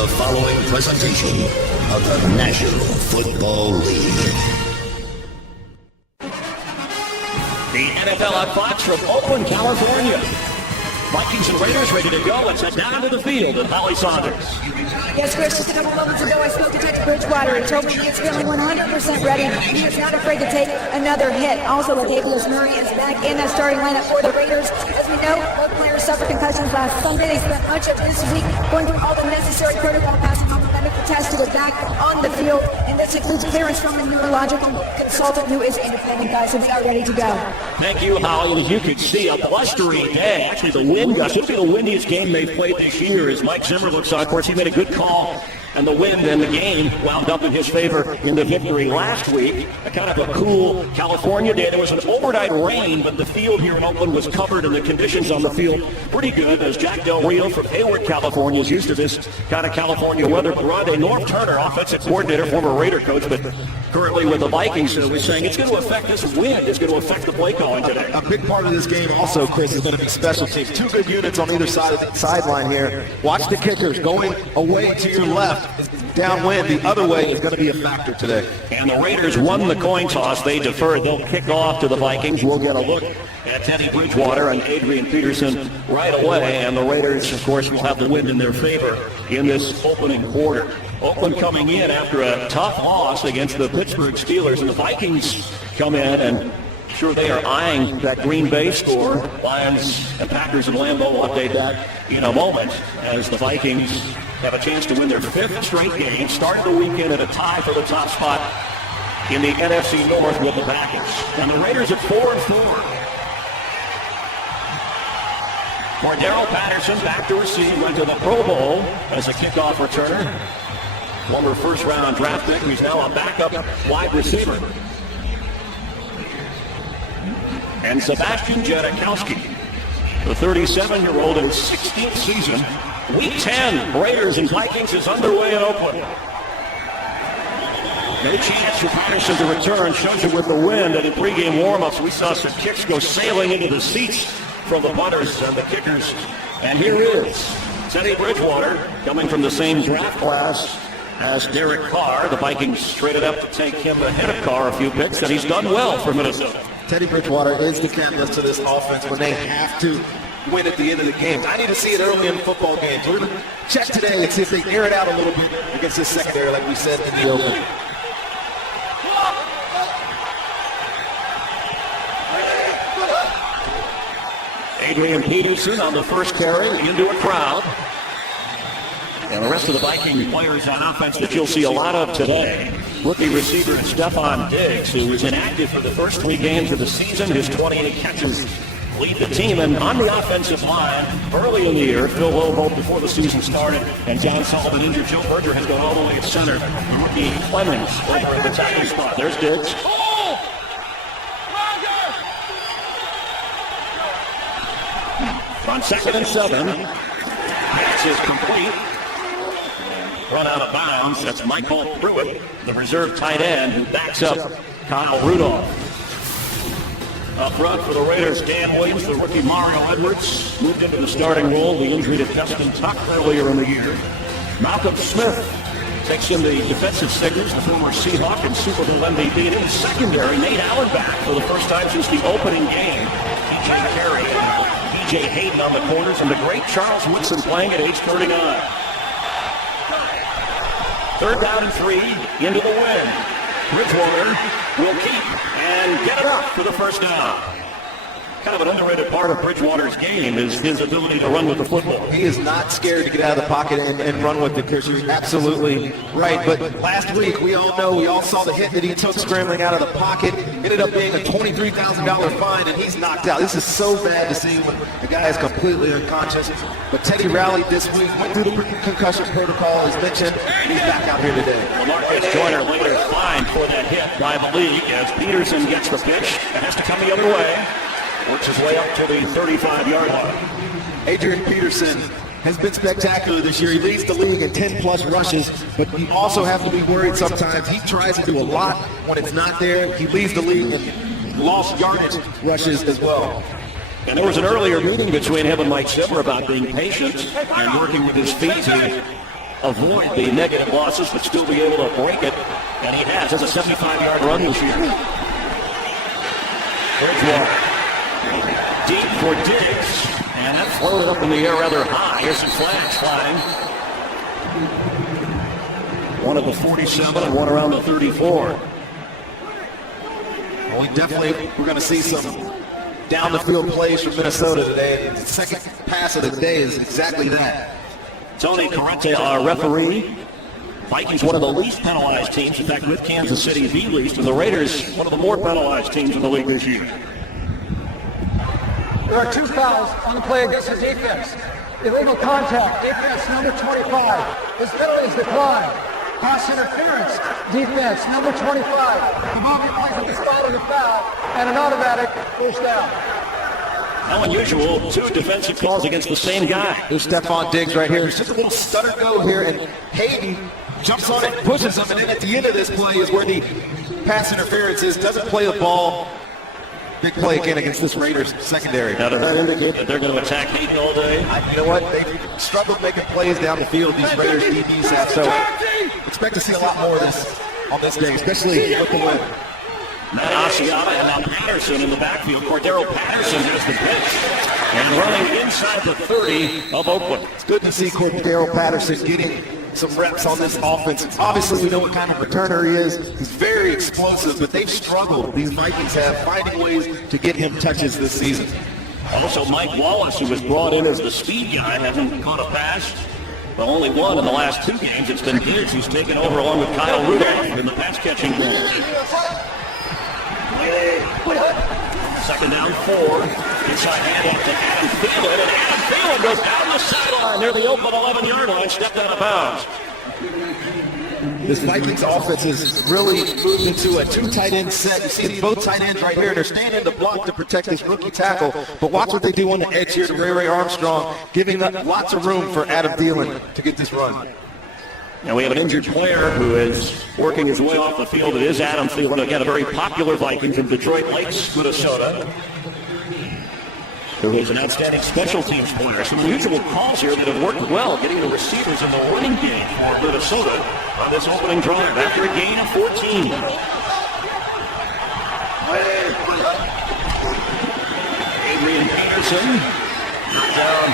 the following presentation of the National Football League. The NFL on Fox from Oakland, California. Vikings and Raiders ready to go. Let's head down to the field with Holly Saunders. Yes, Chris, just a couple moments ago I spoke to Teddy Bridgewater and told me he is feeling 100% ready. He is not afraid to take another hit. Also, Latavius Murray is back in that starting lineup for the Raiders. As we know, both players suffered concussions last Sunday. They spent much of this week going through all the necessary protocol, passing all the medical tests to get back on the field. And this includes clearance from a neurological consultant who is independent, guys, so they are ready to go. Thank you, Holly. As you can see, a blustery day. Actually, the wind gust. It'll be the windiest game they've played this year as Mike Zimmer looks on. Of course, he made a good call, and the wind and the game wound up in his favor in the victory last week. A kind of a cool California day. There was an overnight rain, but the field here in Oakland was covered, and the conditions on the field pretty good, as Jack Del Rio from Hayward, California, is used to this kind of California weather. Grande North Turner, offensive coordinator, former Raider coach, but currently with the Vikings, was saying it's going to affect this wind. It's going to affect the play calling today. A big part of this game also, Chris, is going to be special teams. Two good units on either side of the sideline here. Watch the kickers going away to your left. Downwind, the other way is going to be a factor today. And the Raiders won the coin toss. They deferred. They'll kick off to the Vikings. We'll get a look at Teddy Bridgewater and Adrian Peterson right away. And the Raiders, of course, will have the wind in their favor in this opening quarter. Oakland coming in after a tough loss against the Pittsburgh Steelers. And the Vikings come in, and sure they are eyeing that Green Bay score. Lions and Packers and Lambeau will update that in a moment as the Vikings have a chance to win their fifth straight game, starting the weekend at a tie for the top spot in the NFC North with the Packers. And the Raiders at 4-4. Cordarrelle Patterson back to receive, went to the Pro Bowl as a kickoff returner. Former first-round draft pick, he's now a backup wide receiver. And Sebastian Janikowski, the 37-year-old in his 16th season. Week 10, Raiders and Vikings is underway in Oakland. No chance for Patterson to return. Shows it with the wind, and in pregame warm-ups, we saw some kicks go sailing into the seats from the punters and the kickers. And here is Teddy Bridgewater, coming from the same draft class as Derek Carr. The Vikings traded up to take him ahead of Carr a few picks, and he's done well for Minnesota. Teddy Bridgewater is the catalyst to this offense when they have to win at the end of the game. I need to see it early in the football games. We're going to check today and see if they air it out a little bit against this secondary, like we said in the open. Adrian Peterson on the first carry into a crowd. And the rest of the Viking players on offense that you'll see a lot of today. Rookie receiver Stephon Diggs, who was inactive for the first 3 games of the season. His 28 catches lead the team. And on the offensive line, early in the year, Phil Wilbo before the season started, and John Sullivan injured. Joe Berger has gone all the way at center. The rookie Clemens over at the tackle spot. There's Diggs. On 2nd and 7, pass is complete. Run out of bounds. That's Michael Pruitt, the reserve tight end, who backs up Kyle Rudolph. Up front for the Raiders, Dan Williams, the rookie Mario Edwards, moved into the starting role. The injury to Justin Tuck earlier in the year. Malcolm Smith takes in the defensive signals, the former Seahawk and Super Bowl MVP. And in the secondary, Nate Allen back for the first time since the opening game. P.J. Carey, P.J. Hayden on the corners, and the great Charles Woodson playing at age 39. 3rd down and 3, into the wind. Bridgewater will keep and get it up for the first down. Kind of an underrated part of Bridgewater's game is his ability to run with the football. He is not scared to get out of the pocket and run with it, Chris. You're absolutely right. But last week, we all saw the hit that he took scrambling out of the pocket. Ended up being a $23,000 fine, and he's knocked out. This is so bad to see when the guy is completely unconscious. But Teddy rallied this week, went through the concussion protocol, as mentioned, and he's back out here today. Lamarcus Joyner later fined for that hit by the league as Peterson gets the pitch and has to come the other way. Works his way up to the 35-yard line. Adrian Peterson has been spectacular this year. He leads the league in 10-plus rushes, but you also have to be worried sometimes. He tries to do a lot when it's not there. He leads the league in lost yardage rushes as well. And there was an earlier meeting between him and Mike Zimmer about being patient and working with his feet. He avoid the negative losses but still be able to break it. And he has. That's a 75-yard run this year. Bridgewater. Deep for Diggs. And that floated up in the air rather high. Here's some flags flying. One at the 47 and one around the 34. Well, we're going to see some down the field plays from Minnesota today. The second pass of the day is exactly that. Tony Corrente, our referee. Vikings, one of the least penalized teams. In fact, with Kansas City, the least. And the Raiders, one of the more penalized teams in the league this year. There are 2 fouls on the play against the defense. Illegal contact, defense number 25. His penalty is declined. Pass interference, defense number 25. The ball gets placed at the spot of the foul, and an automatic first down. How unusual, 2 defensive calls against the same guy. There's Stephon Diggs right here. There's just a little stutter go here, and Hayden jumps on it, pushes him, and then at the end of this play is where the pass interference is. Doesn't play the ball. Big play again against this Raiders secondary. Now, does that indicate that they're going to attack Hayden all day? You know what? They've struggled making plays down the field, these Raiders DBs have. So expect to see a lot more of this on this day, especially with the win. Matt Asiata and now Patterson in the backfield. Cordarrelle Patterson gets the pitch and running inside the 30 of Oakland. It's good to see Cordarrelle Patterson getting some reps on this offense. Obviously, we know what kind of returner he is. He's very explosive, but they've struggled. These Vikings have finding ways to get him touches this season. Also, Mike Wallace, who was brought in as the speed guy, hasn't caught a pass. But only one in the last 2 games. It's been Diggs who's taken over along with Kyle Rudolph in the pass-catching role. Second down 4. Inside handoff to Adam Thielen, and Adam Thielen goes down the sideline near the open 11-yard line, stepped out of bounds. This Vikings offense has really moved into a 2 tight end set. You see both tight ends right here. They're standing to block to protect this rookie tackle. But watch what they do on the edge here to Ray Armstrong, giving up lots of room for Adam Thielen to get this run. Now we have an injured player who is working his way off the field. It is Adam Thielen, again, a very popular Viking from Detroit Lakes, Minnesota, who is an outstanding special teams player. Some unusual calls here that have worked well, getting the receivers in the running game for Minnesota on this opening drive after a gain of 14. Adrian Peterson down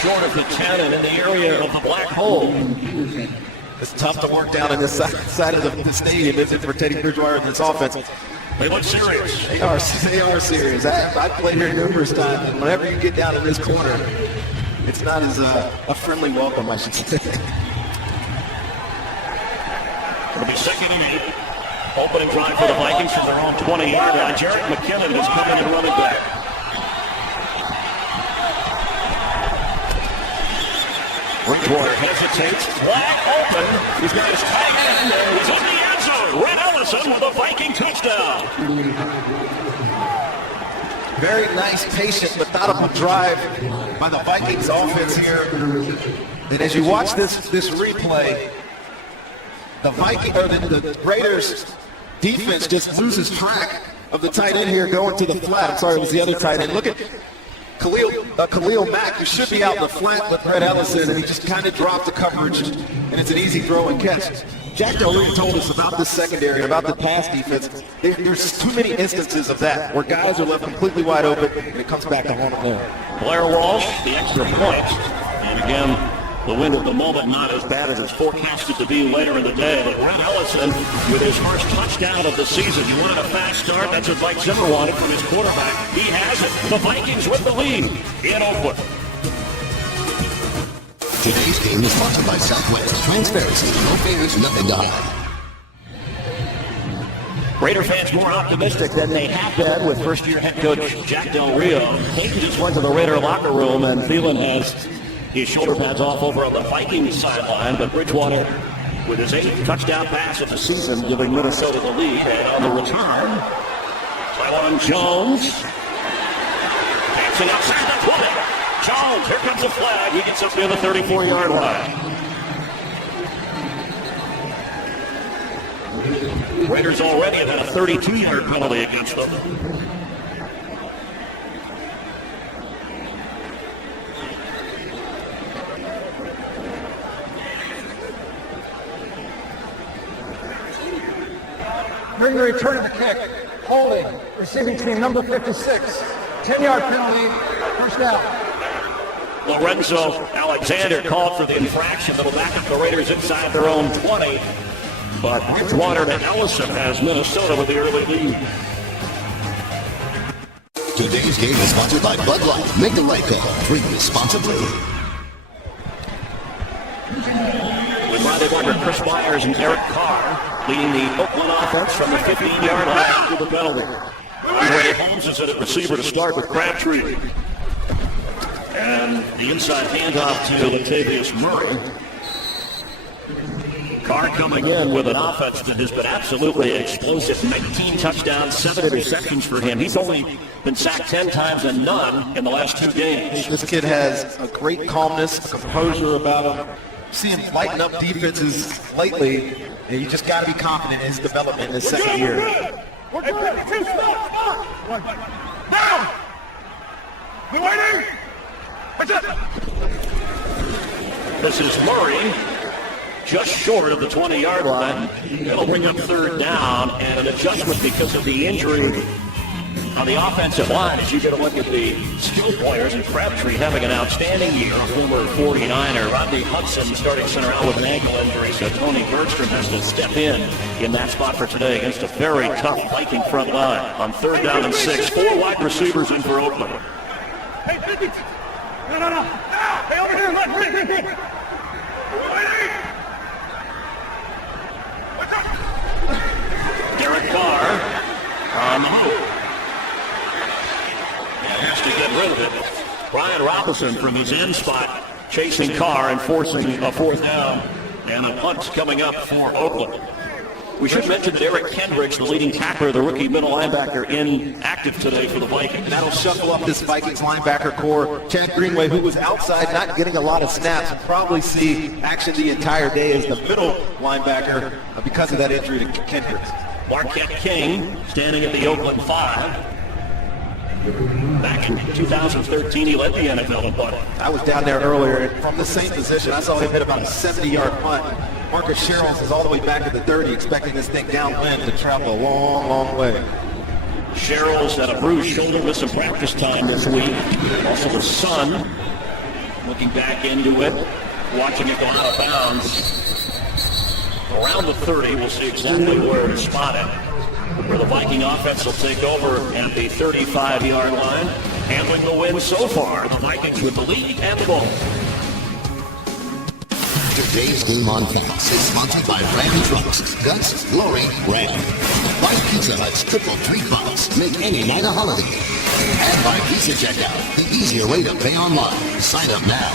short of the 10 and in the area of the black hole. It's tough to work down on this side of the stadium, isn't it, for Teddy Bridgewater and this offense? They look serious. They are serious. I've played here numerous times, and whenever you get down in this corner, it's not as a friendly welcome, I should say. It'll be 2nd and 8. Opening drive for the Vikings from their own 20-yard line. Jerick McKinnon is coming in running back. Bridgewater hesitates, wide open. He's got his tight end, and he's in the end zone. Red Ellison with a Viking touchdown. Very nice, patient, methodical drive by the Vikings offense here. And as you watch this replay, the Raiders defense just loses track of the tight end here going to the flat. I'm sorry, it was the other tight end. Look at Khalil Mack, who should be out in the flat with Red Ellison, and he just kind of dropped the coverage, and it's an easy throw and catch. Jack Del Rio told us about this secondary and about the pass defense. There's too many instances of that where guys are left completely wide open, and it comes back to haunt them. Blair Walsh, the extra point, and again, the wind at the moment not as bad as it's forecasted to be later in the day. But Red Ellison with his first touchdown of the season. You wanted a fast start. That's what Mike Zimmer wanted from his quarterback. He has it. The Vikings with the lead in Oakland. Today's game is sponsored by Southwest. Transparency. No favors, nothing to hide. Raider fans more optimistic than they have been with first-year head coach Jack Del Rio. Hayden just went to the Raider locker room, and Thielen has his shoulder pads off over on the Vikings sideline, but Bridgewater with his 8th touchdown pass of the season, giving Minnesota the lead. And on the return, Tywan Jones dancing outside the 20. Jones, here comes a flag. He gets up near the 34-yard line. Raiders already have had a 32-yard penalty against them. During the return of the kick, holding, receiving team number 56. 10-yard penalty, first down. Lorenzo Alexander called for the infraction that'll back up the Raiders inside their own 20. But Bridgewater to Ellison has Minnesota with the early lead. Today's game is sponsored by Bud Light. Make the right call. Drink responsibly. With Riley Barber, Chris Myers, and Derek Carr leading the Oakland offense from the 15-yard line to the penalty. Ray Holmes is at receiver to start with Crabtree. And the inside handoff to Latavius Murray. Carr coming in with an offense that has been absolutely explosive. 19 touchdowns, 7 interceptions for him. He's only been sacked 10 times and none in the last 2 games. This kid has a great calmness, a composure about him. See him lighten up defenses lately, and you just got to be confident in his development in his second year. We're good. Now! We waiting? This is Murray, just short of the 20-yard line. It'll bring up third down, and an adjustment because of the injury on the offensive line as you get a look at the skill players, and Crabtree having an outstanding year. Former 49er Rodney Hudson starting center out with an ankle injury, so Tony Bergstrom has to step in that spot for today against a very tough Viking front line. On third down and 6, 4 wide receivers in for Oakland. Hey, no. Hey, over here, look, wait. Derek Carr on the move. Has to get rid of it. Brian Robinson from his end spot chasing Carr and forcing a fourth down. And a punt coming up for Oakland. We should mention that Eric Kendricks, the leading tackler, the rookie middle linebacker, inactive today for the Vikings. That'll shuffle up this Vikings linebacker core. Chad Greenway, who was outside, not getting a lot of snaps, will probably see action the entire day as the middle linebacker because of that injury to Kendricks. Marquette King standing at the Oakland 5. Back in 2013, he led the NFL in punting. I was down there earlier, and from the same position, I saw him hit about a 70-yard punt. Marcus Sherrills is all the way back to the 30, expecting this thing downwind to travel a long way. Sherrills had a bruised shoulder with some practice time this week. Also the son looking back into it, watching it go out of bounds. Around the 30, we'll see exactly where it's spotted. Where the Viking offense will take over at the 35-yard line. Handling the win so far. The Vikings with the lead and the ball. Today's game on Fox is sponsored by Ram Trucks. Guts, glory, Ram. By Pizza Hut's triple $3. Make any night a holiday. And by Pizza Checkout, the easier way to pay online. Sign up now.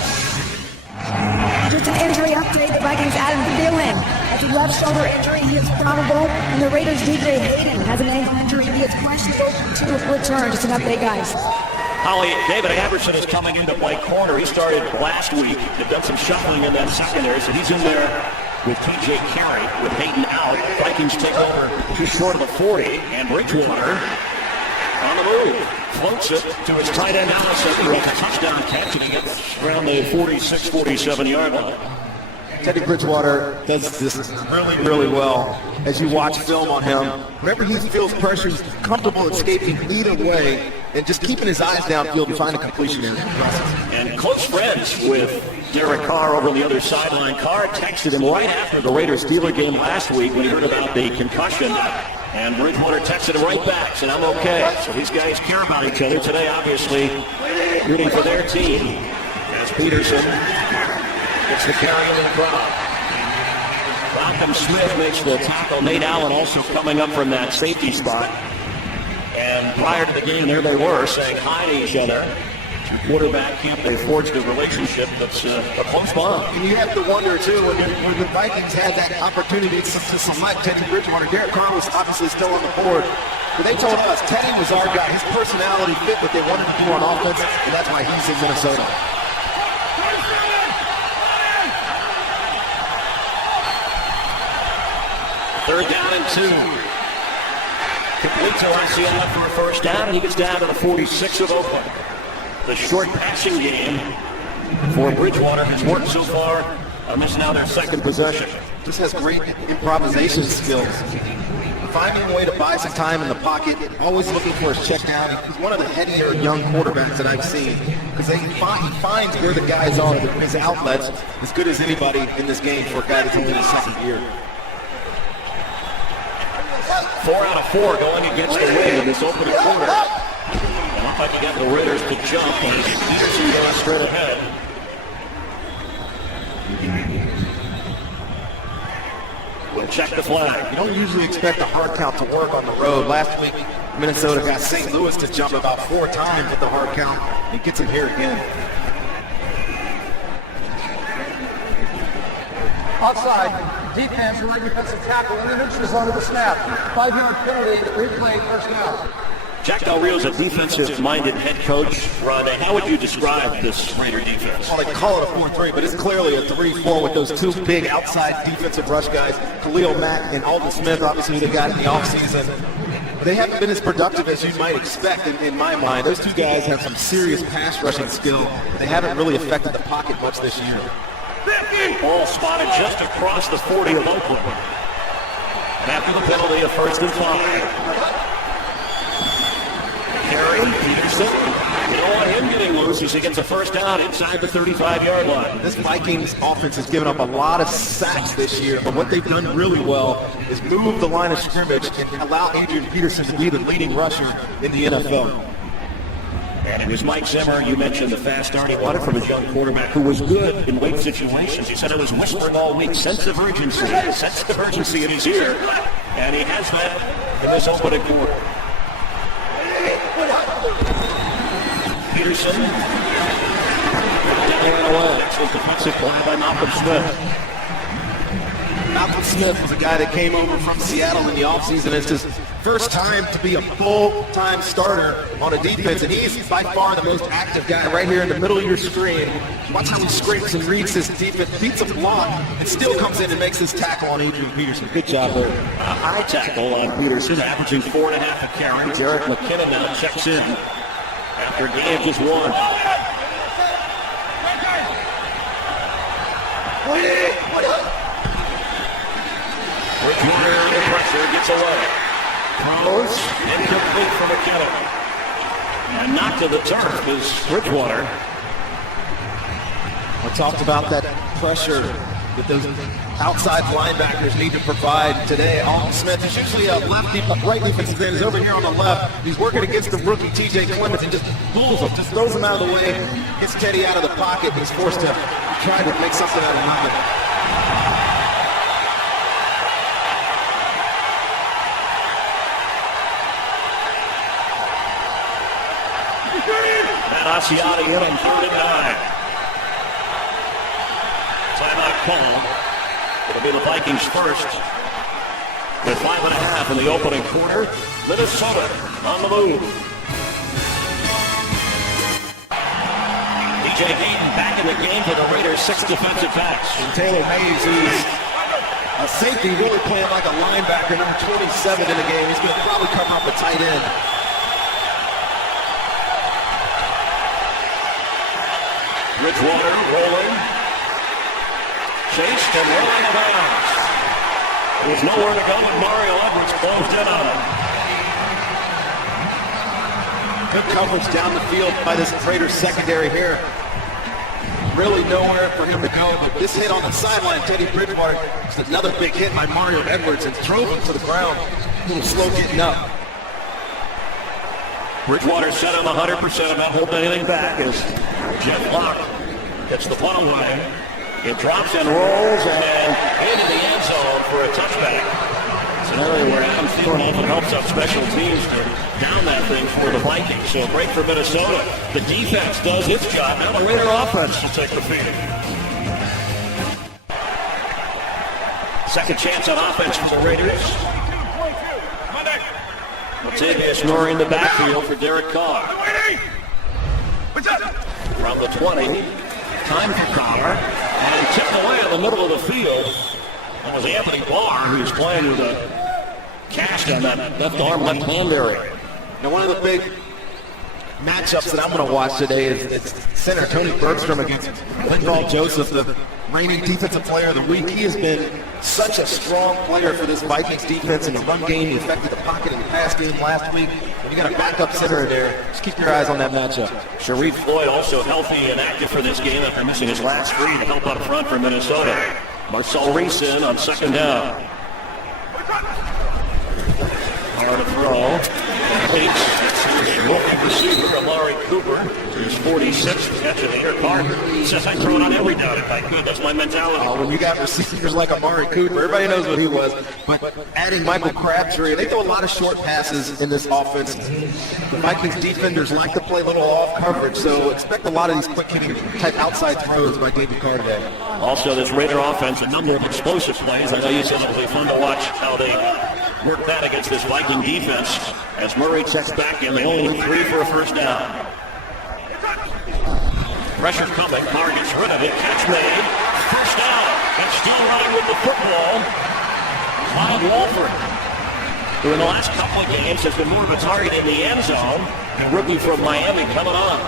Just an injury update. The Vikings Adam Thielen has a left shoulder injury. He is probable. And the Raiders DJ Hayden has an ankle injury. He is questionable to return. Just an update, guys. Holly, David Anderson is coming in to play corner. He started last week. They've done some shuffling in that secondary, so he's in there with TJ Carey with Hayden out. Vikings take over just short of the 40, and Bridgewater on the move. Floats it to his tight end Allison for a touchdown catch, and he gets around the 46, 47-yard line. Teddy Bridgewater does this really well. As you watch film on him, whenever he feels pressure, he's comfortable escaping either way and just keeping his eyes downfield and find a completion in the process. And close friends with Derek Carr over on the other sideline. Carr texted him right after the Raiders-Steelers game last week when he heard about the concussion. And Bridgewater texted him right back, said, "I'm okay." So these guys care about each other today, obviously, rooting for their team. As Peterson gets the carry in the crowd. Malcolm Smith makes the tackle. Nate Allen also coming up from that safety spot. And prior to the game, there they were saying hi to each other. Through quarterback camp, they forged a relationship that's a close bond. And you have to wonder, too, when the Vikings had that opportunity to select Teddy Bridgewater. Derek Carr was obviously still on the board. But they told us Teddy was our guy. His personality fit what they wanted to do on offense, and that's why he's in Minnesota. Third down and 2. Complete to Arciella for a first down, and he gets down to the 46 of Oakland. The short passing game for Bridgewater has worked so far on this now their second possession. Just has great improvisation skills. finding a way to buy some time in the pocket, always looking for his check down. He's one of the headier young quarterbacks that I've seen because he finds where the guys are, his outlets, as good as anybody in this game for a guy that's only in his second year. 4 out of 4 going against the win in this opening quarter. Looks like you got the Raiders to jump, and Peterson going straight ahead. We'll check the flag. You don't usually expect a hard count to work on the road. Last week, Minnesota got St. Louis to jump about 4 times with the hard count. He gets him here again. Outside, defense, or defensive tackle in the neutral zone of the snap. 5-yard penalty, replay, first down. Jack Del Rio's a defensive-minded head coach. Rod, how would you describe this Raider defense? Well, they call it a 4-3, but it's clearly a 3-4 with those 2 big outside defensive rush guys, Khalil Mack and Alden Smith, obviously, they got in the offseason. They haven't been as productive as you might expect in my mind. Those 2 guys have some serious pass rushing skill. They haven't really affected the pocket much this year. Ball spotted just across the 40 of Oakland. And after the penalty, a 1st and 5. Carey, Peterson, you don't want him getting loose as he gets a 1st down inside the 35-yard line. This Vikings offense has given up a lot of sacks this year, but what they've done really well is move the line of scrimmage and allow Adrian Peterson to be the leading rusher in the NFL. And it was Mike Zimmer. You mentioned the fast start he wanted from his young quarterback who was good in late situations. He said it was whispering all week, sense of urgency in his ear. And he has that in this opening quarter. Peterson. Next was defensive play by Malcolm Smith. Malcolm Smith was a guy that came over from Seattle in the offseason. It's his first time to be a full-time starter on a defense, and he's by far the most active guy right here in the middle of your screen. Watch how he scrapes and reads this defense, beats a block, and still comes in and makes this tackle on Adrian Peterson. Good job there. A high tackle on Peterson, averaging 4.5 a carry. Derek McKinnon now checks in after a game of just 1. Bridgewater under pressure, gets away. Throws, incomplete for McKinnon. And knocked to the turf is Bridgewater. I talked about that pressure that those outside linebackers need to provide today. Alden Smith is usually a right defensive end. He's over here on the left. He's working against the rookie T.J. Clements and just pulls him, just throws him out of the way, gets Teddy out of the pocket. He's forced to try to make something out of nothing. And Asiati in on 3rd and 9. Timeout call. It'll be the Vikings first. With 5.5 in the opening quarter. Minnesota on the move. DJ Gayton back in the game for the Raiders' 6th defensive backs. And Taylor Mays, who's a safety, really playing like a linebacker, number 27 in the game. He's going to probably cover up a tight end. Bridgewater rolling. Chased and rolling out of bounds. There's nowhere to go, and Mario Edwards closed in on him. Good coverage down the field by this Raiders secondary here. Really nowhere for him to go, but this hit on the sideline, Teddy Bridgewater, just another big hit by Mario Edwards and drove him to the ground. A little slow getting up. Bridgewater set on 100%, not holding anything back as Jeff Locke gets the punt away. It drops and rolls and into the end zone for a touchback. It's an area where Adam Thielen often helps out special teams to down that thing for the Vikings. So great for Minnesota. The defense does its job. Now the Raider offense will take the field. Second chance on offense for the Raiders. Latavius Murray in the backfield for Derek Carr. From the 20, time for Carr, and tipped away in the middle of the field. That was Anthony Barr, who was playing with a cast on that left arm, left hand area. Now one of the big matchups that I'm going to watch today is center Tony Bergstrom against Linval Joseph, the reigning defensive player of the week. He has been such a strong player for this Vikings defense in the run game. He affected the pocket in the pass game last week. You got a backup center in there. Just keep your eyes on that matchup. Sharif Floyd also healthy and active for this game after missing his last 3 to help up front for Minnesota. Marcel Reese in on second down. Hard throw. Receiver Amari Cooper, his 46th catch of the year. Clark says I'd throw it on every down if I could. That's my mentality. When you got receivers like Amari Cooper, everybody knows what he was. But adding Michael Crabtree, they throw a lot of short passes in this offense. The Vikings defenders like to play a little off coverage, so expect a lot of these quick hitting type outside throws by David Carr today. Also, this Raider offense, a number of explosive plays. I know you said it'll be fun to watch how they work that against this Viking defense. As Murray checks back in, they only need 3 for a first down. Pressure coming. Carr gets rid of it. Catch made. First down. And still running with the football. Clyde Walford, who in the last couple of games has been more of a target in the end zone. And rookie from Miami coming on.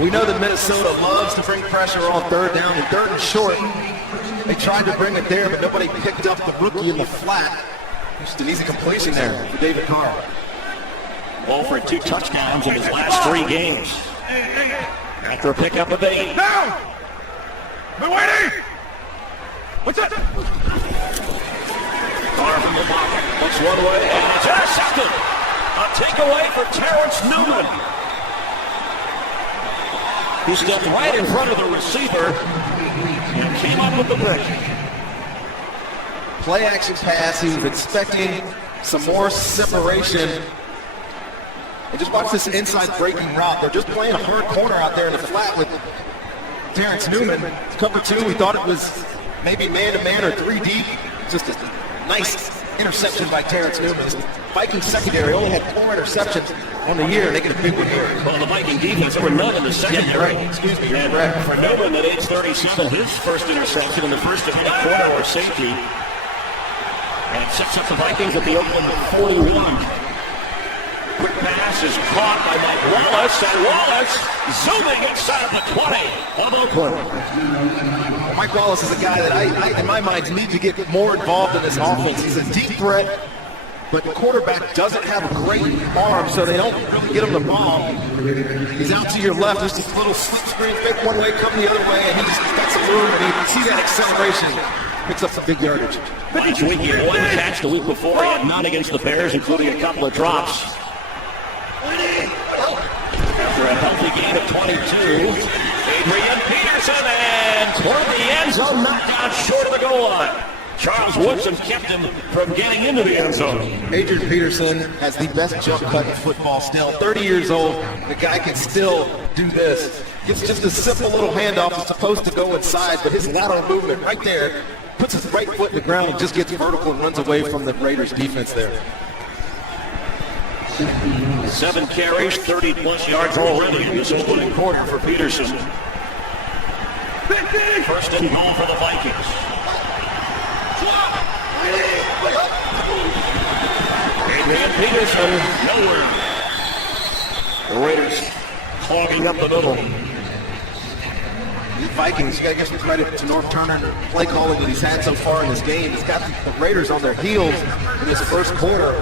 We know that Minnesota loves to bring pressure on third down and third and short. They tried to bring it there, but nobody picked up the rookie in the flat. Just an easy completion there for David Carr. Walford 2 touchdowns in his last 3 games. After a pickup of 8. Down! Been waiting! What's that? Carr from the pocket. Looks one way and it's intercepted. A takeaway for Terrence Newman. He stepped right in front of the receiver and came up with the pick. Play action pass. He was expecting some more separation. And just watch this inside breaking route. They're just playing a hard corner out there in the flat with Terrence Newman. Cover 2, we thought it was maybe man-to-man or 3 deep. Just a nice interception by Terrence Newman. Vikings secondary only had 4 interceptions on the year, and they get a big one here. Well, the Viking defense were none in the secondary. Yeah, right. Excuse me. And Right. for Newman at age 37, his first interception in the first of any corner or safety. And it sets up the Vikings at the Oakland 41. Quick pass is caught by Mike Wallace, and Wallace zooming inside the 20 of Oakland. Mike Wallace is a guy that I in my mind, need to get more involved in this offense. He's a deep threat, but the quarterback doesn't have a great arm, so they don't really get him the ball. He's out to your left, just a little slip screen, fake one way, come the other way, and he's got some room, and you can see that acceleration. Picks up some big yardage. Last week he had 1 catch. The week before he had none against the Bears, including a couple of drops. After a healthy gain of 22, Adrian Peterson, and toward the end zone, knocked out short of the goal line. Charles Woodson kept him from getting into the end zone. Adrian Peterson has the best jump cut in football still. 30 years old, the guy can still do this. It's just a simple little handoff. It's supposed to go inside, but his lateral movement right there puts his right foot in the ground and just gets vertical and runs away from the Raiders defense there. 7 carries, 30-plus yards already in this opening quarter for Peterson. First and goal for the Vikings. Adrian Peterson, nowhere. The Raiders clogging up the middle. The Vikings, you got to give some credit to North Turner and the play calling that he's had so far in this game. He's got the Raiders on their heels in this first quarter.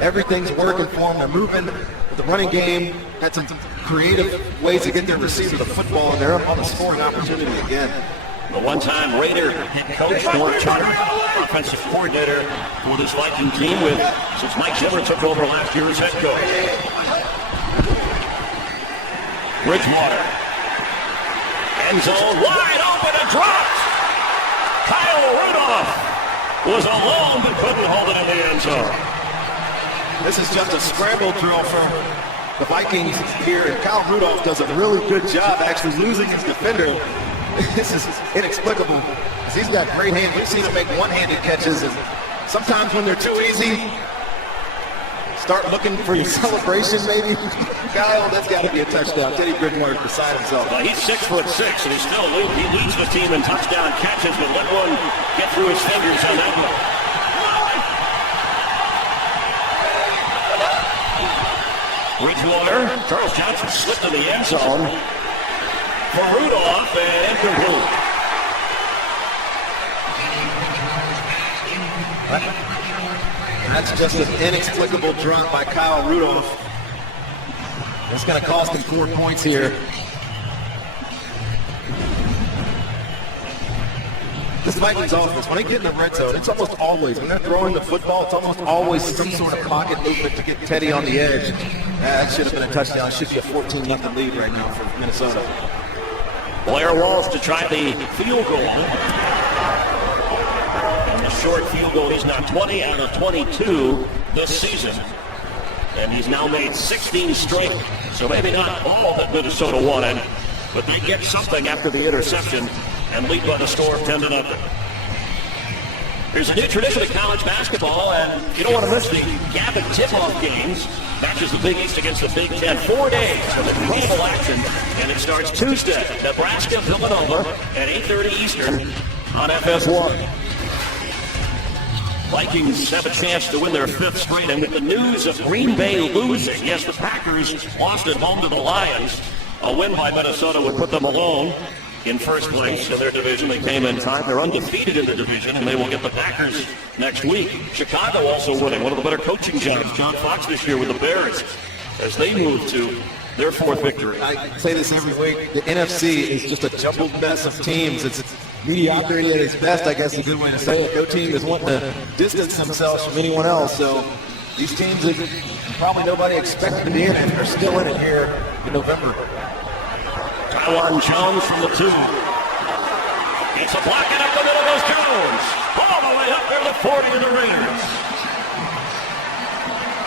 Everything's working for them. They're moving with the running game. Had some creative ways to get their receiver the football, and they're up on a scoring opportunity again. The one-time Raider head coach, North Turner, offensive coordinator for this Viking team since Mike Zimmer took over last year as head coach. Bridgewater. End zone wide open and dropped. Kyle Rudolph was alone but couldn't hold it in the end zone. This is just a scramble drill from the Vikings here, and Kyle Rudolph does a really good job actually losing his defender. This is inexplicable, because he's got great hands. We've seen him make one-handed catches, and sometimes when they're too easy, start looking for your celebration maybe. Kyle, that's got to be a touchdown. Teddy Bridgewater beside himself. Well, he's 6'6", and he leads the team in touchdown catches, but let one get through his fingers on that one. Bridgewater, Charles Johnson slipped in the end zone for Rudolph and incomplete. That's just an inexplicable drop by Kyle Rudolph. It's going to cost him 4 points here. This Vikings offense, when they get in the red zone, it's almost always, when they're throwing the football, it's almost always some sort of pocket movement to get Teddy on the edge. That should have been a touchdown. It should be a 14-0 lead right now for Minnesota. Blair Walsh to try the field goal. And the short field goal, he's now 20 out of 22 this season. And he's now made 16 straight. So maybe not all that Minnesota wanted, but they get something after the interception and lead by the score of 10-0. There's a new tradition of college basketball, and you don't want to miss the Gavin tip-off games. Matches the Big East against the Big Ten. 4 days of incredible action, and it starts Tuesday. Nebraska, Villanova at 8:30 Eastern on FS1. Vikings have a chance to win their 5th straight, and with the news of Green Bay losing, yes, the Packers lost at home to the Lions. A win by Minnesota would put them alone in first place in their division. They came in time. They're undefeated in the division, and they will get the Packers next week. Chicago also winning. One of the better coaching jobs, John Fox, this year with the Bears as they move to their 4th victory. I say this every week. The NFC is just a jumbled mess of teams. It's mediocrity at its best, I guess is a good way to say it. No team is wanting to distance themselves from anyone else. So these teams that probably nobody expected to be in it are still in it here in November. Tywan Jones from the 2. It's a block, and up the middle goes Jones. All the way up there to 40 of the Raiders.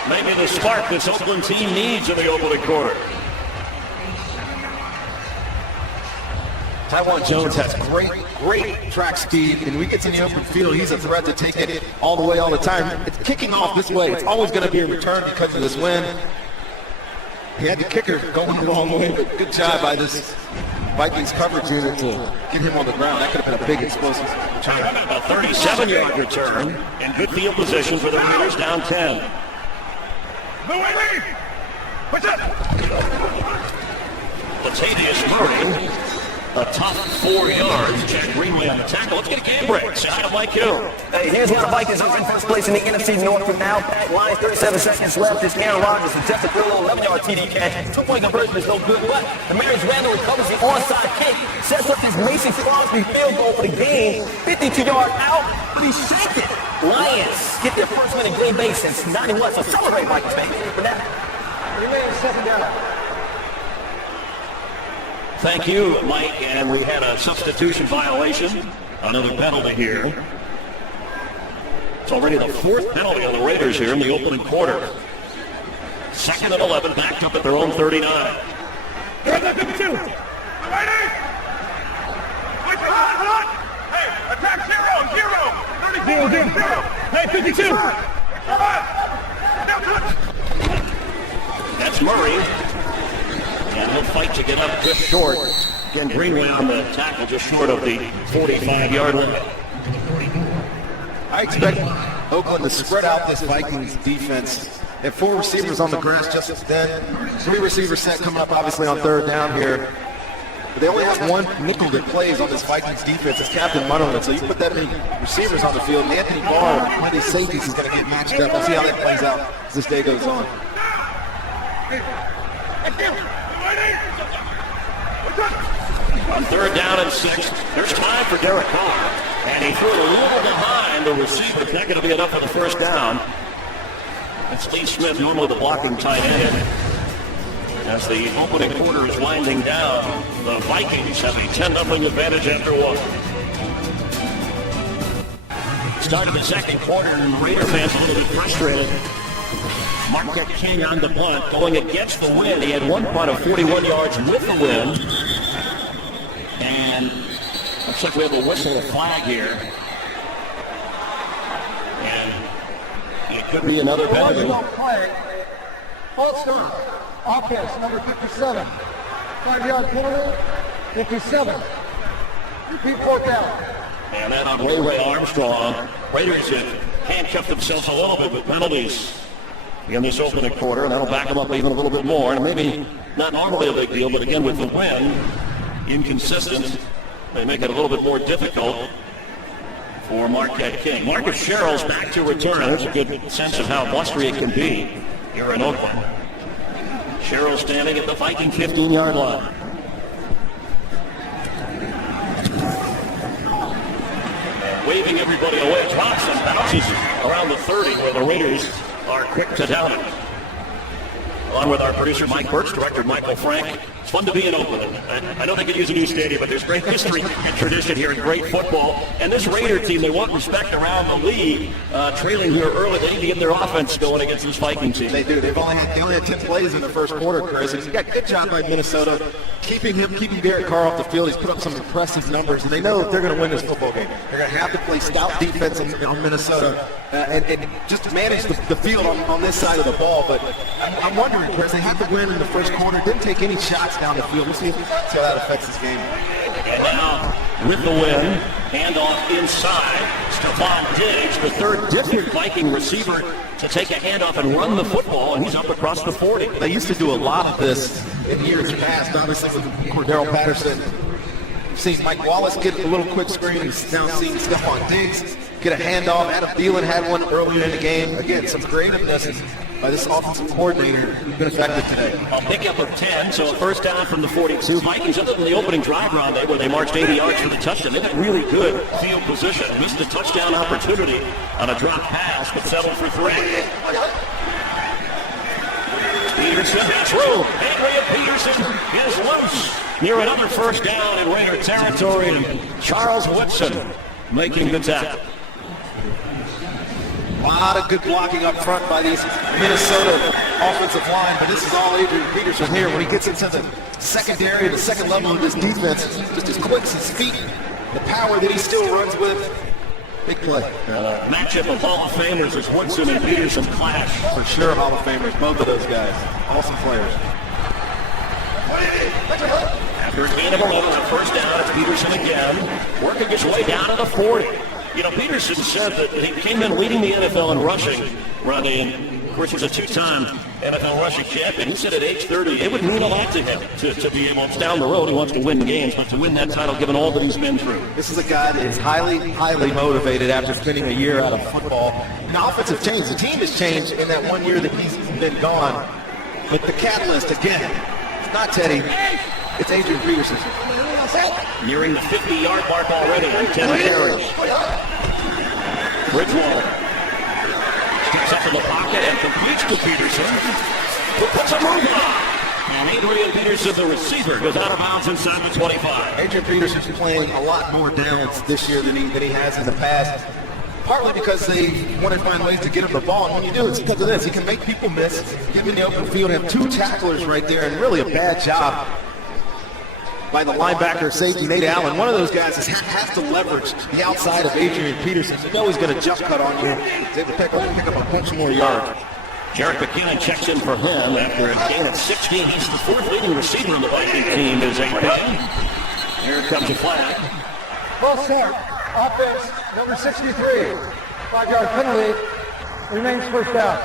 Maybe the spark this Oakland team needs in the opening quarter. Tywan Jones has great track speed, and when he gets in the open field, he's a threat to take it all the way all the time. It's kicking off this way. It's always going to be a return because of this wind. He had the kicker going the wrong way, but good job by this Vikings coverage unit to get him on the ground. That could have been a big explosive return. A 37-yard return and good field position for the Raiders, down 10. What's up? Latavius Murray, a tough 4 yards. Jack Greenway on the tackle. Let's get a game break. Say hi to Mike Hill. Hey, here's where the Vikings are in first place in the NFC North from now. Back line, 37 seconds left. It's Aaron Rodgers attempts a good little 11-yard TD catch. 2-point conversion is no good, but Demarius Randall recovers the onside kick, sets up his Mason Crosby field goal for the game. 52-yard out, but he shanked it. Lions get their first win in Green Bay since 91. So celebrate, Vikings fans, for that. Remain 2nd down. Thank you, Mike. And we had a substitution violation. Another penalty here. It's already the 4th penalty on the Raiders here in the opening quarter. 2nd and 11, backed up at their own 39. Here's the 52. Ready? Wait, hold on. Hey, attack 0, 0. 32, 0. Hey, 52. Come on. Now, That's Murray. And he'll fight to get up just short. Again, Greenway on the tackle just short of the 45-yard line. I expect Oakland to spread out this Vikings defense. They have 4 receivers on the grass just then. 3 receiver set coming up obviously on 3rd down here. But they only have 1 nickel that plays on this Vikings defense. It's Captain Munnerlyn. So you put that many receivers on the field. Anthony Barr, one of these safeties, is going to get matched up. We'll see how that plays out as this day goes on. On 3rd down and 6, there's time for Derek Carr. And he threw a little behind the receiver. It's not going to be enough for the first down. It's Lee Smith, normally the blocking tight end. As the opening quarter is winding down, the Vikings have a 10-0 advantage after 1. Start of the second quarter, and Raider fans a little bit frustrated. Marquette King on the punt, going against the wind. He had 1 punt of 41 yards with the wind. And looks like we have a whistle and a flag here. And it could be another penalty. False start. Offense, number 57. 5-yard penalty, 57. Repeat 4th down. And then on Ray Armstrong, Raiders have handcuffed themselves a little bit with penalties in this opening quarter, and that'll back them up even a little bit more. And maybe not normally a big deal, but again, with the win, inconsistent, they make it a little bit more difficult for Marquette King. Marcus Sherrill's back to return. There's a good sense of how blustery it can be here in Oakland. Sherrill standing at the Viking 15-yard line. Waving everybody away. Thompson bounces around the 30 where the Raiders are quick to down it. Along with our producer Mike Birch, director Michael Frank. It's fun to be in Oakland. I know they could use a new stadium, but there's great history and tradition here and great football. And this Raider team, they want respect around the league. Trailing here early, they need to get their offense going against this Viking team. They do. They only had 10 plays in the first quarter, Chris. And you got a good job by Minnesota keeping Derek Carr off the field. He's put up some impressive numbers, and they know that they're going to win this football game. They're going to have to play stout defense on Minnesota and just to manage the field on this side of the ball. But I'm wondering, Chris, they had to win in the first quarter. Didn't take any shots down the field. We'll see how that affects this game. And now, with the win, handoff inside. Stephon Diggs, the third different Viking receiver to take a handoff and run the football, and he's up across the 40. They used to do a lot of this in years past, obviously with Cordarrelle Patterson. You've seen Mike Wallace get a little quick screen. He's now seen Stephon Diggs get a handoff. Adam Thielen had one earlier in the game. Again, some creativeness by this offensive coordinator who's been effective today. A pickup of 10, so a first down from the 42. Vikings, other than the opening drive round there where they marched 80 yards for the touchdown, they had really good field position. Missed a touchdown opportunity on a drop pass, but settled for 3. Peterson has room. Adrian Peterson is loose near another first down in Raider territory. And Charles Woodson making the tackle. A lot of good blocking up front by these Minnesota offensive line, but this is all Adrian Peterson here. When he gets into the secondary, the second level of this defense, just as quick as his feet, the power that he still runs with. Big play. Matchup of Hall of Famers as Woodson and Peterson clash. For sure, Hall of Famers, both of those guys. Awesome players. After a gain of 11, a first down, it's Peterson again, working his way down to the 40. You know, Peterson said that he came in leading the NFL in rushing, Rodney, and of course he's a two-time NFL rushing champion. He said at age 30, it would mean a lot to him to be able to, down the road, he wants to win games, but to win that title given all that he's been through. This is a guy that is highly, highly motivated after spending a year out of football. Now, offense has changed. The team has changed in that 1 year that he's been gone. But the catalyst, again, it's not Teddy, it's Adrian Peterson. Nearing the 50-yard mark already on 10 carries. Bridgewater steps up in the pocket and completes to Peterson, who puts a move on. And Adrian Peterson, the receiver, goes out of bounds inside the 25. Adrian Peterson's playing a lot more downs this year than he has in the past. Partly because they want to find ways to get him the ball. And when you do, it's because of this. He can make people miss, get him in the open field, have 2 tacklers right there, and really a bad job by the linebacker safety, Nate Allen. One of those guys has to leverage the outside of Adrian Peterson. You know he's going to jump cut on you. He's able to pick up a bunch more yards. Jarek McKinnon checks in for him after a gain of 16. He's the 4th leading receiver on the Viking team is A-Pick. Here comes a flag. Ball set. Offense, number 63. 5-yard penalty. Remains first down.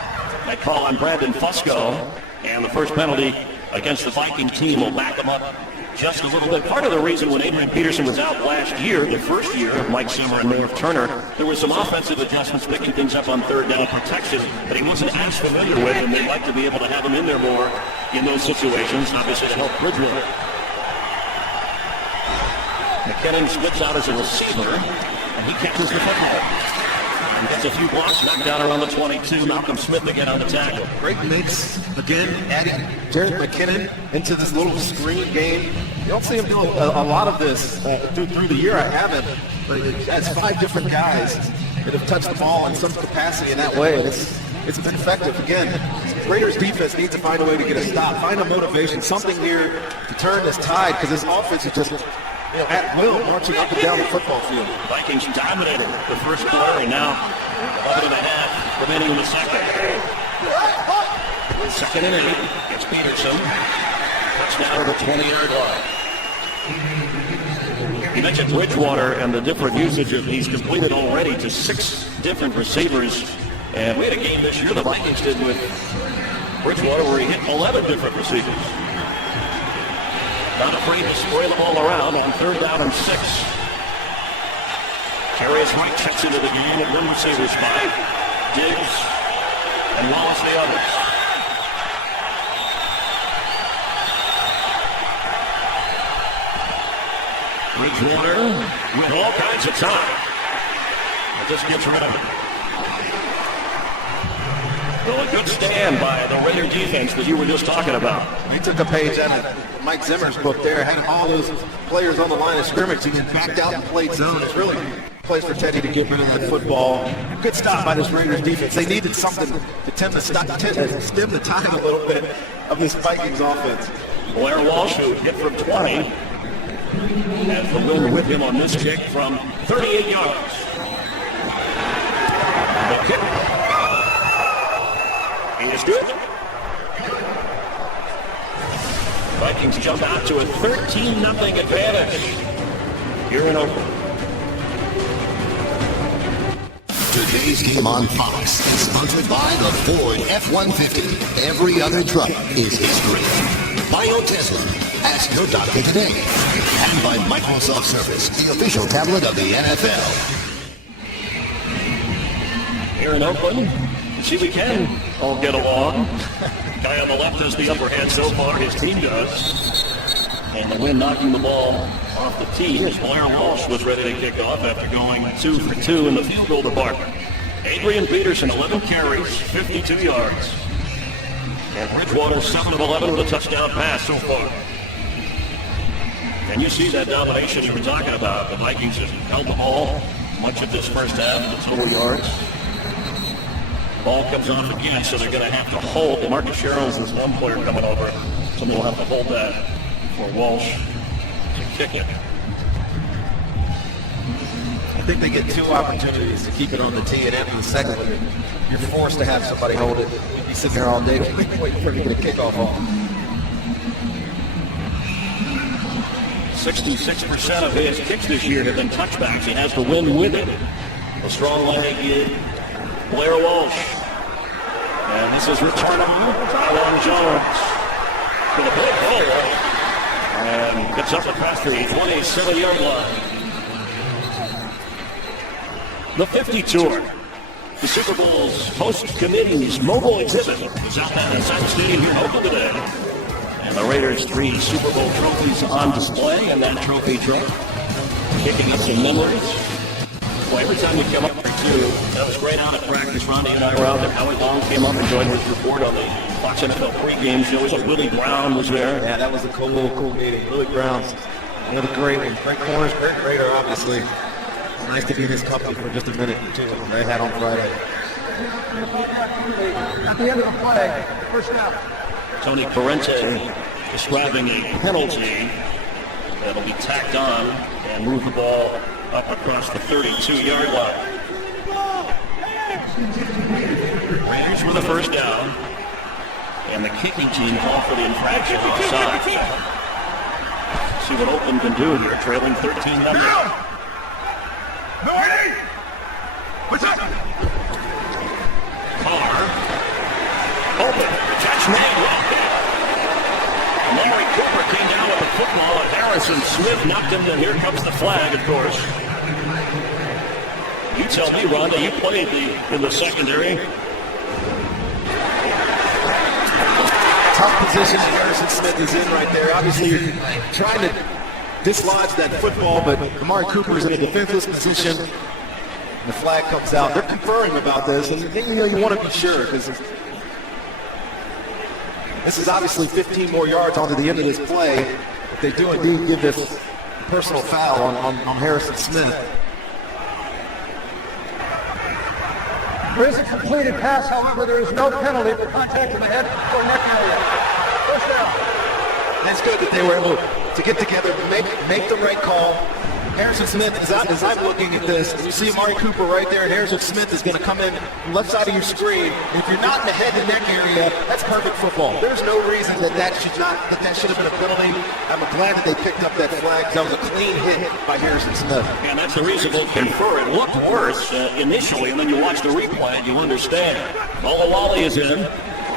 That call on Brandon Fusco. And the first penalty against the Viking team will back them up just a little bit. Part of the reason when Adrian Peterson was out last year, the first year of Mike Zimmer and North Turner, there were some offensive adjustments picking things up on third down protection that he wasn't as familiar with, and they'd like to be able to have him in there more in those situations, obviously to help Bridgewater. McKinnon splits out as a receiver, and he catches the football. And gets a few blocks back down around the 22. Malcolm Smith again on the tackle. Great mix. Again, adding Jarek McKinnon into this little screen game. You don't see him do a lot of this through the year. I haven't. But he has 5 different guys that have touched the ball in some capacity in that way. And it's been effective. Again, Raiders defense needs to find a way to get a stop, find a motivation, something here to turn this tide, because this offense is just at will marching up and down the football field. Vikings dominated the first quarter, and now 11 and a half remaining in the second. Second and 8. It's Peterson. Touchdown to the 20-yard line. You mentioned Bridgewater and the different usage of he's completed already to 6 different receivers And we had a game this year the Vikings did with Bridgewater where he hit 11 different receivers. Not afraid to spray the ball around on 3rd down and 6. Carius Wright checks into the game at one receiver spot. Diggs and Wallace the others. Bridgewater with all kinds of time. It just gets rid of it. Well, a good stand by the Raider defense that you were just talking about. He took a page out of Mike Zimmer's book there, had all those players on the line of scrimmage and backed out and played zone. It's really a place for Teddy to get rid of that football. Good stop by this Raiders defense. They needed something to stem the tide a little bit of this Vikings offense. Blair Walsh, who hit from 20, has the win with him on this kick from 38 yards. The kick is good. Vikings jump out to a 13-0 advantage here in Oakland. Today's game on Fox is sponsored by the Ford F-150. Every other truck is history. By Tesla. Ask your doctor today. And by Microsoft Surface, the official tablet of the NFL. Here in Oakland, see, we can all get along. Guy on the left has the upper hand so far, his team does. And the wind knocking the ball off the tee as Blair Walsh was ready to kick off after going 2 for 2 in the field goal department. Adrian Peterson, 11 carries, 52 yards. And Bridgewater, 7 of 11 with a touchdown pass so far. And you see that domination you were talking about. The Vikings have held the ball much of this first half, the total yards. Ball comes off again, so they're going to have to hold. Marcus Sherrills is one player coming over. Somebody will have to hold that for Walsh to kick it. I think they get 2 opportunities to keep it on the tee, and after the second one, you're forced to have somebody hold it. You'd be sitting there all day waiting for it to get a kickoff off. 66% of his kicks this year have been touchbacks. He has the win with it. A strong leg Blair Walsh. And this is returnable. Tywan Jones with a big hole. And gets up across the 27-yard line. The 50 Tour. The Super Bowl's host committee's mobile exhibit is out at the Sun Stadium here in Oakland today. And the Raiders' 3 Super Bowl trophies on display in that trophy truck. Kicking up some memories. Well, every time we come up here, too, that was great out at practice. Ronnie and I were out there. Howie Long came up and joined his report on the Fox NFL pregame show. So Willie Brown was there. Yeah, that was a cool meeting. Willie Brown's another great one. Great corners, great Raider, obviously. It's nice to be in his company for just a minute or two. They had on Friday. At the end of the play, first down. Tony Parente describing a penalty that'll be tacked on and move the ball up across the 32-yard line. Raiders with the first down, and the kicking team called for the infraction offside. See what Oakland can do here, trailing 13-0. No ID! What's up? Carr, open, catch made. Larry Cooper came down with the football, and Harrison Smith knocked him, and here comes the flag, of course. You tell me, Rhonda, you played in the secondary. Tough position that Harrison Smith is in right there. Obviously, you're trying to dislodge that football, but Amari Cooper is in a defenseless position. And the flag comes out. They're conferring about this, and you want to be sure, because this is obviously 15 more yards onto the end of this play. If they do indeed give this personal foul on Harrison Smith. There is a completed pass, however, there is no penalty for contact in the head or neck area. First down. And it's good that they were able to get together, make the right call, Harrison Smith, as I'm looking at this, you see Amari Cooper right there, and Harrison Smith is going to come in left side of your screen. If you're not in the head and neck area, that's perfect football. There's no reason that should have been a penalty. I'm glad that they picked up that flag. That was a clean hit by Harrison Smith. And that's the reason they'll confer. It looked worse initially, and then you watch the replay and you understand. Olawale is in.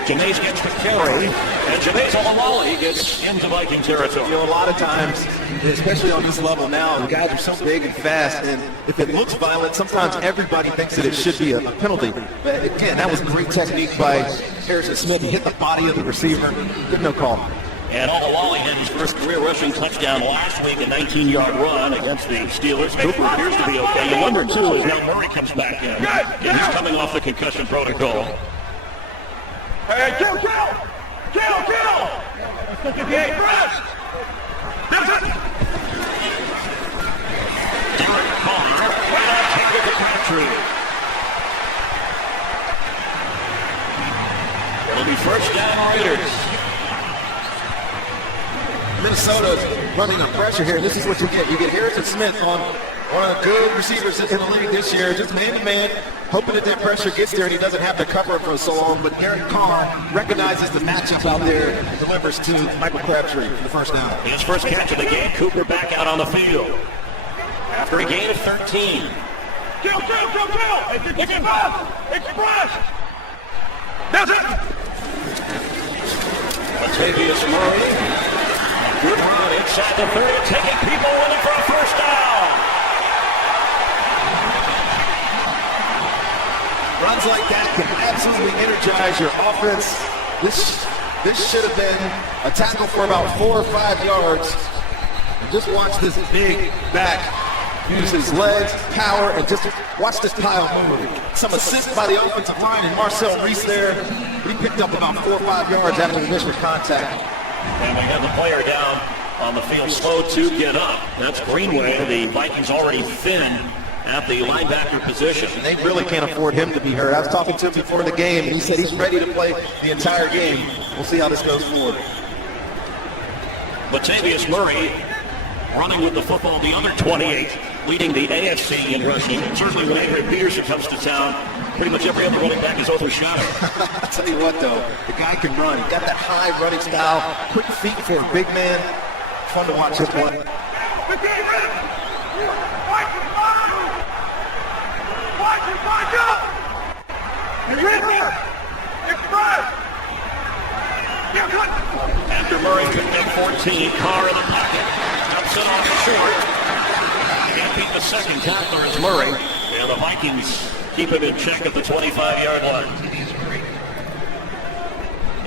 Jameis gets the carry, and Jameis Olawale gets into Viking territory. You know, a lot of times, especially on this level now, the guys are so big and fast, and if it looks violent, sometimes everybody thinks that it should be a penalty. But again, that was great technique by Harrison Smith. He hit the body of the receiver. Good no call. And Olawale had his first career rushing touchdown last week, a 19-yard run against the Steelers. Cooper appears to be okay. You wonder, too, is now Murray comes back in. And he's coming off the concussion protocol. Hey, kill! Okay, press! That's it! Derek Carr, right on target to Crabtree. It'll be first down Raiders. Minnesota running on pressure here. This is what you get. You get Harrison Smith on one of the good receivers in the league this year, just man-to-man, hoping that pressure gets there and he doesn't have to cover it for so long. But Derek Carr recognizes the matchup out there and delivers to Michael Crabtree for the first down. His first catch of the game, Cooper back out on the field. After a gain of 13. Kill! Express! That's it! Latavius Murray. Good run inside the 30, taking people with it for a first down. Runs like that can absolutely energize your offense. This should have been a tackle for about 4 or 5 yards. And just watch this big back use his legs, power, and just watch this pile move. Some assist by the offensive line, and Marcel Reese there. He picked up about 4 or 5 yards after the initial contact. And we have the player down on the field, slow to get up. That's Greenway. The Vikings already thin at the linebacker position. They really can't afford him to be hurt. I was talking to him before the game, and he said he's ready to play the entire game. We'll see how this goes forward. Latavius Murray running with the football, the other 28, leading the AFC in rushing. Certainly when Adrian Peterson comes to town, pretty much every other running back is overshadowed. I'll tell you what, though, the guy can run. He's got that high running style, quick feet for a big man. Fun to watch him play. After Murray could make 14, Carr in the pocket. Dumps it off short. Can't beat the second tackler is Murray. And the Vikings keep him in check at the 25-yard line.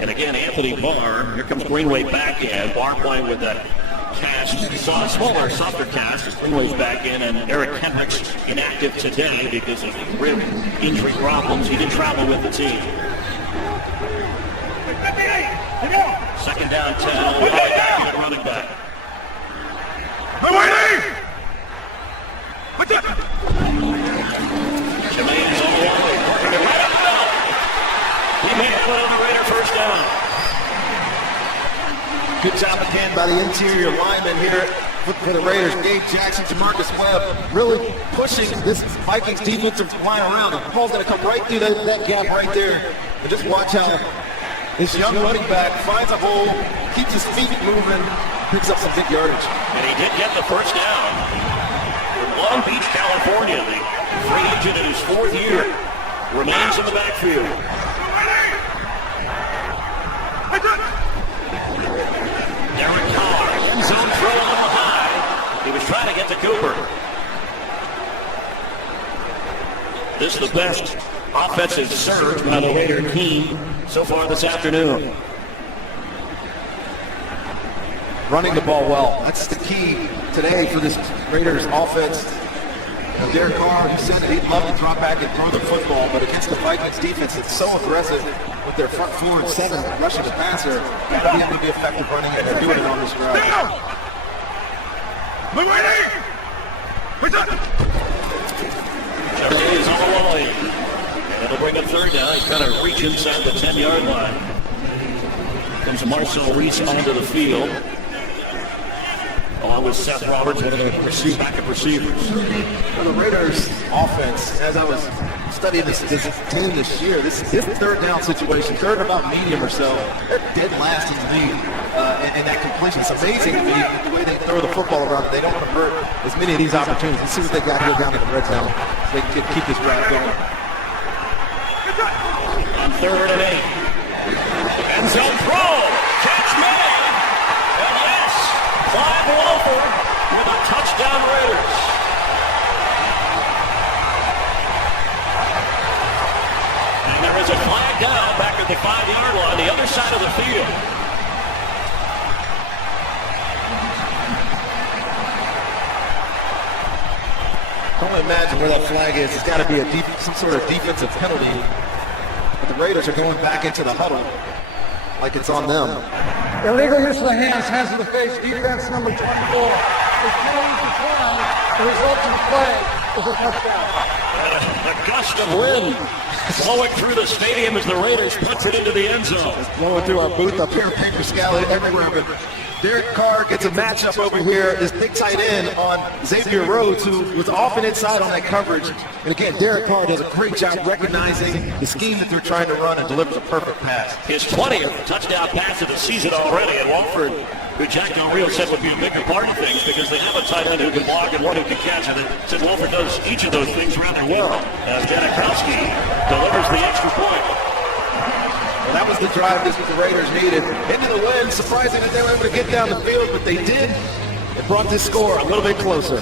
And again, Anthony Barr. Here comes Greenway back in. Barr playing with that cast. He saw a smaller, softer cast as Greenway's back in. And Eric Kendricks inactive today because of rib injury problems. He did travel with the team. Second down 10. Back at running back. Jermaine's on the way. Working it right up the middle. He may have it on the Raider first down. Good job again by the interior lineman here for the Raiders. Gabe Jackson, Jamarcus Webb, really pushing this Vikings defensive line around. The ball's going to come right through that gap right there. And just watch how this young running back finds a hole, keeps his feet moving, picks up some big yardage. And he did get the first down. From Long Beach, California, the free agent in his 4th year remains in the backfield. Derek Carr, end zone throw a little high. He was trying to get to Cooper. This is the best offensive surge by the Raider team so far this afternoon. Running the ball well. That's the key today for this Raiders offense. Derek Carr, he said that he'd love to drop back and throw the football, but against the Vikings defense, it's so aggressive with their front 4 and 7 rushing the passer. Got to be able to be effective running, and they're doing it on this route. Jermaine's on the line. That'll bring a third down. He's trying to reach inside the 10-yard line. Comes Marcel Reese onto the field. along with Seth Roberts, one of the backup receivers. For the Raiders offense, as I was studying this team this year, this third down situation, third and about medium or so, they're dead last in the league in that completion. It's amazing to me the way they throw the football around. They don't convert as many of these opportunities. Let's see what they got here down in the red zone so they can keep this drive going. On 3rd and 8. End zone throw. Catch made. And yes, Clive Walford with a touchdown Raiders. And there is a flag down back at the 5-yard line, the other side of the field. I can only imagine where that flag is. It's got to be some sort of defensive penalty. But the Raiders are going back into the huddle like it's on them. Illegal use of the hands to the face, defense number 24. The penalty declined. The result of the play is a touchdown. A gust of wind flowing through the stadium as the Raiders puts it into the end zone. It's blowing through our booth up here, paper scallop everywhere. But Derek Carr gets a matchup over here. This big tight end on Xavier Rhodes, who was off and inside on that coverage. And again, Derek Carr does a great job recognizing the scheme that they're trying to run and delivers a perfect pass. His 20th touchdown pass of the season already, and Walford, who Jack Del Rio said would be a bigger part of things because they have a tight end who can block and one who can catch it. Said Walford does each of those things rather well as Janikowski delivers the extra point. Well, that was the drive this was the Raiders needed. Into the wind, surprising that they were able to get down the field, but they did. It brought this score a little bit closer.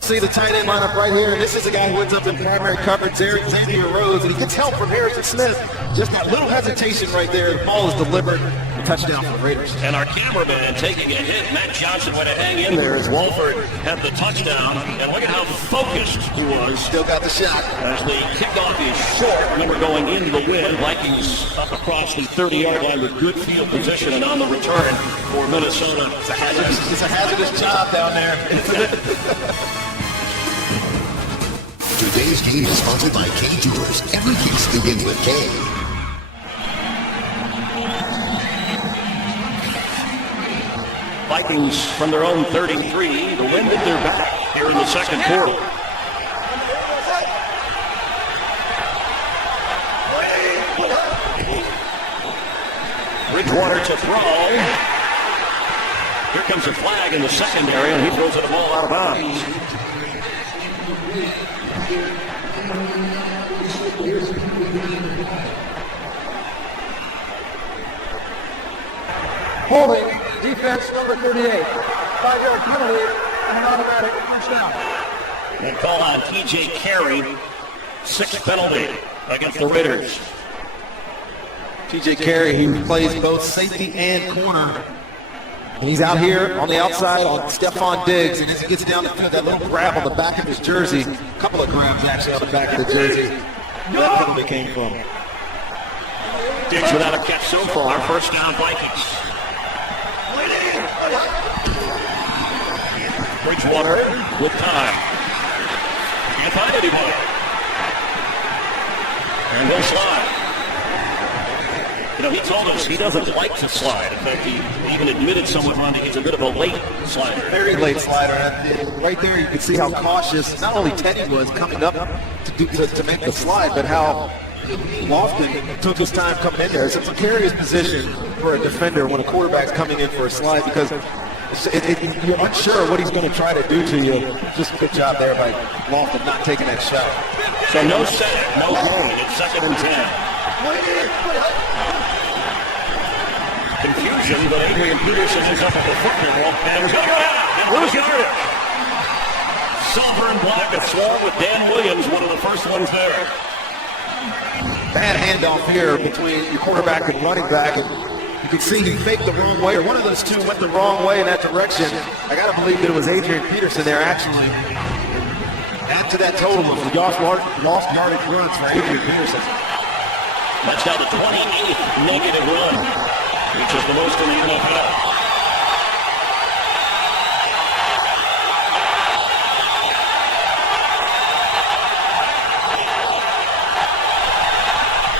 See the tight end lineup right here, and this is a guy who ends up in primary coverage, Xavier Rhodes, and he gets help from Harrison Smith. Just that little hesitation right there. The ball is delivered. A touchdown for the Raiders. And our cameraman taking a hit. Matt Johnson went to hang in there as Walford had the touchdown. And look at how focused he was. Still got the shot. As the kickoff is short. Remember, going into the wind, Vikings up across the 30-yard line with good field position. And on the return for Minnesota. It's a hazardous job down there. Today's game is sponsored by K Jewelers. Every piece begins with K. Vikings from their own 33. The wind at their back here in the second quarter. Bridgewater to throw. Here comes a flag in the secondary, and he throws the ball out of bounds. Holding, defense number 38. 5-yard penalty and an automatic first down. And call on T.J. Carey. 6th penalty against the Raiders. T.J. Carey, he plays both safety and corner. And he's out here on the outside on Stephon Diggs, and as he gets down the field, that little grab on the back of his jersey, a couple of grabs actually on the back of the jersey, that penalty came from. Diggs without a catch so far. First down, Vikings. Bridgewater with time. Can't find anybody. And he'll slide. You know, he told us he doesn't like to slide. In fact, he even admitted somewhat wrong that he's a bit of a late slider. Very late slider. And right there you can see how cautious not only Teddy was coming up to make the slide, but how Lofton took his time coming in there. It's a precarious position for a defender when a quarterback's coming in for a slide because you're unsure what he's going to try to do to you. Just a good job there by Lofton not taking that shot. So no sack, no gain. It's 2nd and 10. Confusion, but Adrian Peterson is up at the football and he's going to go out and lose yardage. Silver and black, a swarm with Dan Williams, one of the first ones there. Bad handoff here between your quarterback and running back, and you can see he faked the wrong way, or one of those two went the wrong way in that direction. I got to believe that it was Adrian Peterson there actually. Add to that total of lost yardage runs for Adrian Peterson. That's now the 28th negative run, which is the most in the NFL.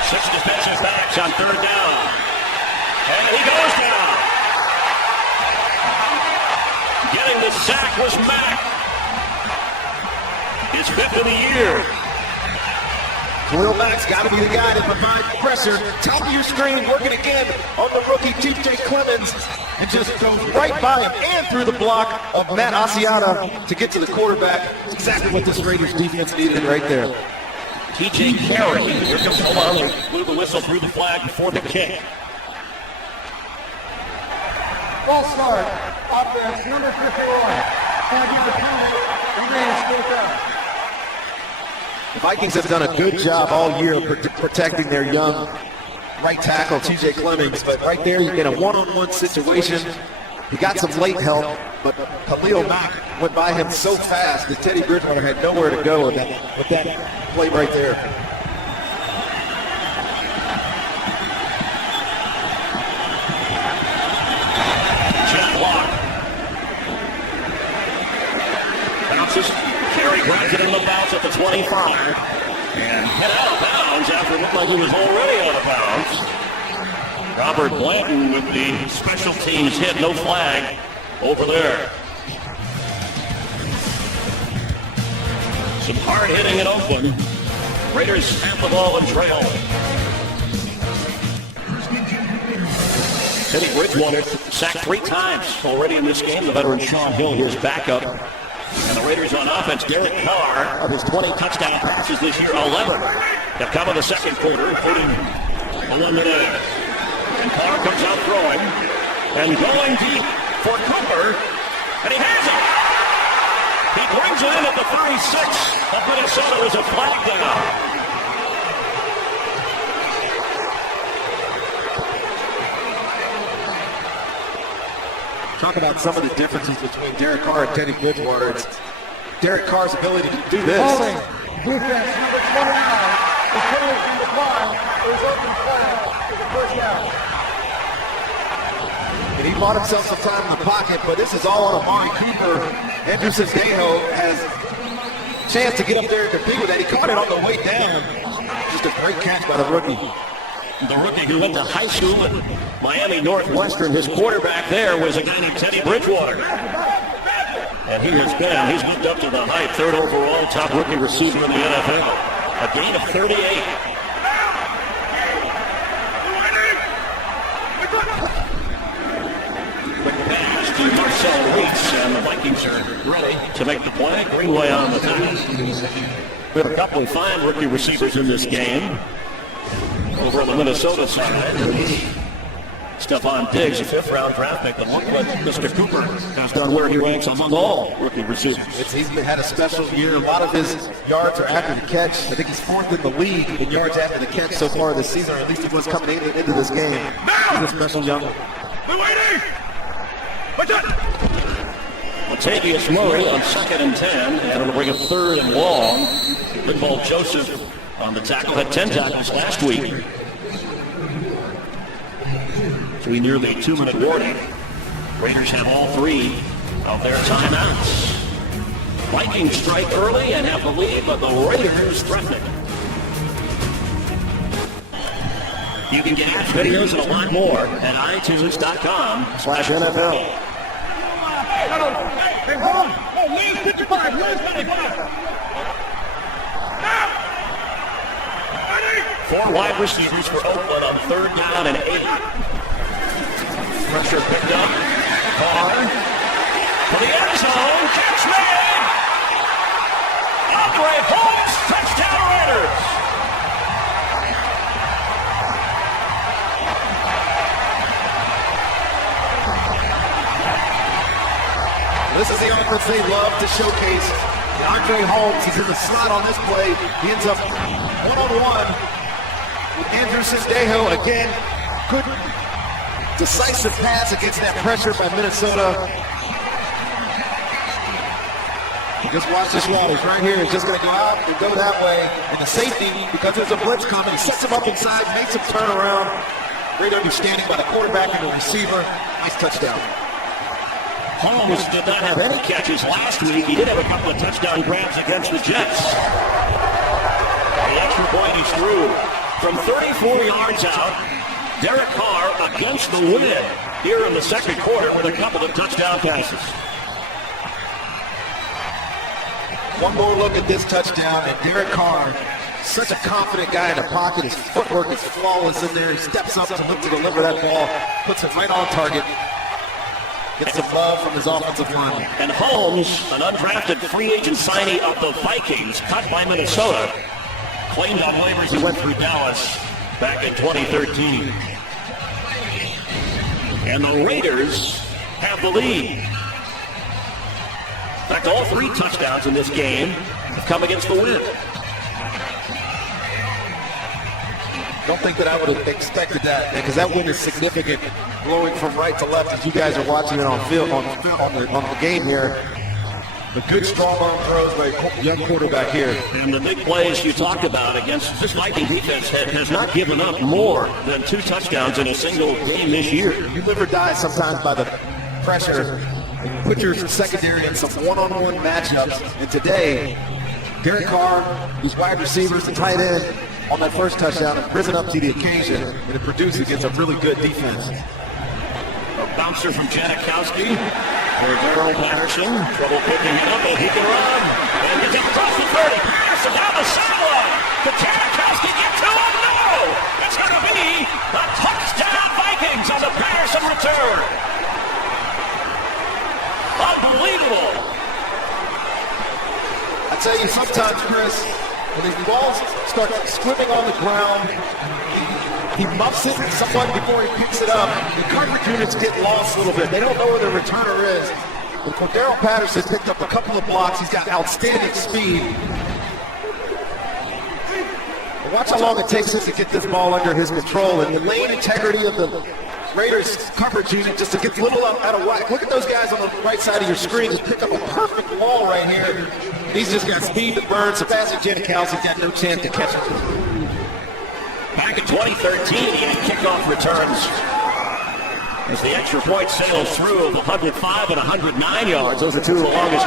Six defensive backs on 3rd down. And he goes down. getting the sack was Mack. His 5th of the year. Khalil Mack's got to be the guy to provide pressure. Top of your screen, working again on the rookie TJ Clemens. And just goes right by him and through the block of Matt Asiata to get to the quarterback. It's exactly what this Raiders defense needed right there. TJ Carey. Here comes Omar. Blew the whistle through the flag before the kick. Ball start. Offense, number 51. 5-yard penalty. Remains defense. The Vikings have done a good job all year protecting their young right tackle, TJ Clemens, but right there you get a one-on-one situation. He got some late help, but Khalil Mack went by him so fast that Teddy Bridgewater had nowhere to go with that play right there. Jet block. Bounces. Carey grabs it in the bounce at the 25. And hit out of bounds after it looked like he was already out of bounds. Robert Blanton with the special teams hit, no flag over there. Some hard hitting in Oakland. Raiders have the ball and trail. Teddy Bridgewater sacked 3 times already in this game. The veteran Sean Hill here's backup. And the Raiders on offense, Derek Carr, of his 20 touchdown passes this year, 11 have come in the second quarter, including the one today. And Carr comes out throwing and going deep for Cooper, and he has it. He brings it in at the 36 of Minnesota. There's a flag down. Talk about some of the differences between Derek Carr and Teddy Bridgewater. It's Derek Carr's ability to do this. Holding. Defense, number 29. The penalty from the line is open flag for the first down. And he bought himself some time in the pocket, but this is all on Amari Cooper. Andrew Dejo has a chance to get up there and compete with that. He caught it on the way down. Just a great catch by the rookie. The rookie who went to high school at Miami Northwestern, his quarterback there was a guy named Teddy Bridgewater. And he's moved up to the high 3rd overall top rookie receiver in the NFL. A gain of 38. And the Vikings are ready to make the play. Greenway on the time. We have a couple of fine rookie receivers in this game. Over on the Minnesota side, Stephon Diggs, a 5th-round draft pick. But look what Mr. Cooper has done, where he ranks among all rookie receivers. He's had a special year. A lot of his yards are after the catch. I think he's 4th in the league in yards after the catch so far this season, or at least he was coming into this game. He's a special young one. Latavius Murray on 2nd and 10, and it'll bring a 3rd and long. Good ball, Joseph on the tackle, had 10 tackles last week. So we nearly a 2-minute warning. Raiders have all 3 of their timeouts. Vikings strike early and have the lead, but the Raiders threaten it. You can get videos and a lot more at iTunes.com/NFL. Hey, hold on. Oh, lose 55, lose 55. 4 wide receivers for Oakland on 3rd down and 8. Pressure picked up. Carr for the end zone. Catch made. Andre Holmes, touchdown Raiders. This is the offense they love to showcase. Andre Holmes, he's in the slot on this play. He ends up one-on-one with Andrew Dejo. Again, good decisive pass against that pressure by Minnesota. Just watch this route. He's right here. He's just going to go out and go that way. And the safety, because there's a blitz coming, he sets him up inside, makes him turn around. Great understanding by the quarterback and the receiver. Nice touchdown. Holmes did not have any catches last week. He did have a couple of touchdown grabs against the Jets. The extra point he's through from 34 yards out. Derek Carr against the wind here in the second quarter with a couple of touchdown passes. one more look at this touchdown, and Derek Carr, such a confident guy in the pocket. His footwork is flawless in there. He steps up to look to deliver that ball, puts it right on target. Gets some love from his offensive line. And Holmes, an undrafted free agent signee of the Vikings, cut by Minnesota, claimed on waivers he went through Dallas back in 2013. And the Raiders have the lead. In fact, all 3 touchdowns in this game have come against the Wind. Don't think that I would have expected that, because that win is significant, blowing from right to left as you guys are watching it on the game here. The good strong arm throws by young quarterback here. And the big plays you talked about against this Viking defense has not given up more than 2 touchdowns in a single game this year. You live or die sometimes by the pressure. Put your secondary in some one-on-one matchups. And today, Derek Carr, these wide receivers and tight end on that first touchdown have risen up to the occasion, and it produced against a really good defense. A bouncer from Janikowski. Cordarrelle Patterson, trouble picking it up, and he can run. And gets it across the 30. Patterson down the sideline. Did Janikowski get to him? No! It's going to be a touchdown Vikings on the Patterson return. Unbelievable. I tell you, sometimes, Chris, when these balls start swimming on the ground, he muffs it somewhat before he picks it up. The coverage units get lost a little bit. They don't know where the returner is. And Cordarrelle Patterson picked up a couple of blocks. He's got outstanding speed. But watch how long it takes us to get this ball under his control. And the lane integrity of the Raiders coverage unit just to get a little out of whack. Look at those guys on the right side of your screen. Just pick up a perfect wall right here. He's just got speed to burn. Sebastian Janikowski's got no chance to catch him. Back in 2013, he had kickoff returns as the extra point sails through of 105 and 109 yards. Those are 2 of the longest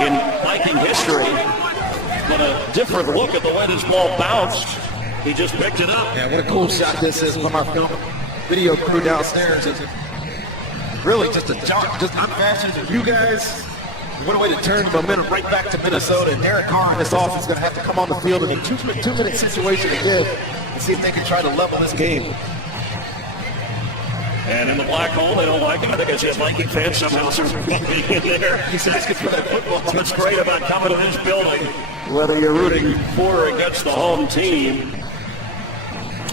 in Viking history. But a different look at the way this ball bounced. He just picked it up. Yeah, what a cool shot this is from our video crew downstairs. It's really just a jump. I'm faster than you guys. What a way to turn the momentum right back to Minnesota. And Derek Carr and this offense is going to have to come on the field in a two-minute situation again and see if they can try to level this game. And in the black hole, they don't like him. I think I see a Viking fan somehow in there. He's asking for that football. What's great about coming to this building, whether you're rooting for or against the home team.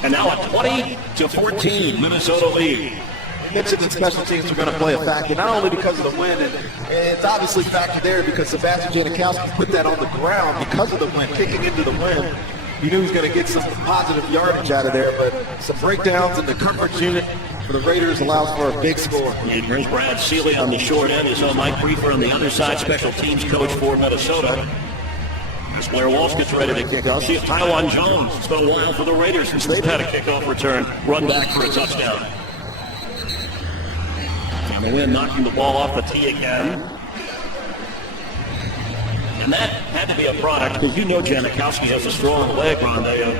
And now a 20-14 Minnesota lead. You mentioned that special teams are going to play a factor, not only because of the win, and it's obviously factored there because Sebastian Janikowski put that on the ground because of the win, kicking into the win. You knew he was going to get some positive yardage out of there, but some breakdowns in the coverage unit for the Raiders allows for a big score. And here's Brad Seeley on the short end. He's Mike Briefer on the other side, special teams coach for Minnesota. As Blair Walsh gets ready to kick off, see if Taiwan Jones. It's been a while for the Raiders since they've had a kickoff return, run back for a touchdown. And the Wind knocking the ball off the tee again. And that had to be a product, because you know Janikowski has a strong leg, Rondé,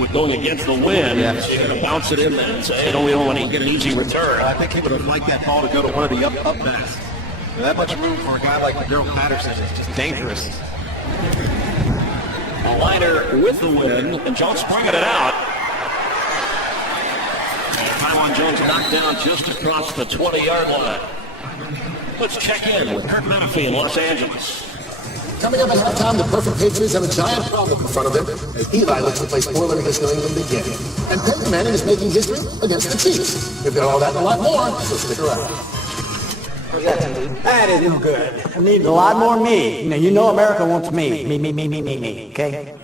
with going against the wind. Yeah. So you're going to bounce it in there and say, we don't want to get an easy return. I think he would have liked that ball to go to one of the up backs. That much room for a guy like Cordarrelle Patterson is just dangerous. A liner with the wind, and Jones bringing it out. And Taiwan Jones knocked down just across the 20-yard line. Let's check in with Kurt Menefee in Los Angeles. Coming up at halftime, the perfect Patriots have a giant problem in front of them as Eli looks to play spoiler against New England again. And Peyton Manning is making history against the Chiefs. We've got all that and a lot more, so stick around. That isn't good. I need a lot more me. You know America wants me. Me, okay?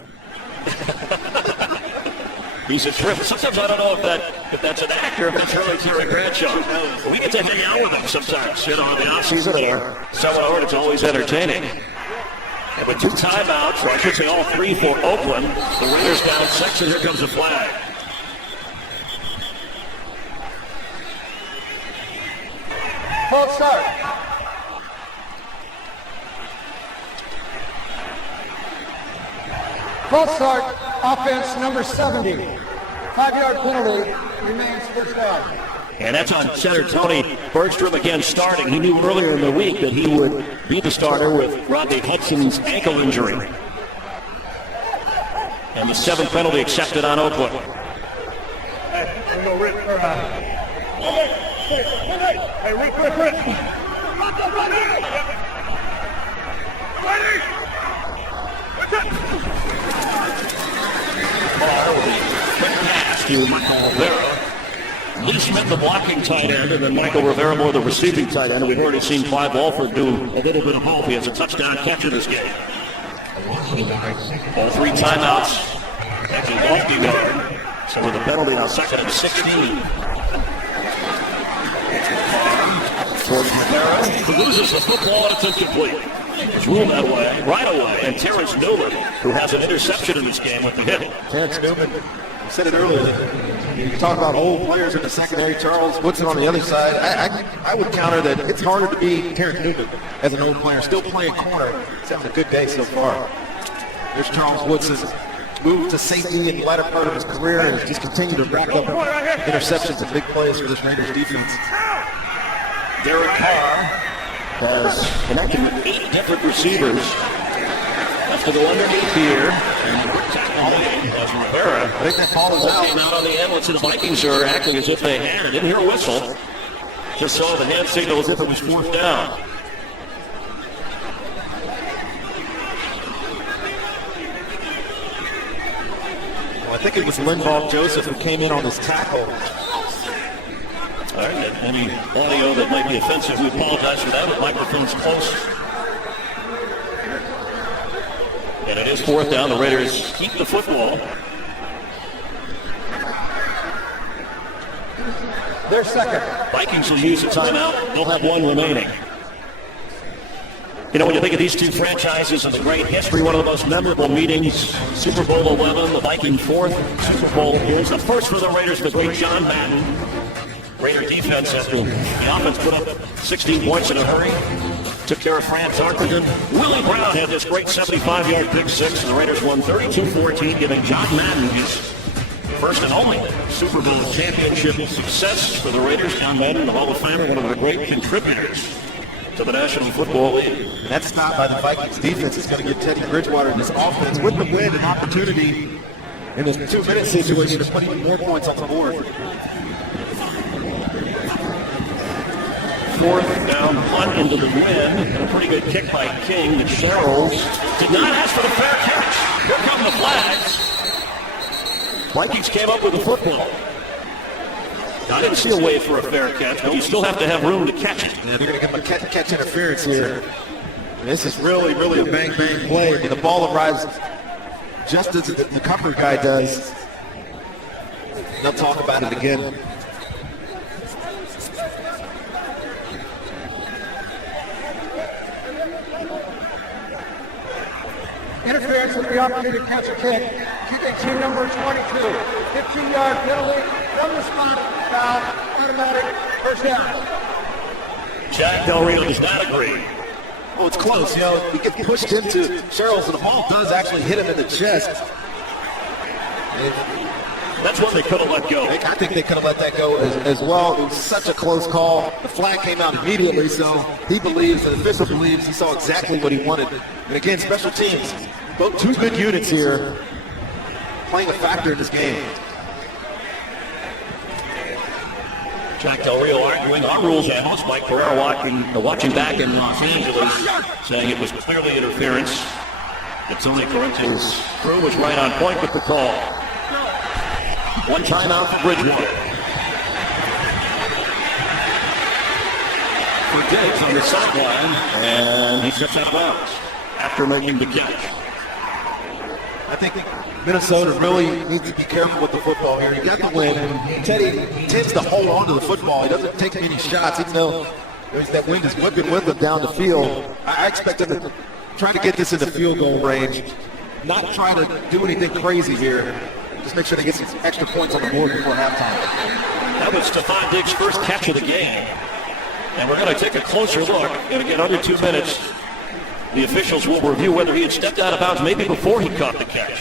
He's a trip. Sometimes I don't know if that's an actor, if that's really Terry Bradshaw. We get to hang out with him sometimes, on the off-season or somewhere. It's always entertaining. And with 2 timeouts, or I should say all 3 for Oakland, the Raiders down 6, and here comes the flag. False start. False start. Offense number 70. 5-yard penalty. Remains first down. And that's on center Tony Bergstrom again starting. He knew earlier in the week that he would be the starter with Rodney Hudson's ankle injury. And the 7th penalty accepted on Oakland. Hey, Rick. Pass to Michael Rivera. Lee Smith, the blocking tight end, and then Michael Rivera, more the receiving tight end. We've already seen Clive Walford do a little bit of both. He has a touchdown catch in this game. All 3 timeouts. Actually, off the guard. So with the penalty now, 2nd and 16. Towards Rivera, who loses the football and it's incomplete. It's ruled that way, right away. And Terrence Newman, who has an interception in this game with the hit. Terrence Newman, I said it earlier, you talk about old players in the secondary, Charles Woodson on the other side. I would counter that it's harder to be Terrence Newman as an old player, still playing corner. He's having a good day so far. There's Charles Woodson, moved to safety in the latter part of his career and has just continued to rack up interceptions and big plays for this Raiders defense. Derek Carr has connected with 8 different receivers. That's to go underneath here. As Rivera, I think that ball is out. Out on the end. Let's see, the Vikings are acting as if they had it. Didn't hear a whistle. Just saw the hand signal as if it was 4th down. Well, I think it was Linval Joseph who came in on this tackle. All right, any audio that might be offensive, we apologize for that. The microphone's close. And it is 4th down. The Raiders keep the football. Their second. Vikings will use a timeout. They'll have 1 remaining. You know, when you think of these 2 franchises and the great history, one of the most memorable meetings, Super Bowl 11, the Viking 4th Super Bowl is the first for the Raiders, the great John Madden. Raider defense after the offense put up 16 points in a hurry. Took care of Franz Arpaghan. Willie Brown had this great 75-yard pick 6, and the Raiders won 32-14, giving John Madden his first and only Super Bowl championship success for the Raiders. John Madden, the Hall of Famer, one of the great contributors to the National Football League. And that stop by the Vikings defense is going to give Teddy Bridgewater and his offense with the win an opportunity in this 2-minute situation to put even more points on the board. 4th down punt into the wind. And a pretty good kick by King. The Sherrills did not ask for the fair catch. Here come the flags. Vikings came up with the football. I didn't see a way for a fair catch, but you still have to have room to catch it. Yeah, they're going to give him a catch interference here. And this is really a bang-bang play. I mean, the ball arrives just as the cover guy does. They'll talk about it again. Interference with the opportunity to catch a kick. Kicking team number 22. 15-yard penalty from the spot. Foul. Automatic. First down. Jack Del Rio does not agree. Oh, it's close. You know, he gets pushed into Sherrills, and the ball does actually hit him in the chest. That's what they could have let go. I think they could have let that go as well. It was such a close call. The flag came out immediately, so he believes, the official believes, he saw exactly what he wanted. And again, special teams, both 2 good units here, playing a factor in this game. Jack Del Rio arguing our rules analyst Mike Pereira watching back in Los Angeles, saying it was clearly interference. But Tony Corrente's crew was right on point with the call. 1 timeout for Bridgewater. For Diggs on the sideline, and he steps out of bounds after making the catch. I think Minnesota really needs to be careful with the football here. He got the win. Teddy tends to hold on to the football. He doesn't take many shots, even though that wind is whipping with him down the field. I expect him to try to get this into field goal range, not try to do anything crazy here. Just make sure they get some extra points on the board before halftime. That was Stephon Diggs' first catch of the game. And we're going to take a closer look. And again, under 2 minutes, the officials will review whether he had stepped out of bounds maybe before he caught the catch.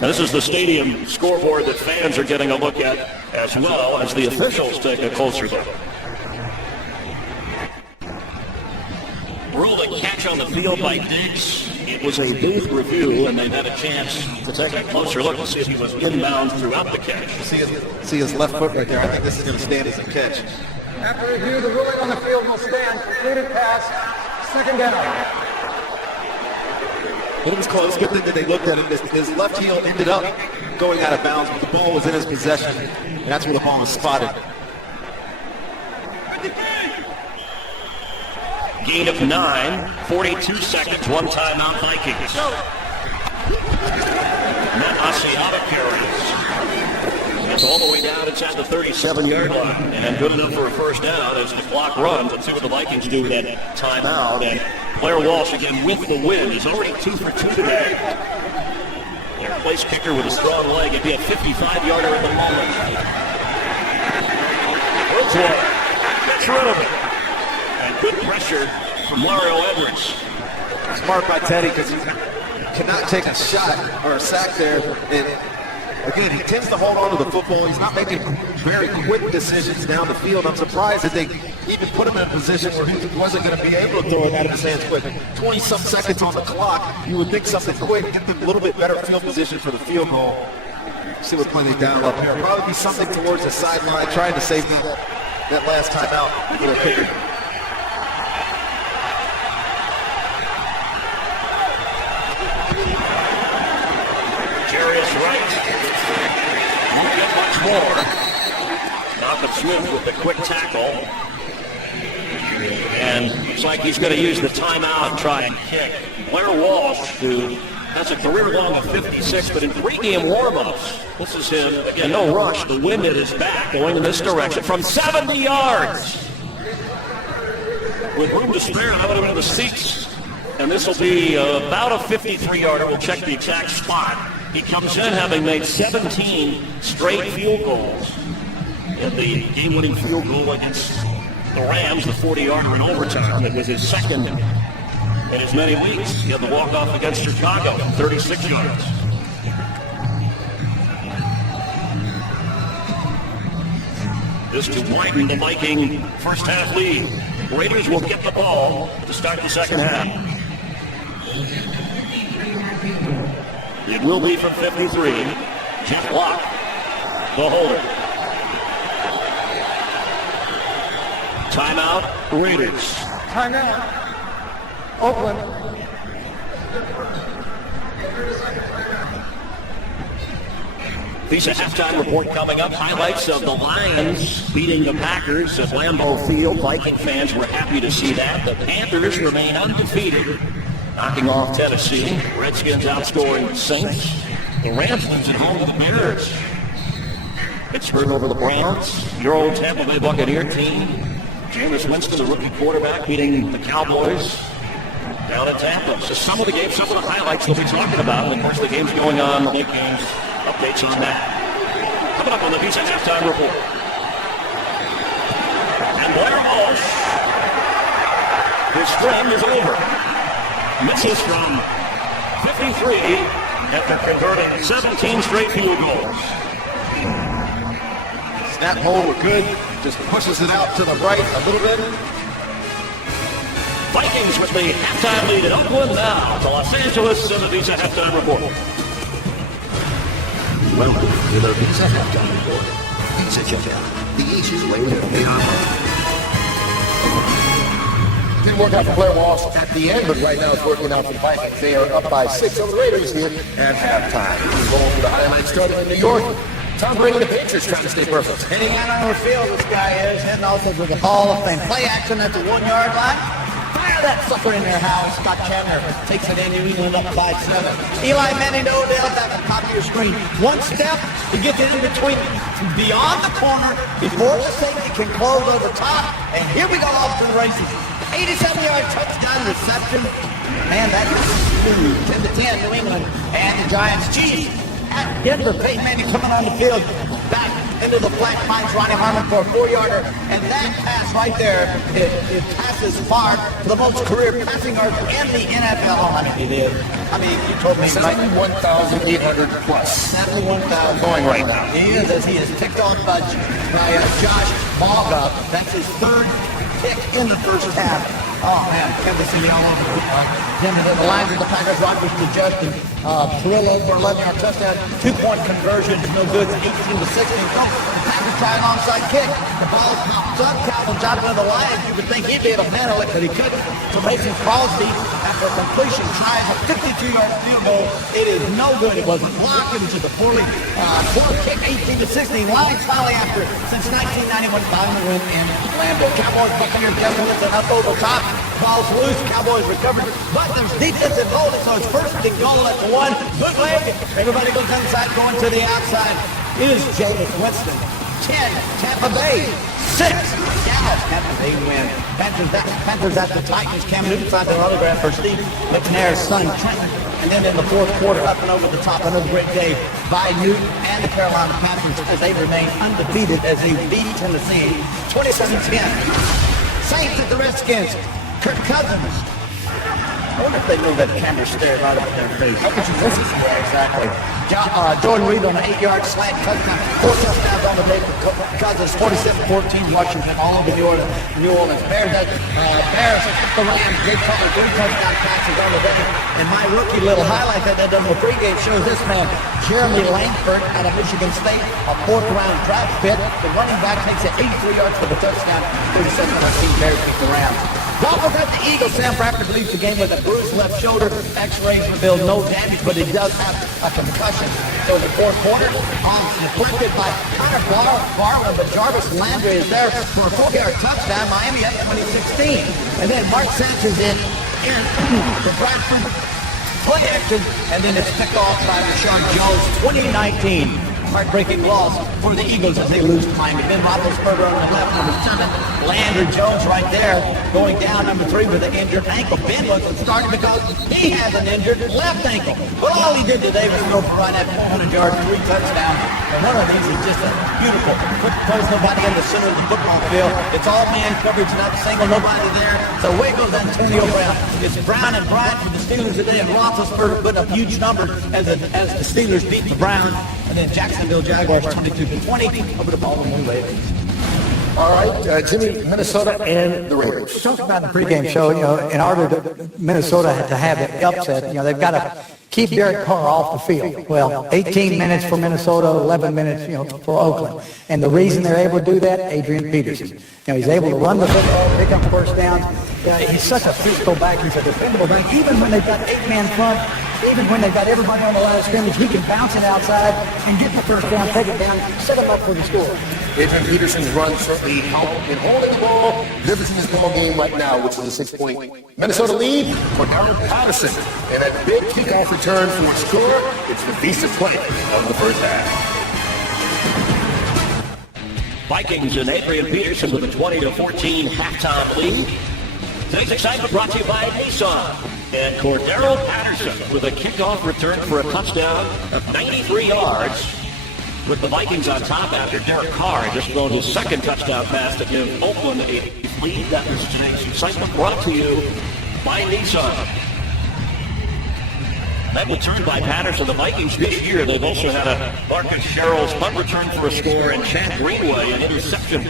Now, this is the stadium scoreboard that fans are getting a look at as well as the officials take a closer look. Ruled a catch on the field by Diggs. It was a booth review, and they've had a chance to take a closer look and see if he was inbound throughout the catch. See his left foot right there. I think this is going to stand as a catch. After review, the ruling on the field will stand. Completed pass, second down. It was close. Good thing that they looked at it. His left heel ended up going out of bounds, but the ball was in his possession, and that's where the ball was spotted. Gain of 9, 42 seconds, one timeout Vikings. Matt Asiata carries. It's all the way down inside the 37-yard line, and good enough for a first down as the clock runs. Let's see what the Vikings do with that timeout. And Blair Walsh, again, with the win, is already 2 for 2 today. Their place kicker with a strong leg. It'd be a 55-yarder at the moment. Bridgewater gets rid of it. And good pressure from Mario Edwards. Smart by Teddy because he cannot take a shot or a sack there. And again, he tends to hold on to the football. He's not making very quick decisions down the field. I'm surprised that they even put him in a position where he wasn't going to be able to throw it out of his hands quick. 20-some seconds on the clock. You would think something quick, get them a little bit better field position for the field goal. See what play they down up here. Probably be something towards the sideline, trying to save that last time out for the kicker. Won't get much more. Malcolm Smith with the quick tackle. And looks like he's going to use the timeout and try and kick. Blair Walsh, who has a career long of 56, but in 3-game warm-ups, this is him. Again, no rush. The wind at his back going in this direction from 70 yards. With room to spare out into the seats. And this will be about a 53-yarder. We'll check the exact spot. He comes in having made 17 straight field goals. And the game-winning field goal against the Rams, the 40-yarder in overtime. It was his second in as many weeks. He had the walk-off against Chicago, 36 yards. This to widen the Viking first-half lead. Raiders will get the ball to start the second half. It will be from 53. Jeff Locke, the holder. Timeout, Raiders. Timeout, Oakland. Visa halftime report coming up. Highlights of the Lions beating the Packers at Lambeau Field. Viking fans were happy to see that. The Panthers remain undefeated, knocking off Tennessee. Redskins outscoring the Saints. The Rams wins at home to the Bears. Pittsburgh over the Browns. Your old Tampa Bay Buccaneer team. Jameis Winston, the rookie quarterback, beating the Cowboys down in Tampa. So some of the games, some of the highlights we'll be talking about. And of course, the game's going on, the late games. Updates on that. Coming up on the Visa halftime report. And Blair Walsh, his string is over. Misses from 53 after converting 17 straight field goals. Snap hold good. Just pushes it out to the right a little bit. Vikings with the halftime lead at Oakland now to Los Angeles in the Visa halftime report. Welcome to the Visa Halftime Report. Visa Checkout, the easiest way to pay our money. Didn't work out for Blair Walsh at the end, but right now it's working out for the Vikings. They are up by 6 on the Raiders here at halftime. We're going for the highlights starting in New York. Tom Brady, the Patriots, trying to stay perfect. Heading out on the field, this guy is heading also to the Hall of Fame. Play action at the 1-yard line. Fire that sucker in there, Howard. Scott Chandler takes it in. New England up by 7. Eli Manning to Odell at the top of your screen. One step, he gets it in between, beyond the corner, before the safety can close over top. And here we go off to the races. 87-yard touchdown reception. Man, that is 10-10 New England and the Giants. Chiefs at Denver. Peyton Manning coming on the field. back into the flat, finds Ronnie Harmon for a 4-yarder, and that pass right there, it passes far for the most career passing yards in the NFL. I mean, it is. I mean, you told me 71,800 plus. 71,000 going right now. He is, as he is picked off by Josh Malga. That's his third pick in the first half. Oh man, Kansas City all over him and the lines of the Packers. Rodgers to Justin. Perillo for 11-yard touchdown. 2-point conversion, no good. 18-16. The Packers try an onside kick. The ball pops up. Calvin Johnson of the Lions. You would think he'd be able to handle it, but he couldn't. So Mason Crosby, after a completion, tries a 52-yard field goal. It is no good. It wasn't blocked. It was just a poor kick. 18-16. Lions finally, after since 1991, finally win in Lambeau. Cowboys, Buccaneers, Kevin Wilson up over top. Ball's loose. Cowboys recovered, but there's defensive holding, so it's first and goal at the 1. Good leg. Everybody goes inside, going to the outside. Is Jameis Winston. 10. Tampa Bay. 6. Dallas. Tampa Bay win. Panthers at the Titans. Cam Newton signed their autograph for Steve McNair's son, Trenton. And then in the fourth quarter, up and over the top, another great day by Newton and the Carolina Panthers as they remain undefeated as they beat Tennessee 27-10. Saints at the Redskins. Kirk Cousins. I wonder if they know that camera stared right up at their face. How could you listen? Yeah, exactly. Jordan Reed on an 8-yard slant touchdown. 4 touchdowns on the day for Cousins. 47-14 Washington all over New Orleans. Bears at the Rams. Jake Cutler, 3 touchdown passes on the day. And my rookie little highlight that done the pregame shows this man, Jeremy Langford out of Michigan State, a 4th-round draft pick. The running back takes it 83 yards for the touchdown. 32nd on team. Bears beat the Rams. Dolphins at the Eagles. Sam Bradford leaves the game with a bruised left shoulder. X-rays reveal no damage, but he does have a concussion. So in the fourth quarter, deflected by Connor Barwin, but Jarvis Landry is there for a 4-yard touchdown. Miami at 2016. And then Mark Sanchez in for Bradford. Play action, and then it's picked off by Rashawn Jones. 2019. Heartbreaking loss for the Eagles as they lose to Miami. Ben Roethlisberger on the left, number 7. Landry Jones right there going down, number 3 with an injured ankle. Ben wasn't starting because he has an injured left ankle. But all he did today was go for right at 400 yards, 3 touchdowns. And one of these is just a beautiful quick throws, nobody in the center of the football field. It's all man coverage, not single, nobody there. So away goes Antonio Brown. It's Brown and Bryant for the Steelers today, and Roethlisberger putting up huge numbers as the Steelers beat the Browns. And then Jacksonville Jaguars 22-20 over the Baltimore Ravens. All right, Jimmy, Minnesota and the Raiders. We talked about in the pregame show, in order to Minnesota to have the upset, they've got to keep Derek Carr off the field. Well, 18 minutes for Minnesota, 11 minutes, for Oakland. And the reason they're able to do that, Adrian Peterson. He's able to run the football, pick up first downs. He's such a physical back. He's a dependable back. Even when they've got 8-man front, even when they've got everybody on the line of scrimmage, he can bounce it outside and get the first down, take it down, set him up for the score. Adrian Peterson's run certainly helped in holding the ball. Difference in this ball game right now, which is a 6-point Minnesota lead. Cordarrelle Patterson and a big kickoff return for a score. It's the decisive play of the first half. Vikings and Adrian Peterson with a 20-14 halftime lead. Today's excitement brought to you by Nissan. And Cordarrelle Patterson with a kickoff return for a touchdown of 93 yards. With the Vikings on top after Derek Carr just thrown his second touchdown pass to give Oakland a lead. That was today's excitement brought to you by Nissan. That return by Patterson. The Vikings this year, they've also had a Marcus Sherrill's punt return for a score and Chad Greenway an interception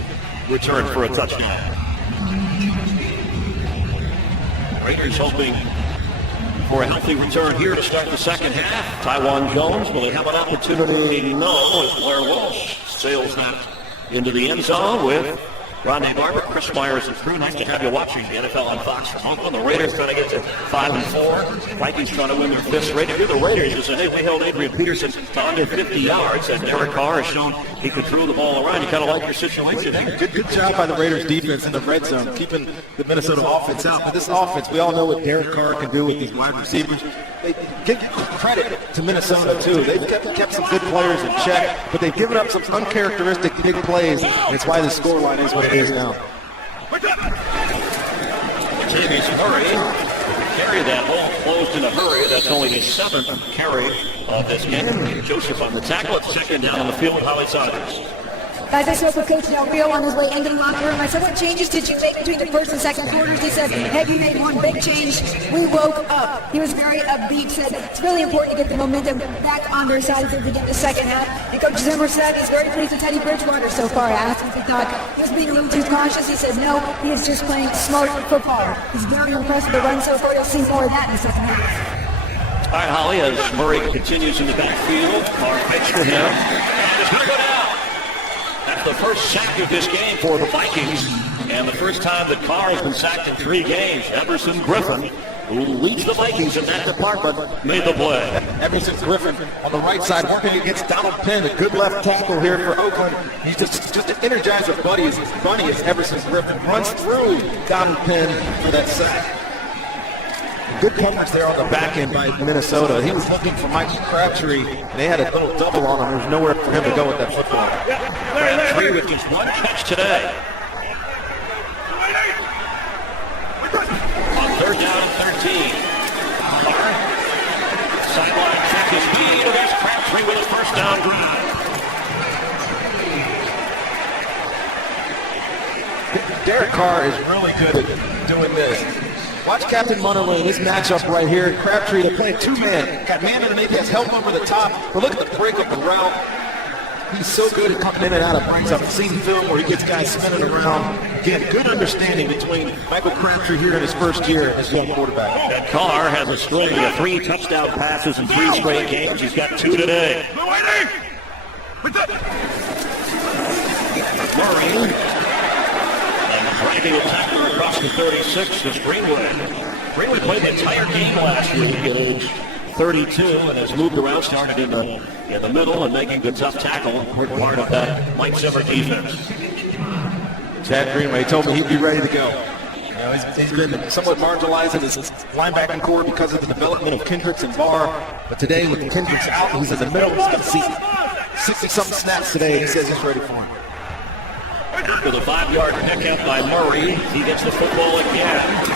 return for a touchdown. Raiders hoping for a healthy return here to start the second half. Tywan Jones, will he have an opportunity? No, as Blair Walsh sails that into the end zone with Rodney Barber, Chris Myers, and crew. Nice to have you watching the NFL on Fox from Oakland. The Raiders trying to get to 5-4. Vikings trying to win their 5th straight. If you're the Raiders, you say, hey, we held Adrian Peterson to under 50 yards, and Derek Carr has shown he could throw the ball around. You kind of like your situation here. Good job by the Raiders defense in the red zone, keeping the Minnesota offense out. But this offense, we all know what Derek Carr can do with these wide receivers. They give credit to Minnesota, too. They've kept some good players in check, but they've given up some uncharacteristic big plays. And it's why the scoreline is what it is now. Jamie's hurry. Carry that ball closed in a hurry. That's only his 7th carry of this game. Joseph on the tackle. It's second down on the field with Holly Saunders. As I spoke with Coach Del Rio on his way into the locker room, I said, what changes did you make between the first and second quarters? He said, hey, we made one big change. We woke up. He was very upbeat, said it's really important to get the momentum back on their side as they begin the second half. And Coach Zimmer said he's very pleased with Teddy Bridgewater so far. I asked him if he thought he was being a little too cautious. He said, no, he is just playing smart football. He's very impressed with the run so far. You'll see more of that in the second half. All right, Holly, as Murray continues in the backfield, Carr fakes for him. And it's going to go down. That's the first sack of this game for the Vikings, and the first time that Carr has been sacked in 3 games. Everson Griffin, who leads the Vikings in that department, made the play. Everson Griffin on the right side working against Donald Penn, a good left tackle here for Oakland. He's just an energizer buddy as funny as Everson Griffin runs through Donald Penn for that sack. Good coverage there on the back end by Minnesota. He was looking for Mikey Crabtree, and they had a little double on him. There was nowhere for him to go with that football. Crabtree with just 1 catch today. On third down and 13. Sideline check his speed, and there's Crabtree with a first down drive. Derek Carr is really good at doing this. Watch Captain Munnerlyn in this matchup right here. Crabtree, they're playing 2-man. Got man in the make, has help over the top. But look at the break of the route. He's so good at coming in and out of breaks. I've seen film where he gets guys spinning around. Again, good understanding between Michael Crabtree here in his first year as young quarterback. And Carr has a string of 3 touchdown passes in 3 straight games. He's got 2 today. Murray. Dragging a tackler across the 36 is Greenwood. Greenwood played the entire game last week at age 32 and has moved around, started in the middle and making the tough tackle. Part of that Mike Zimmer defense. Chad Greenway told me he'd be ready to go. You know, he's been somewhat marginalized in his linebacking core because of the development of Kendricks and Barr. But today, with Kendricks out, he's in the middle. He's going to see 60-something snaps today. He says he's ready for him. With a 5-yard pickup by Murray, he gets the football again. And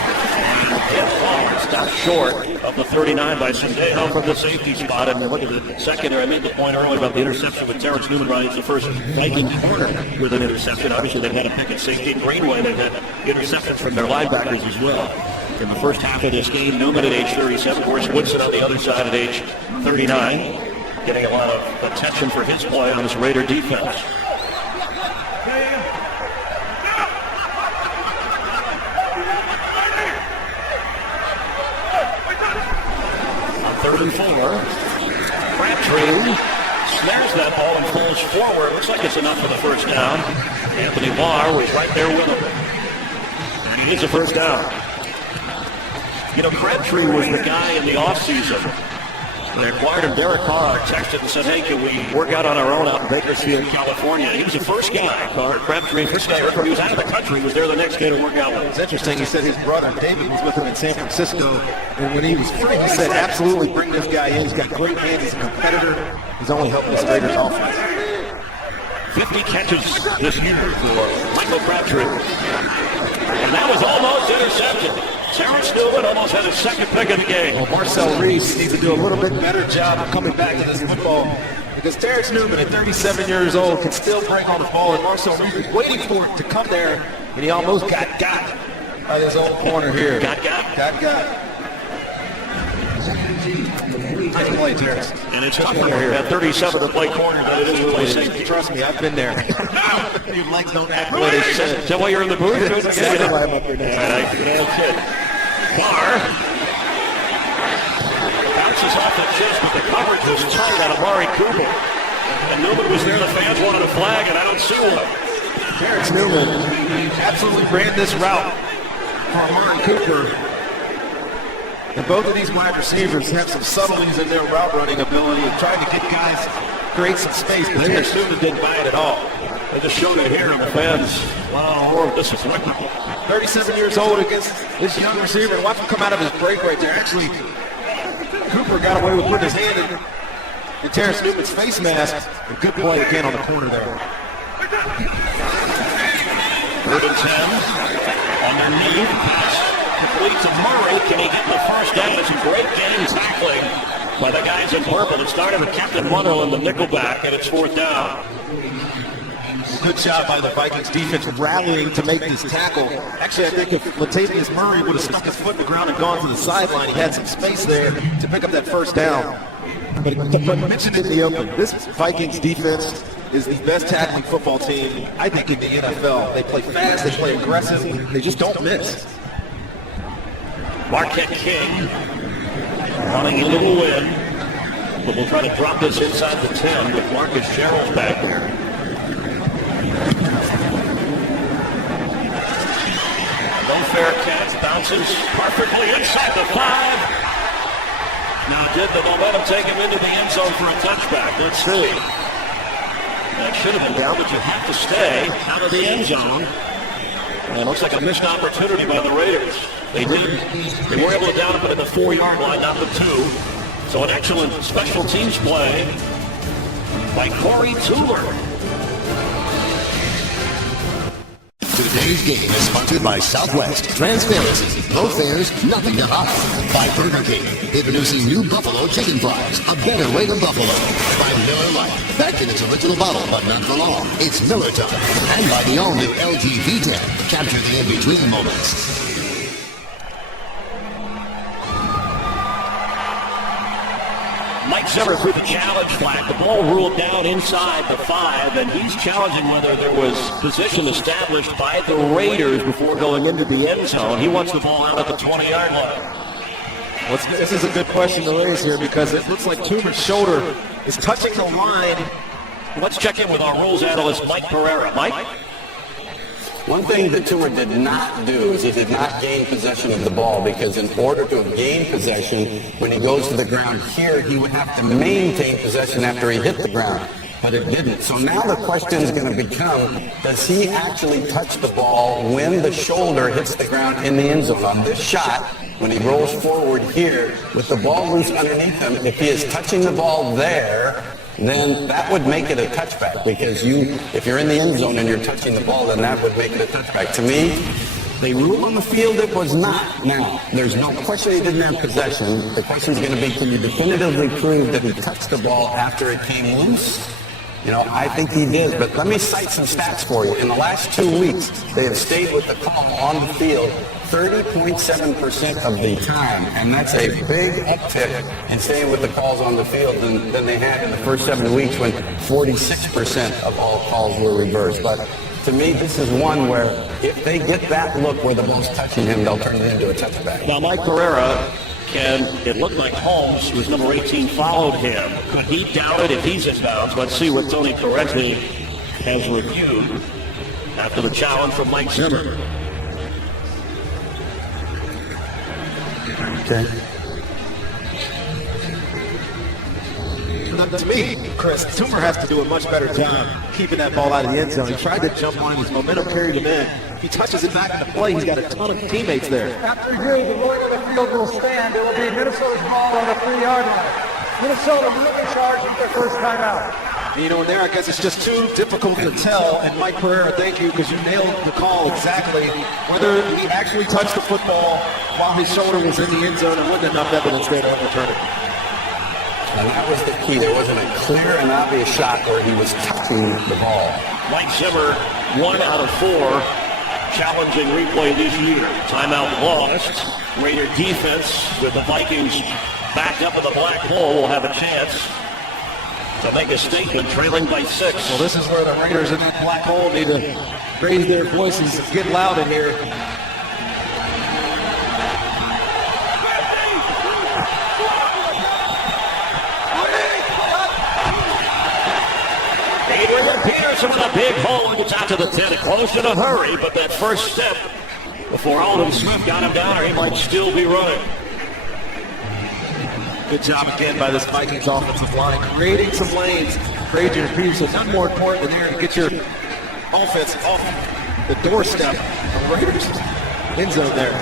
Jeff Barr stopped short of the 39 by Sendejo from the safety spot. And look at the secondary. I made the point earlier about the interception with Terrence Newman, right? It's the first Viking corner with an interception. Obviously, they've had a pick at safety. Greenway, they've had interceptions from their linebackers as well. In the first half of this game, Newman at age 37, of course, Woodson on the other side at age 39, getting a lot of attention for his play on this Raider defense. Third and 4. Crabtree snares that ball and pulls forward. Looks like it's enough for the first down. Anthony Barr was right there with him. And he needs a first down. You know, Crabtree was the guy in the offseason. They acquired him. Derek Carr texted and said, hey, can we work out on our own out in Bakersfield, California? He was the first guy. Crabtree, first guy ever. He was out of the country. He was there the next day to work out with. It's interesting. He said his brother, David, was with him in San Francisco. And when he was free, he said, absolutely bring this guy in. He's got great hands. He's a competitor. He's only helping this Raiders offense. 50 catches this year for Michael Crabtree. And that was almost intercepted. Terrence Newman almost had his second pick of the game. Well, Marcel Reese needs to do a little bit better job of coming back to this football because Terrence Newman at 37 years old can still break on the ball, and Marcel Reese is waiting for it to come there, and he almost got by this old corner here. Got. Nice play, Terrence. And it's tougher at 37 to play corner than it is to play safety. Trust me, I've been there. Your legs don't act the way they should. Is that why you're in the booth? That's why I'm up here now. Barr bounces off the chest, but the coverage was tight on Amari Cooper. And Newman was there. The fans wanted a flag, and I don't see one. Terrence Newman absolutely ran this route for Amari Cooper. And both of these wide receivers have some subtleties in their route running ability of trying to get guys, create some space, but Terrence Newman didn't buy it at all. They just showed it here, and the fans, wow, this is wonderful. 37 years old against this young receiver. Watch him come out of his break right there. Actually, Cooper got away with putting his hand in Terrence Newman's face mask. A good play again on the corner there. Third and 10 on their knee. Pass complete to Murray. Can he get the first down? It's a great game tackling by the guys in purple. It started with Captain Munnell in the nickelback, and it's 4th down. Good job by the Vikings defense rallying to make this tackle. Actually, I think if Latavius Murray would have stuck his foot in the ground and gone to the sideline, he had some space there to pick up that 1st down. But mentioned in the open, this Vikings defense is the best tackling football team, I think, in the NFL. They play fast, they play aggressive, they just don't miss. Marquette King running into the wind, but we'll try to drop this inside the 10 with Marcus Sherrill back there. No fair catch, bounces perfectly inside the 5. Now did the momentum take him into the end zone for a touchback? Let's see. That should have been down, but you have to stay out of the end zone. And it looks like a missed opportunity by the Raiders. They were able to down it, but at the 4-yard line, not the 2. So an excellent special teams play by Corey Tuber. Today's game is sponsored by Southwest. Transparency. No fares, nothing to hide. By Burger King. Introducing new Buffalo chicken fries. A better way to Buffalo. By Miller Lite. Back in its original bottle, but not for long. It's Miller time. And by the all-new LG V10. Capture the in-between moments. Mike Zimmer threw the challenge flag. The ball ruled down inside the 5, and he's challenging whether there was position established by the Raiders before going into the end zone. He wants the ball out at the 20-yard line. Well, this is a good question to raise here because it looks like Tuber's shoulder is touching the line. Let's check in with our rules analyst, Mike Pereira. Mike? One thing that Tua did not do is he did not gain possession of the ball, because in order to gain possession, when he goes to the ground here, he would have to maintain possession after he hit the ground. But it didn't. So now the question is going to become, does he actually touch the ball when the shoulder hits the ground in the end zone? On this shot, when he rolls forward here with the ball loose underneath him, if he is touching the ball there, then that would make it a touchback, because if you're in the end zone and you're touching the ball, then that would make it a touchback. To me, they rule on the field it was not. Now, there's no question he didn't have possession. The question is going to be, can you definitively prove that he touched the ball after it came loose? You know, I think he did, but let me cite some stats for you. In the last 2 weeks, they have stayed with the call on the field 30.7% of the time, and that's a big uptick in staying with the calls on the field than they had in the first 7 weeks, when 46% of all calls were reversed. But to me, this is one where if they get that look where the ball's touching him, they'll turn it into a touchback. Now, Mike Pereira, it looked like Holmes, who was number 18, followed him. Could he doubt it if he's in bounds? Let's see what Tony Corretti has reviewed after the challenge from Mike Zimmer. Okay. To me, Chris, Toomer has to do a much better job keeping that ball out of the end zone. He tried to jump on his momentum, carried him in. He touches it back into play. He's got a ton of teammates there. After here, the Lord of the field will stand. It will be Minnesota's ball on the 3-yard line. Minnesota will in charge with their first time out. You know, and there I guess it's just too difficult to tell. And Mike Pereira, thank you, because you nailed the call exactly. Whether he actually touched the football while his shoulder was in the end zone, and wasn't enough evidence there to overturn it. And that was the key. There wasn't a clear and obvious shot where he was touching the ball. Mike Zimmer, 1 out of 4 challenging replay this year. Timeout lost. Raider defense with the Vikings backed up in the black hole will have a chance to make a statement, trailing by 6. Well, this is where the Raiders in that black hole need to raise their voices and get loud in here. Adrian Peterson with a big hole, gets out to the 10, close in a hurry, but that first step before Alden Smith got him down, or he might still be running. Good job again by this Vikings offensive line, creating some lanes for Adrian Peterson. None more important than there to get your offense off the doorstep of the Raiders end zone there.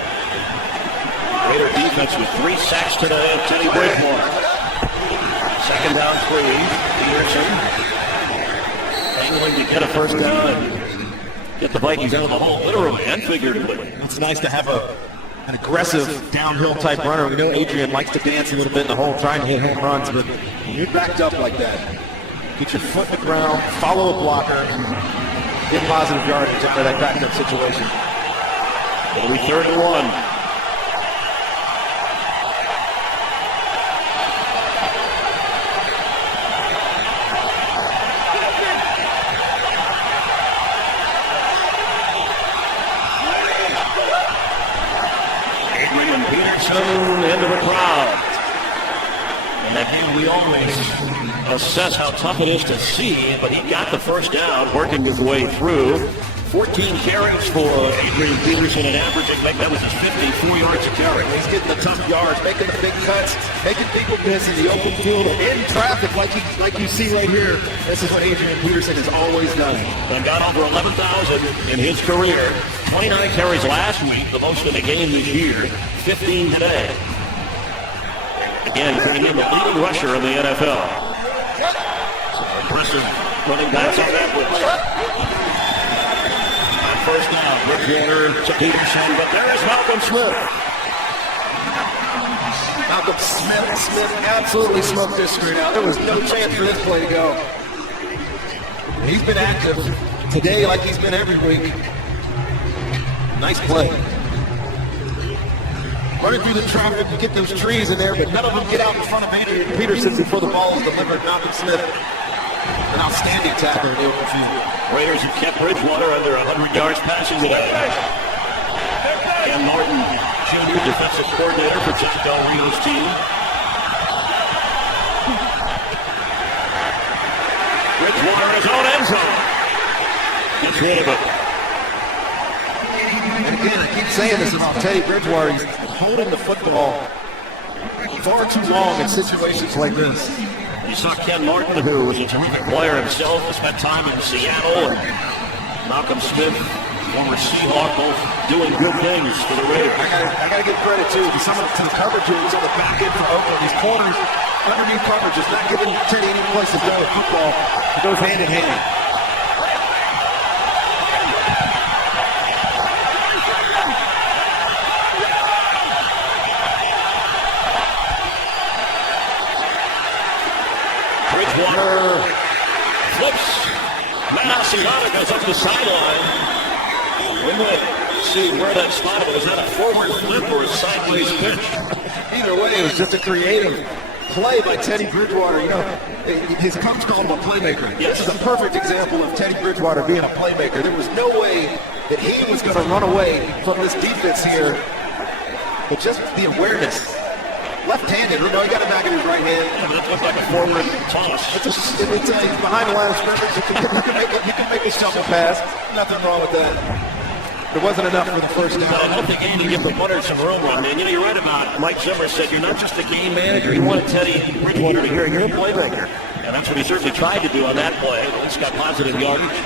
Raider defense with 3 sacks today of Teddy Bridgewater. 2nd down 3, Peterson angling to get a first down and get the Vikings out of the hole, literally and figuratively. It's nice to have a an aggressive downhill type runner. We know Adrian likes to dance a little bit in the hole, trying to hit home runs, but when you're backed up like that, get your foot in the ground, follow a blocker, and get positive yardage out of that backed up situation. It'll be 3rd and 1. Into the crowd. And again, we always assess how tough it is to see, but he got the first down, working his way through. 14 carries for Adrian Peterson and averaging, that was his 54 yards a carry. He's getting the tough yards, making the big cuts, making people miss in the open field, in traffic like you see right here. This is what Adrian Peterson has always done. And got over 11,000 in his career. 29 carries last week, the most in a game this year. 15 today. Again, he became the leading rusher in the NFL. So impressive running backs on that list. First down, Bridgewater to Peterson, but there is Malcolm Smith. Malcolm Smith absolutely smoked this screen out. There was no chance for this play to go. He's been active today like he's been every week. Nice play. Running through the traffic, you get those trees in there, but none of them get out in front of Adrian Peterson before the ball is delivered. Malcolm Smith, an outstanding tackler in the open field. Raiders have kept Bridgewater under 100 yards passing today. Ken Martin, Jr., defensive coordinator for Jack Del Rio's team. Bridgewater in his own end zone. Gets rid of it. And again, I keep saying this about Teddy Bridgewater. He's holding the football far too long in situations like this. You saw Ken Martin, who was a terrific player himself, spent time in Seattle, and Malcolm Smith, former Seahawk, both doing good things for the Raiders. I got to give credit to the coverage on the back end for Oakland. These corners, underneath coverage, is not giving Teddy any place to go with football. It goes hand in hand. Bridgewater flips. Massillana goes up the sideline. We might see where that spot was. Was that a forward flip or a sideways pitch? Either way, it was just a creative play by Teddy Bridgewater. You know, his coach called him a playmaker. Yes. This is a perfect example of Teddy Bridgewater being a playmaker. There was no way that he was going to run away from this defense here, but just the awareness. Left-handed, you know, he got it back in his right hand. Yeah, but that looked like a forward toss. It's behind the line of scrimmage. You can make a shuffle pass. Nothing wrong with that. There wasn't enough for the first down. I don't think Andy give the punter some room on it. You know, you're right about Mike Zimmer said you're not just a game manager. You wanted Teddy Bridgewater to hear you're a playmaker. And that's what he certainly tried to do on that play. At least got positive yardage.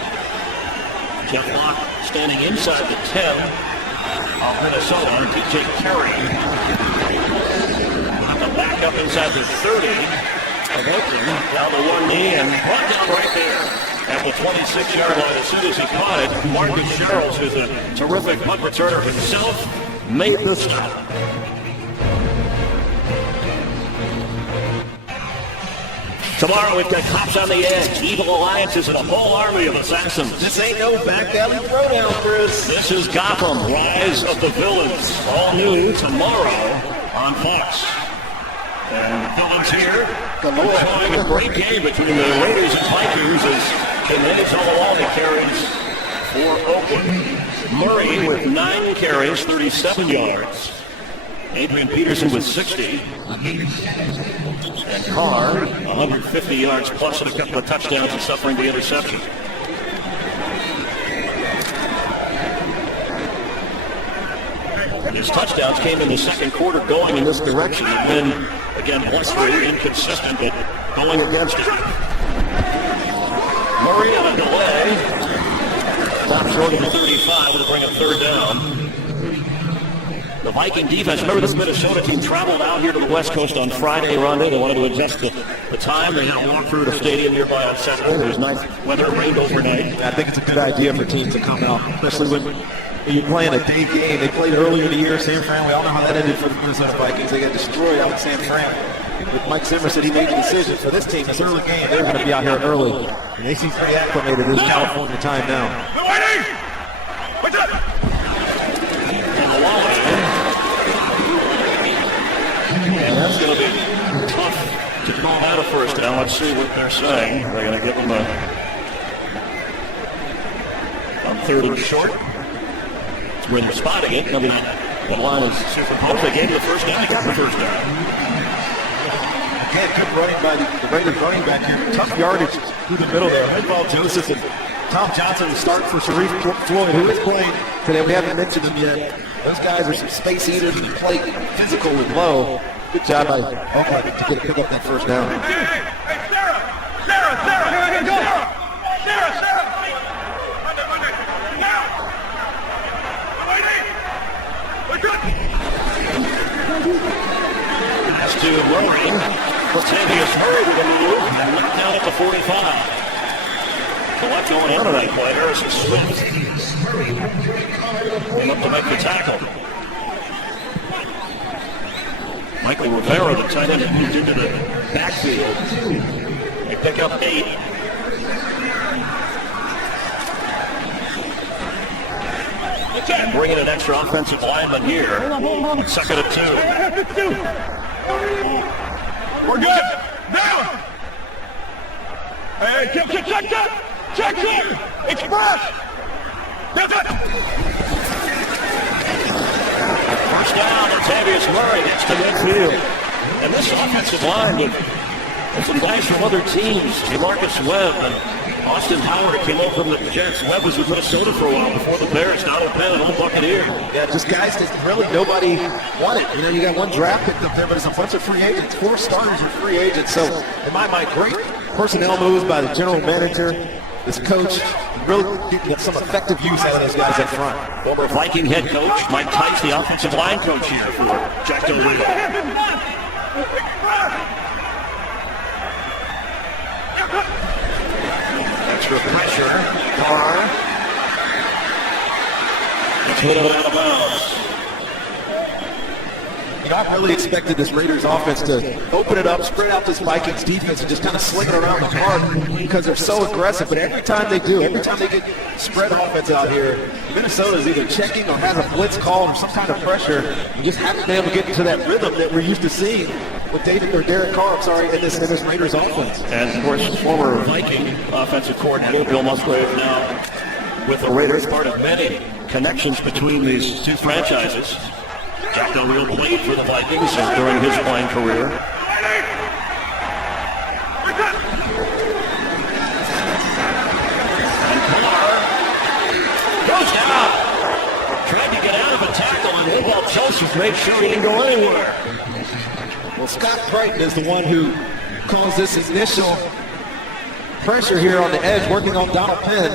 Jeff Locke standing inside the 10 of Minnesota. DJ Carey. Back up inside the 30 of Oakland. Down to one knee and plugged it right there at the 26-yard line. As soon as he caught it, Marcus Sherrills, who's a terrific punt returner himself, made the stop. Tomorrow we've got Cops on the Edge, Evil Alliances, and a whole army of assassins. This ain't no back alley throwdown, Chris. This is Gotham, Rise of the Villains. All new tomorrow on Fox. And the villains here enjoying a great game between the Raiders and Vikings as they manage all along the carries for Oakland. Murray with 9 carries, 37 yards. Adrian Peterson with 60. And Carr, 150 yards plus and a couple of touchdowns and suffering the interception. His touchdowns came in the second quarter going in this direction. And then, again, blustery, inconsistent, but going against it. Murray on a delay. Top short of the 35 will bring a third down. The Viking defense, remember this Minnesota team traveled out here to the West Coast on Friday, Rhonda. They wanted to adjust the time. They had to walk through the stadium nearby on Saturday. There's nice weather, rained overnight. I think it's a good idea for teams to come out, especially when You're playing a day game. They played earlier in the year, San Fran. We all know how that ended for the Minnesota Vikings. They got destroyed out in San Fran. Mike Zimmer said he made the decision for this team, this early game. They're going to be out here early. And they seem pretty acclimated to this California time now. What's up? And that's going to be tough to call that a first down. Let's see what they're saying. They're going to give them on third and short. We're in the spot again. I mean, the line is superimposed. They gave him the first down. They got the first down. Again, good running by the Raiders running back here. Tough yardage through the middle there. Headball Joseph and Tom Johnson starting for Sharif Floyd, who is playing today. We haven't mentioned them yet. Those guys are some space eaters and play physical and low. Good job by Oakland to pick up that first down. Hey, Sarah! That's to Rory. Latavius Murray to the move and look down at the 45. So what's going on in that play? Harrison Swift came up to make the tackle. Michael Rivera, the tight end, moved into the backfield. They pick up 8. And bringing an extra offensive lineman here. Second and 2. We're good. Now. Hey, check. Express. That's it. First down, Latavius Murray gets to midfield. And this offensive line with some guys from other teams. Marcus Webb and Austin Howard came over from the Jets. Webb was with Minnesota for a while before the Bears. Donald Penn, an old Buccaneer. Yeah, just guys that really nobody wanted. You know, you got one draft picked up there, but it's a bunch of free agents. 4 starters are free agents. So, in my mind, great personnel moves by the general manager, this coach, really getting some effective use out of those guys up front. Former Viking head coach Mike Tice, the offensive line coach here for Jack Del Rio. Extra pressure. Carr. Put it out of bounds. You know, I really expected this Raiders offense to open it up, spread out this Vikings defense, and just kind of sling it around the park because they're so aggressive. But every time they do, every time they get spread offense out here, Minnesota is either checking or has a blitz call or some kind of pressure. And just haven't been able to get into that rhythm that we're used to seeing with Derek Carr, in this Raiders offense. And, of course, former Viking offensive coordinator Bill Musgrave now with the Raiders, part of many connections between these two franchises. Jack Del Rio played for the Vikings during his playing career. And Carr goes down. Tried to get out of a tackle, and Adrian Peterson made sure he didn't go anywhere. Well, Scott Crichton is the one who caused this initial pressure here on the edge, working on Donald Penn.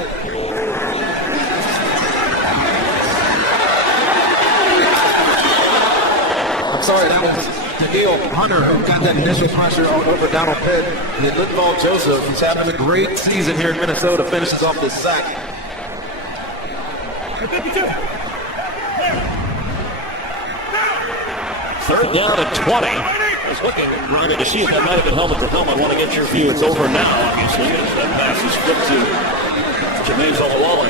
I'm sorry, that was Daniil Hunter who got that initial pressure over Donald Penn. And then Linval Joseph, who's having a great season here in Minnesota, finishes off this sack. Third down at 20. I was looking, Roger, to see if that might have been helmet to helmet. I want to get your view. It's over now, obviously. That pass is flipped to Jermaine Zolawala.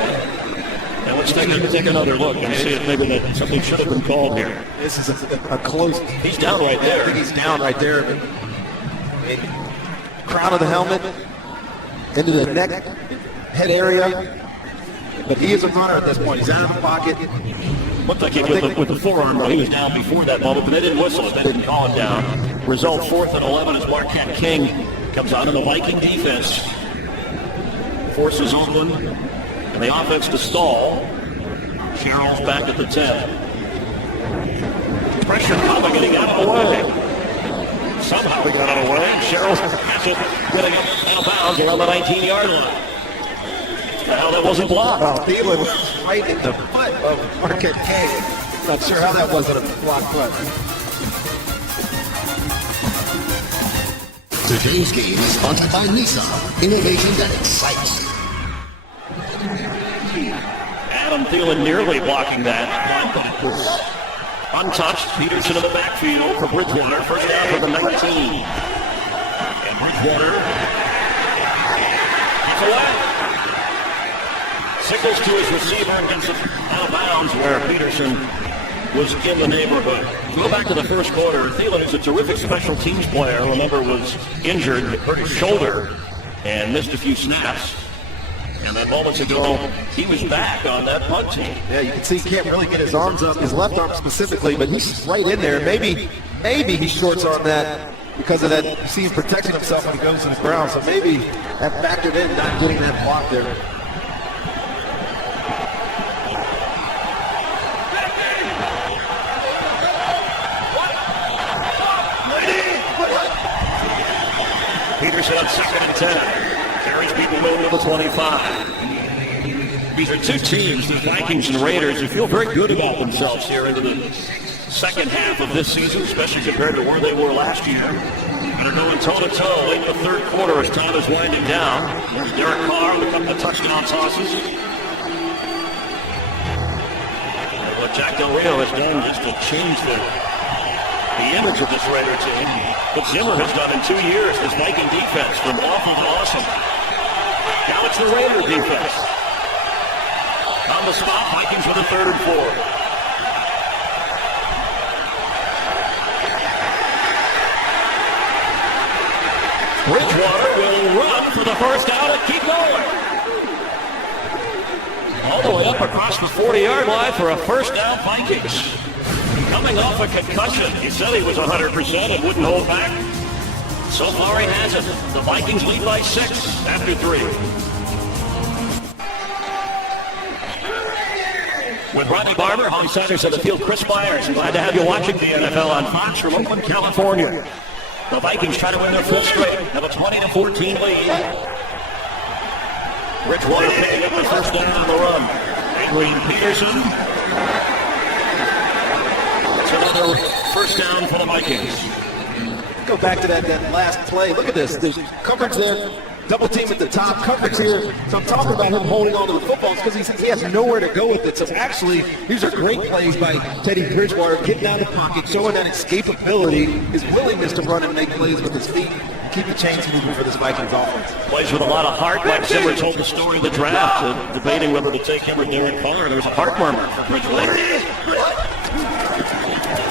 And let's take another look and see if maybe that something should have been called here. This is a close. He's down right there. I think he's down right there. Crown of the helmet into the neck, head area. But he is a runner at this point. He's out of the pocket. Looked like he with the forearm, but he was down before that moment, but they didn't whistle it. They didn't call him down. Result 4th and 11 as Marquette King comes out of the Viking defense. Forces Oakland and the offense to stall. Sherrill's back at the 10. Pressure coming, getting out of the way. Somehow we got out of the way. Sherrill's getting out of bounds around the 19-yard line. Now that wasn't blocked. Oh, Thielen was right in the foot of Marquette King. Not sure how that wasn't a blocked foot. Today's game is sponsored by Nissan. Innovation that excites. Adam Thielen Thielen nearly blocking that, but it was untouched. Peterson in the backfield for Bridgewater. First down for the 19. And Bridgewater gets away. Signals to his receiver and gets it out of bounds where Peterson was in the neighborhood. Go back to the first quarter. Thielen is a terrific special teams player. Remember, was injured, hurt his shoulder, and missed a few snaps. And then moments ago, he was back on that punt team. Yeah, you can see he can't really get his arms up, his left arm specifically, but he's right in there. Maybe he shorts on that because of that. You see he's protecting himself when he goes to the ground, so maybe that factored in not getting that block there. Peterson on 2nd and 10. Carries people over to the 25. These are two teams, the Vikings and Raiders, who feel very good about themselves here into the second half of this season, especially compared to where they were last year. And are going toe-to-toe late in the third quarter as time is winding down. There's Derek Carr with a couple of touchdown tosses. And what Jack Del Rio has done just to change the image of this Raider team, what Zimmer has done in 2 years, this Viking defense, from awful to awesome. Now it's the Raider defense. On the spot, Vikings with a 3rd and 4. Bridgewater will run for the first down and keep going. All the way up across the 40-yard line for a first down, Vikings. Coming off a concussion. He said he was 100% and wouldn't hold back. So far he hasn't. The Vikings lead by 6 after 3. With Rodney Barber, Holly Sanders at the field, Chris Myers. Glad to have you watching the NFL on Fox from Oakland, California. The Vikings try to win their 5th straight. Have a 20-14 lead. Bridgewater picking up the first down on the run. Adrian Peterson. Another first down for the Vikings. Go back to that last play. Look at this. There's coverage there. Double team at the top. Coverage here. So I'm talking about him holding on to the football because he has nowhere to go with it. So actually, these are great plays by Teddy Bridgewater. Getting out of the pocket, showing that escapability, his willingness to run and make plays with his feet. Keep the chains moving for this Vikings offense. Plays with a lot of heart, like Zimmer told the story of the draft, debating whether to take him or Derek Carr. There's a heart murmur for Bridgewater.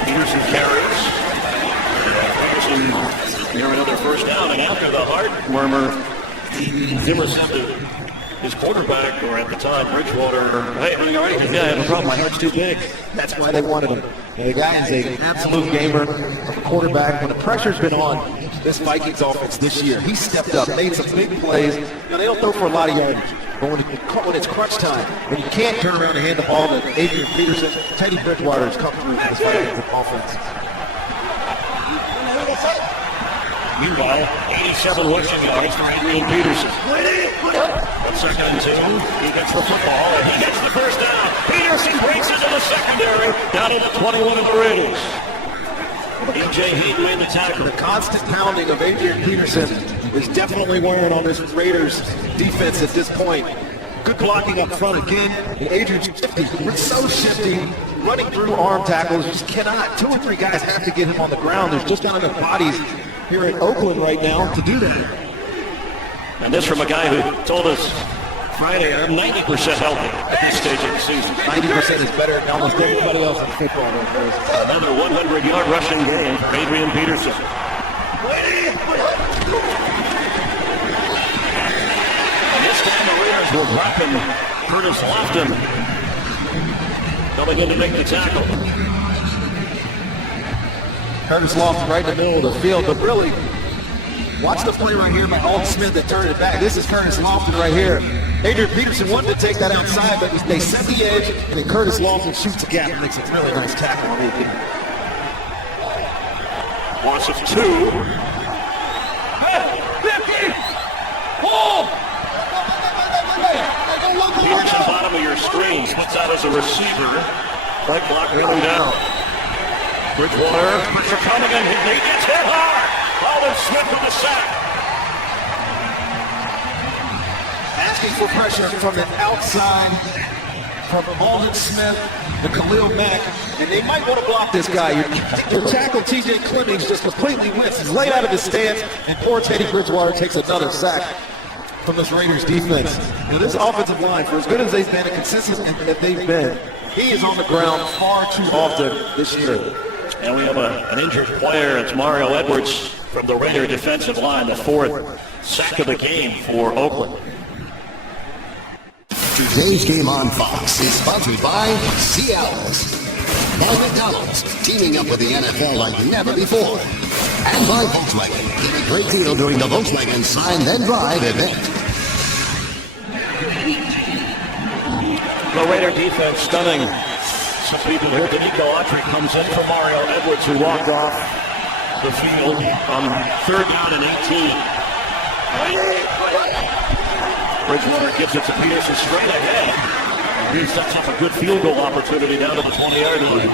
Peterson carries. Peterson near another first down, and after the heart murmur, Zimmer said to his quarterback, or at the time, Bridgewater, hey, I have a problem, my heart's too big. That's why they wanted him. The guy is an absolute gamer, a quarterback. When the pressure's been on this Vikings offense this year, he stepped up, made some big plays. They don't throw for a lot of yardage. But when it's crunch time, when you can't turn around and hand the ball to Adrian Peterson, Teddy Bridgewater has come through for this Vikings offense. Meanwhile, 87 rushing yards for Adrian Peterson. 2nd and 2. He gets the football, and he gets the first down. Peterson breaks into the secondary, down to the 21 of the Raiders. E.J. Heath made the tackle. The constant pounding of Adrian Peterson is definitely wearing on this Raiders defense at this point. Good blocking up front again. And Adrian's shifty. It's so shifty. Running through arm tackles. Just cannot. 2 or 3 guys have to get him on the ground. There's just not enough bodies here in Oakland right now to do that. And this from a guy who told us Friday, I'm 90% healthy at this stage of the season. 90% is better than almost everybody else in football. Another 100-yard rushing game for Adrian Peterson. And this time the Raiders will drop him. Curtis Lofton coming in to make the tackle. Curtis Lofton right in the middle of the field, but really, watch the play right here by Alton Smith that turned it back. This is Curtis Lofton right here. Adrian Peterson wanted to take that outside, but they set the edge, and then Curtis Lofton shoots a gap and makes a really nice tackle on Adrian. Loss of 2. Peterson, bottom of your screen, splits out as a receiver. Right block running down. Bridgewater, pressure coming in. He gets hit hard. Alden Smith with the sack. Asking for pressure from the outside from Alden Smith to Khalil Mack, and they might want to block this guy. Your tackle, T.J. Clemmings, just completely whiffs. He's laid out of his stance, and poor Teddy Bridgewater takes another sack from this Raiders defense. Now, this offensive line, for as good as they've been and consistent that they've been, he is on the ground far too often this year. And we have an injured player. It's Mario Edwards from the Raider defensive line, the fourth sack of the game for Oakland. Today's game on Fox is sponsored by Cialis, by McDonald's, teaming up with the NFL like never before, and by Volkswagen. Get a great deal during the Volkswagen Sign Then Drive event. The Raider defense stunning some people here. D'Amico Autry comes in for Mario Edwards, who walked off the field on 3rd down and 18. Bridgewater gives it to Peterson straight ahead. He sets up a good field goal opportunity down to the 20-yard line.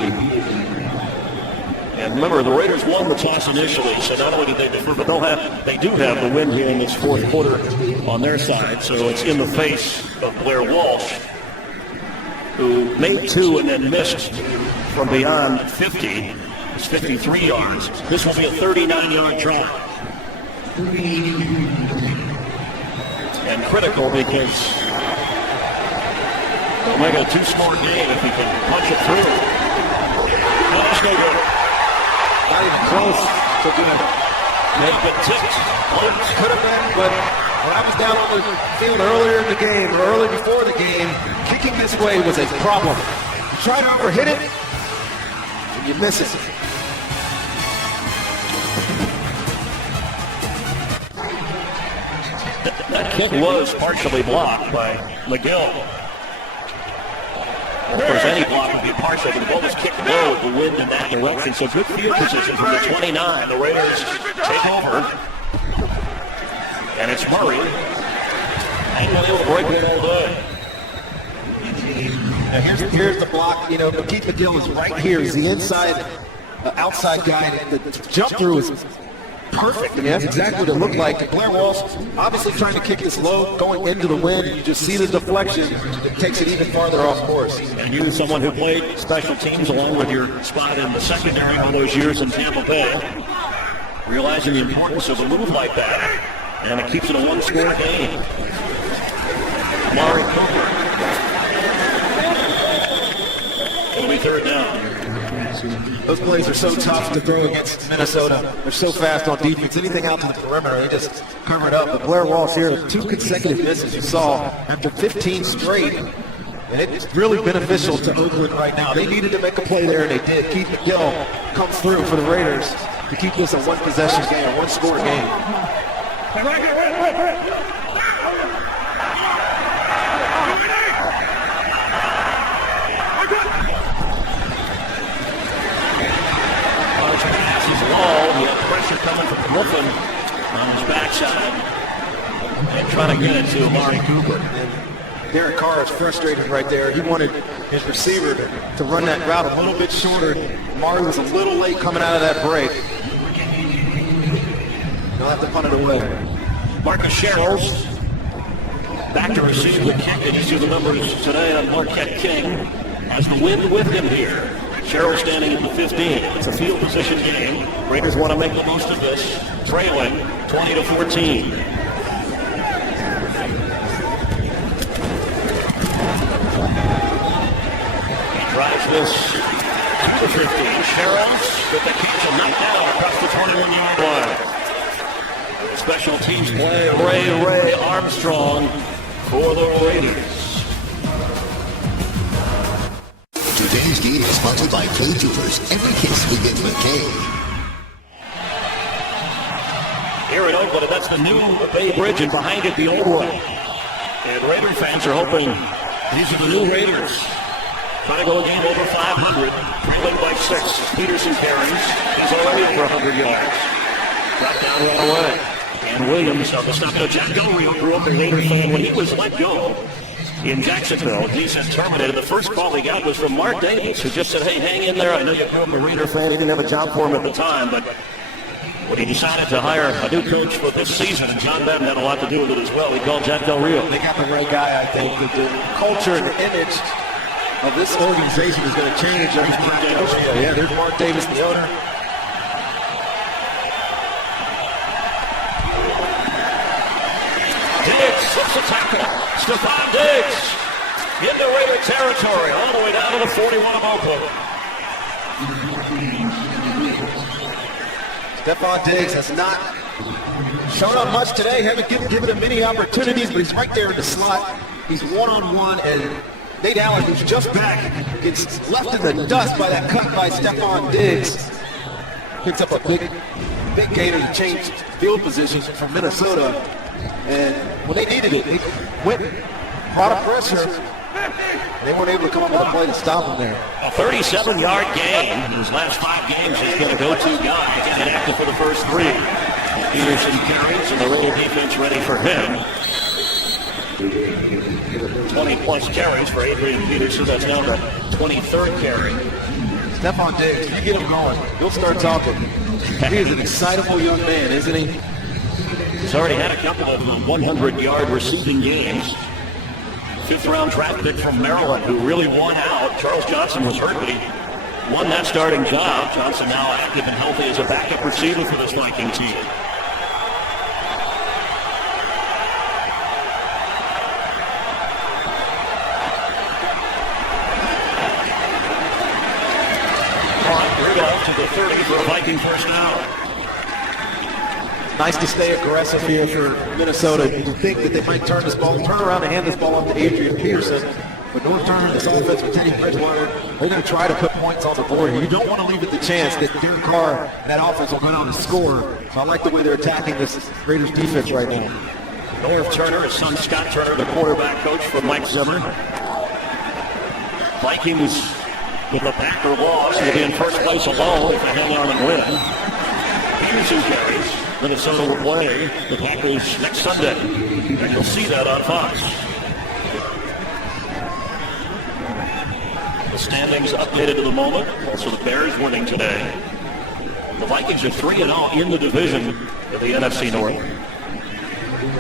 And remember, the Raiders won the toss initially, so not only did they defer, but they do have the win here in this fourth quarter on their side. So it's in the face of Blair Walsh, who made 2 and then missed from beyond 50. It's 53 yards. This will be a 39-yard drive. And critical because he'll make it a 2-score game if he can punch it through. No, that's no good. Not even close to good. Maybe it tipped. Could have been, but when I was down on the field earlier in the game, or early before the game, kicking this way was a problem. You try to overhit it, and you miss it. That kick was partially blocked by McGill. Of course, any block would be partial, but the ball was kicked low with the wind in that direction. So good field position from the 29. The Raiders take over. And it's Murray. Ain't gonna be able to break it all day. Now here's the block. You know, Keith McGill is right here. He's the outside guy. The jump through is perfect. I mean, that's exactly what it looked like. Blair Walsh obviously trying to kick this low, going into the wind. You just see the deflection. It takes it even farther off course. And you, someone who played special teams along with your spot in the secondary all those years in Tampa Bay, realizing the importance of a move like that, and it keeps it a 1-score game. Mari Cooper. It'll be 3rd down. Those plays are so tough to throw against Minnesota. They're so fast on defense. Anything out to the perimeter, they just cover it up. But Blair Walsh here, 2 consecutive misses you saw after 15 straight. And it's really beneficial to Oakland right now. They needed to make a play there, and they did. Keith McGill comes through for the Raiders to keep this a 1-possession game, a 1-score game. He had pressure coming from Griffin on his backside and trying to get it to Amari Cooper. And Derek Carr is frustrated right there. He wanted his receiver to run that route a little bit shorter. Amari was a little late coming out of that break. He'll have to punt it away. Marcus Sherrills back to receive the kick, and you see the numbers today on Marquette King has the wind with him here. Sherrill standing at the 15. It's a field position game. Raiders want to make the most of this, trailing 20-14. He drives this to the 15. Sherrill with the catch and knocked down across the 21-yard line. Special teams play Ray Armstrong for the Raiders. Today's game is sponsored by K Jewelers. Every kiss begins with K. Here in Oakland, and that's the new Bay Bridge, and behind it, the old one. And Raider fans are hoping these are the new Raiders. Trying to go a game over 500. Trailing by 6. Peterson carries. He's already over 100 yards. Dropped down right away. And Williams on the stop. Jack Del Rio grew up a Raider fan when he was let go in Jacksonville. He said terminated. The first call he got was from Mark Davis, who just said, hey, hang in there. I know you grew up a Raider fan. He didn't have a job for him at the time, but when he decided to hire a new coach for this season, and John Madden had a lot to do with it as well, he called Jack Del Rio. They got the right guy, I think. The culture and the image of this organization is going to change. Yeah, there's Mark Davis, the owner. Diggs, 6 attacker. Stephon Diggs into Raider territory, all the way down to the 41 of Oakland. Stephon Diggs has not shown up much today. Haven't given him many opportunities, but he's right there in the slot. He's one-on-one, and Nate Allen, who's just back, gets left in the dust by that cut by Stephon Diggs. Picks up a big gainer to change field positions from Minnesota. And when they needed it, they went, brought up pressure. They weren't able to come up with a play to stop him there. A 37-yard gain. In his last 5 games, he's been a go-to guy. He's been active for the first 3. Peterson carries, and the Raider defense ready for him. 20-plus carries for Adrian Peterson. That's now the 23rd carry. Stephon Diggs, you get him going, he'll start talking. He is an excitable young man, isn't he? He's already had a couple of 100-yard receiving games. 5th-round draft pick from Maryland who really won out. Charles Johnson was hurt, but he won that starting job. Johnson now active and healthy as a backup receiver for this Viking team. To the 30 for a Viking first down. Nice to stay aggressive here for Minnesota. You think that they might turn around and hand this ball off to Adrian Peterson. But North turning this offense with Teddy Bridgewater, they're going to try to put points on the board here. You don't want to leave it the chance that Derek Carr and that offense will go down and score. So I like the way they're attacking this Raiders defense right now. North Turner, his son Scott Turner, the quarterback coach for Mike Zimmer. Vikings with a Packer loss, will be in first place alone if they hang on and win. Peterson carries. Minnesota will play the Packers next Sunday. And you'll see that on Fox. The standings updated to the moment. Also the Bears winning today. The Vikings are 3-0 in the division of the NFC North.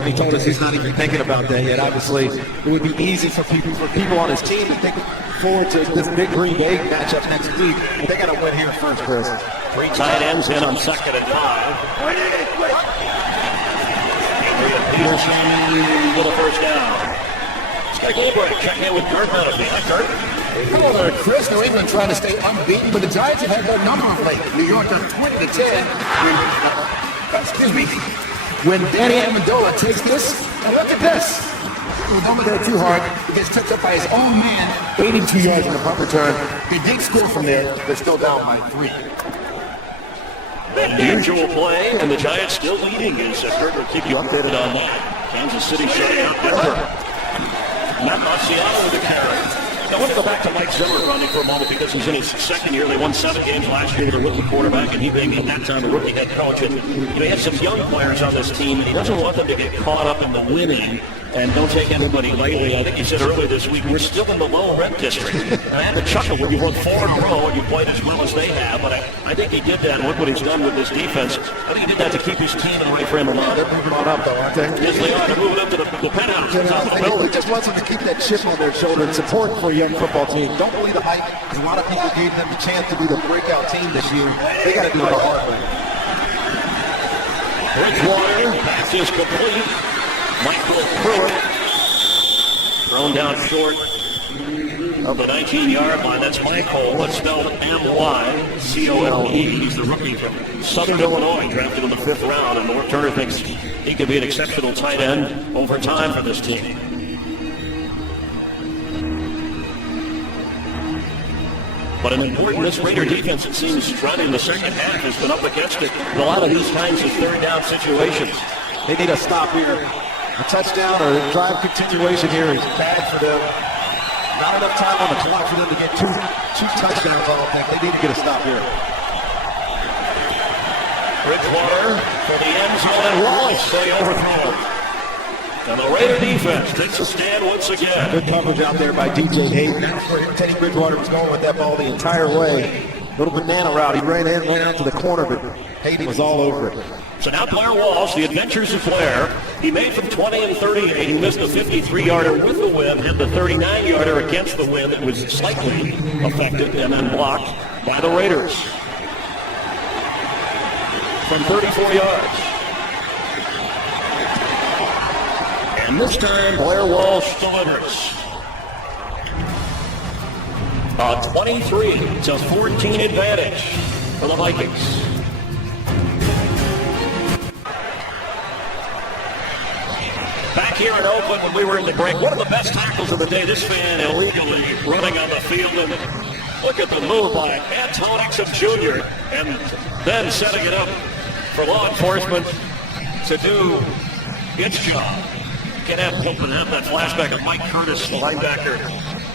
He told us he's not even thinking about that yet. Obviously, it would be easy for people on his team to think forward to this big Green Bay matchup next week. But they got to win here first, Chris. 3 tight ends in on 2nd and 5. Adrian Peterson with a first down. Scott Goldberg checking in with Kurt Menefee. Hi, Kurt. Hello there, Chris. New England trying to stay unbeaten, but the Giants have had their number of late. New York are 20-10. Excuse me. When Danny Amendola takes this, and look at this. He was over there too hard. He gets picked up by his own man. 82 yards in the punt return. They did score from there. They're still down by 3. Unusual play, and the Giants still leading. As Kurt will keep you updated on that. Kansas City shutting out Denver. Matt Marciano with the carry. I want to go back to Mike Zimmer running for a moment because he's in his 2nd year. They won 7 games last year with a rookie quarterback, and he being at that time a rookie head coach. And he has some young players on this team, and he doesn't want them to get caught up in the winning and don't take anybody lightly. I think he said earlier this week, we're still in the low rent district. And I had to chuckle when you won 4 in a row and you played as well as they have, but I think he did that, and look what he's done with this defense. I think he did that to keep his team in the right frame of mind. They're moving on up, though, aren't they? Yes, they are. They're moving up to the penthouse. He just wants them to keep that chip on their shoulder and support for a young football team. Don't believe the hype, because a lot of people gave them the chance to be the breakout team this year. They got to do it the hard way. Bridgewater, pass is complete. Michael Pruitt thrown down short of the 19-yard line. That's Michael. It's spelled M-Y-C-O-L-E. He's the rookie from Southern Illinois, drafted in the 5th round, and North Turner thinks he could be an exceptional tight end over time for this team. But an important, this Raider defense, it seems, running the second half has been up against it in a lot of these kinds of 3rd down situations. They need a stop here. A touchdown or a drive continuation here is bad for them. Not enough time on the clock for them to get two touchdowns, I don't think. They need to get a stop here. Bridgewater for the end zone, and Wallace for the overthrow. And the Raider defense takes a stand once again. Good coverage out there by DJ Hayden. That's where Teddy Bridgewater was going with that ball the entire way. Little banana route. He ran out to the corner, but Hayden was all over it. So now Blair Walsh, the adventures of Blair. He made from 20 and 38. He missed a 53-yarder with the wind, hit the 39-yarder against the wind that was slightly affected and then blocked by the Raiders from 34 yards. And this time, Blair Walsh delivers. A 23-14 advantage for the Vikings. Back here in Oakland when we were in the break, one of the best tackles of the day, this fan illegally running on the field. And look at the move by Anton Exum Jr. and then setting it up for law enforcement to do its job. Can't help but have that flashback of Mike Curtis, the linebacker,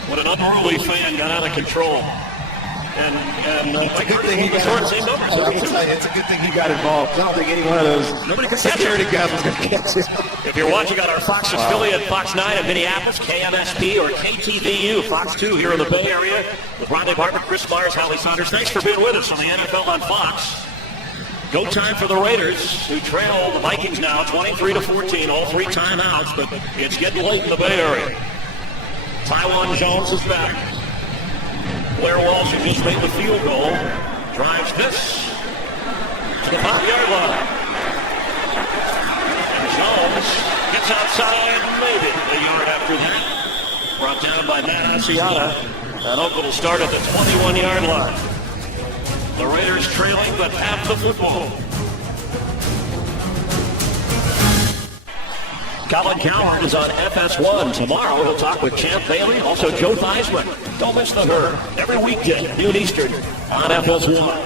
when an unruly fan got out of control. And it's a good thing he got it's a good thing he got involved. I don't think any one of those security guys was going to catch it. If you're watching on our Fox affiliate, Fox 9 in Minneapolis, KMSP or KTVU, Fox 2 here in the Bay Area, with Rodney Barber, Chris Myers, Holly Saunders. Thanks for being with us on the NFL on Fox. Go time for the Raiders, who trail the Vikings now 23-14, all 3 timeouts, but it's getting late in the Bay Area. Tywan Jones is back. Blair Walsh, who just made the field goal, drives this to the 5-yard line. And Jones gets outside, maybe a yard after that. Brought down by Matt Asiata. And Oakland will start at the 21-yard line. The Raiders trailing, but have the football. Colin Cowherd is on FS1. Tomorrow we'll talk with Champ Bailey, also Joe Theismann. Don't miss the herd every weekday, noon Eastern, on FS1.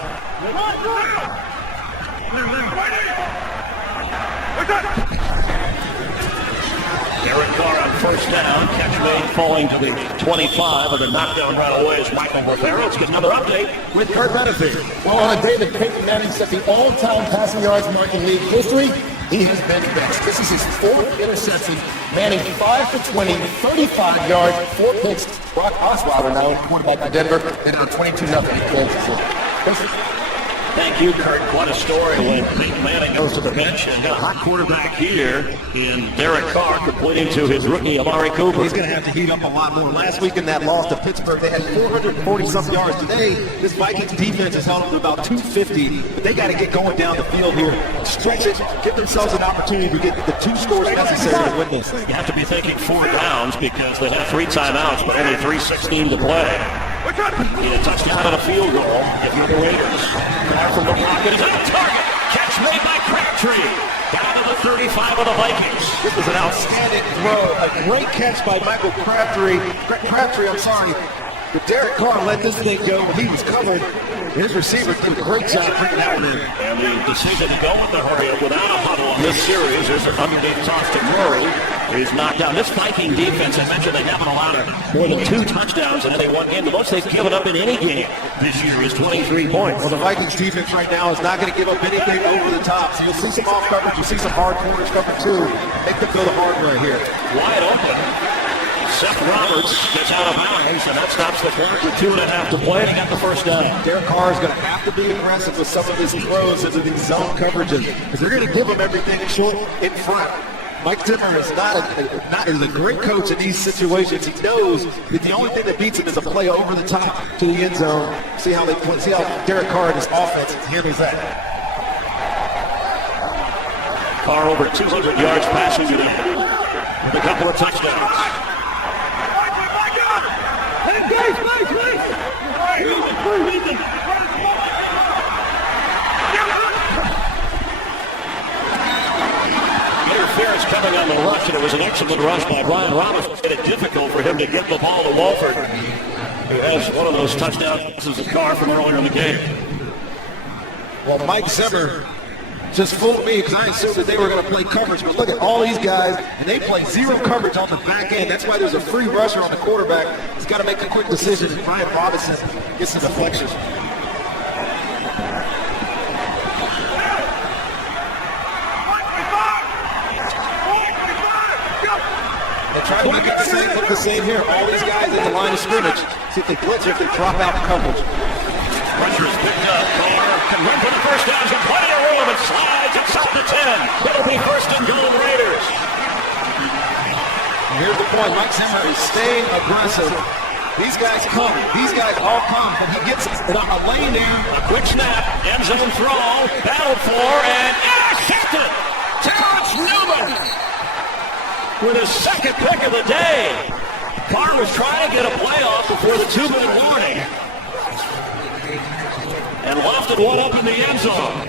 Derek Carr on first down. Catch made falling to the 25, and the knockdown right away is Michael Rivera. Let's get another update with Kurt Benefit. Well, on a day that Peyton Manning set the all-time passing yards mark in league history, he has been best. This is his 4th interception. Manning 5 for 20, 35 yards, 4 picks. Brock Osweiler now in quarterback for Denver. They're down 22-0 in Kansas City. Thank you, Kurt. What a story when Peyton Manning goes to the bench and got a hot quarterback here in Derek Carr, completing to his rookie Amari Cooper. He's going to have to heat up a lot more. Last week in that loss to Pittsburgh, they had 440-something yards. Today, this Vikings defense has held up to about 250, but they got to get going down the field here, stretch it, give themselves an opportunity to get the 2 scores necessary to win this. You have to be thinking 4 downs because they have 3 timeouts, but only 3:16 to play. Need a touchdown and a field goal if you're the Raiders. Grab from the pocket is on the target. Catch made by Crabtree. Down to the 35 of the Vikings. This was an outstanding throw. A great catch by Michael Crabtree. But Derek Carr let this thing go when he was covered. His receiver did a great job bringing that one in. And the decision to go with the hurry-up without a huddle on this series is an underneath toss to Murray. He's knocked down. This Viking defense, I mentioned they haven't allowed more than 2 touchdowns in any one game. The most they've given up in any game this year is 23 points. Well, the Vikings defense right now is not going to give up anything over the top. So you'll see some off coverage. You'll see some hard corners cover 2. Make them go the hard way here. Wide open. Seth Roberts gets out of bounds, and that stops the clock with 2.5 to play. He got the first down. Derek Carr is going to have to be aggressive with some of his throws into these zone coverages because they're going to give him everything in short in front. Mike Zimmer is is a great coach in these situations. He knows that the only thing that beats him is a play over the top to the end zone. See how they play. See how Derek Carr and his offense handles that. Carr over 200 yards passing today with a couple of touchdowns. Interference coming on the rush, and it was an excellent rush by Brian Robinson. It's made it difficult for him to get the ball to Walford, who has one of those touchdowns. This is a Carr from earlier in the game. Well, Mike Zimmer just fooled me because I assumed that they were going to play coverage. But look at all these guys, and they play 0 coverage on the back end. That's why there's a free rusher on the quarterback. He's got to make a quick decision, and Brian Robinson gets the deflection. They're trying to make it look the same here. All these guys at the line of scrimmage. See if they blitz or if they drop out coverage. Pressure is picked up. Carr can run for the first down. He's got plenty of room and slides inside the 10. It'll be first and goal Raiders. Here's the point. Mike Zimmer is staying aggressive. These guys come. These guys all come, but he gets a lane there. A quick snap. End zone throw. Battled for and intercepted. Terrence Newman with his second pick of the day. Carr was trying to get a playoff before the 2-minute warning. And lofted one up in the end zone.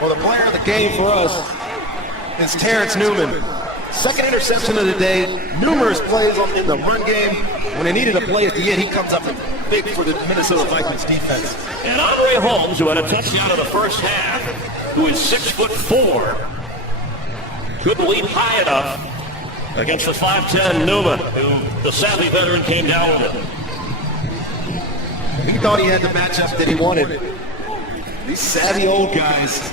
Well, the player of the game for us is Terrence Newman. Second interception of the day. Numerous plays in the run game. When they needed a play at the end, he comes up big for the Minnesota Vikings defense. And Andre Holmes, who had a touchdown in the first half, who is 6'4", couldn't leap high enough against the 5'10" Newman, who the savvy veteran came down with it. He thought he had the matchup that he wanted. These savvy old guys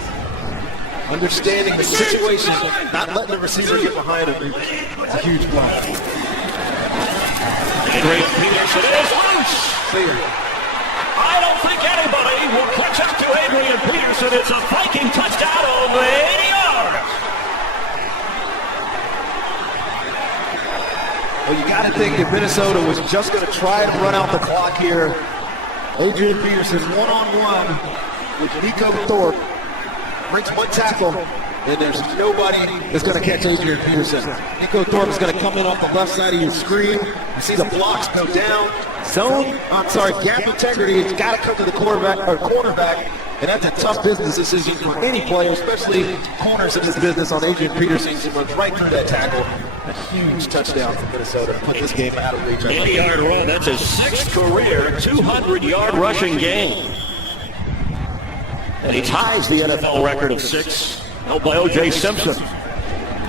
understanding the situation, not letting the receiver get behind him. It's a huge block. Adrian Peterson is loose. Clear. I don't think anybody will catch up to Adrian Peterson. It's a Viking touchdown over 80 yards. Well, you got to think if Minnesota was just going to try to run out the clock here, Adrian Peterson one-on-one with Nico Thorpe breaks one tackle, and there's nobody that's going to catch Adrian Peterson. Nico Thorpe is going to come in off the left side of your screen. You see the blocks go down. Gap integrity. It's got to come to the cornerback, and that's a tough business decision for any player, especially corners in this business on Adrian Peterson. He runs right through that tackle. A huge touchdown for Minnesota to put this game out of reach. 80-yard run. That's his sixth career 200-yard rushing game. And he ties the NFL record of 6, held by O.J. Simpson.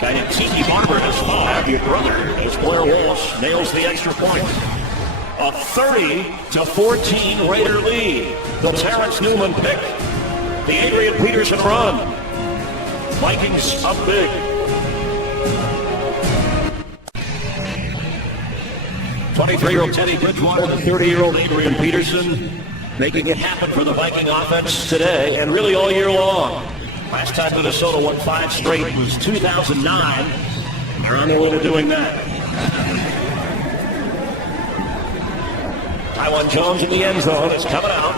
Guy named Tiki Barber has 5. Your brother, as Blair Walsh, nails the extra point. A 30-14 Raider lead. The Terrence Newman pick. The Adrian Peterson run. Vikings up big. 23-year-old Teddy Bridgewater, the 30-year-old Adrian Peterson, making it happen for the Viking offense today and really all year long. Last time Minnesota won 5 straight was 2009. They're on their way to doing that. Tywan Jones in the end zone is coming out.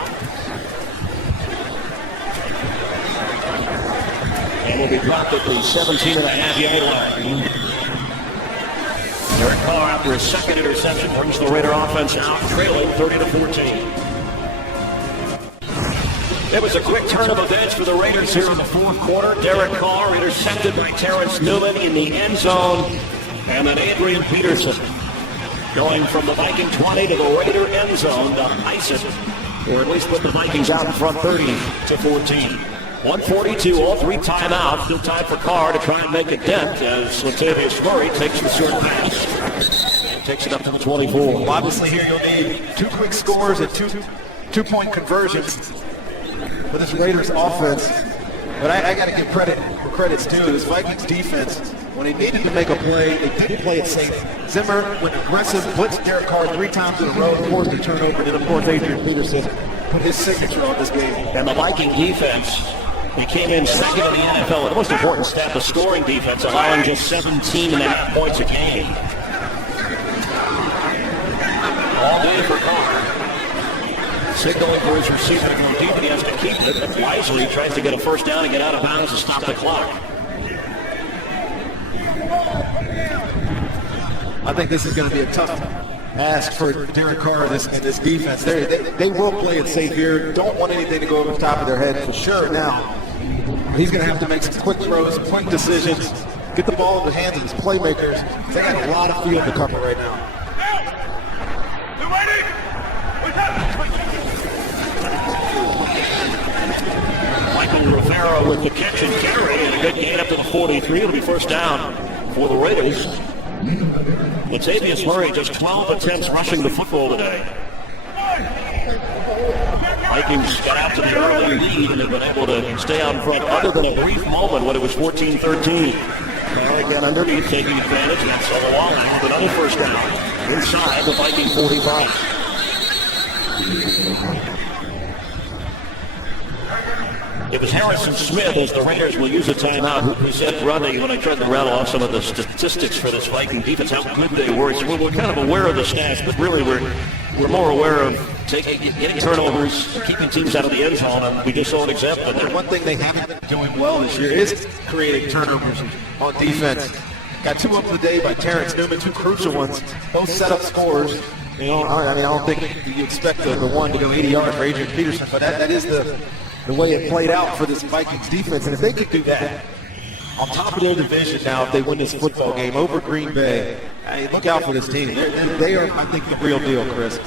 And will be dropped at the 17.5-yard line. Derek Carr, after his second interception, brings the Raider offense out, trailing 30-14. It was a quick turn of events for the Raiders here in the fourth quarter. Derek Carr intercepted by Terrence Newman in the end zone. And then Adrian Peterson going from the Viking 20 to the Raider end zone to ice it, or at least put the Vikings out in front 30-14. 142, all 3 timeouts. Still time for Carr to try and make a dent as Latavius Murray takes the short pass and takes it up to the 24. Well, obviously here you'll need 2 quick scores and two-point conversions for this Raiders offense. But I got to give credit where credit's due. This Vikings defense, when they needed to make a play, they didn't play it safe. Zimmer went aggressive, blitzed Derek Carr 3 times in a row, forced the turnover, and then of course Adrian Peterson put his signature on this game. And the Viking defense, he came in second in the NFL. The most important stat, the scoring defense, allowing just 17.5 points a game. All day for Carr. Signaling for his receiver to go deep, and he has to keep it. Wisely tries to get a first down and get out of bounds to stop the clock. I think this is going to be a tough ask for Derek Carr and this defense. They will play it safe here. Don't want anything to go over the top of their head for sure now. He's going to have to make some quick throws, quick decisions, get the ball in the hands of his playmakers. They got a lot of field to cover right now. Michael Rivera with the catch and carry, and a good gain up to the 43. It'll be first down for the Raiders. Latavius Murray just 12 attempts rushing the football today. Vikings got out to the early lead and have been able to stay out in front other than a brief moment when it was 14-13. Carr again underneath, taking advantage, and that's all along with another first down inside the Viking 45. It was Harrison Smith, as the Raiders will use a timeout, who said, Rodney, when I tried to rattle off some of the statistics for this Viking defense, how good they were. He said, well, we're kind of aware of the stats, but really we're more aware of getting turnovers, keeping teams out of the end zone, and we just saw an example of that. One thing they haven't been doing well this year is creating turnovers on defense. Got 2 up today by Terrence Newman, 2 crucial ones. Those set up scores. You know, I don't think you expect the one to go 80 yards for Adrian Peterson, but that is the way it played out for this Vikings defense. And if they could do that on top of their division now, if they win this football game over Green Bay, hey, look out for this team. They are, I think, the real deal, Chris.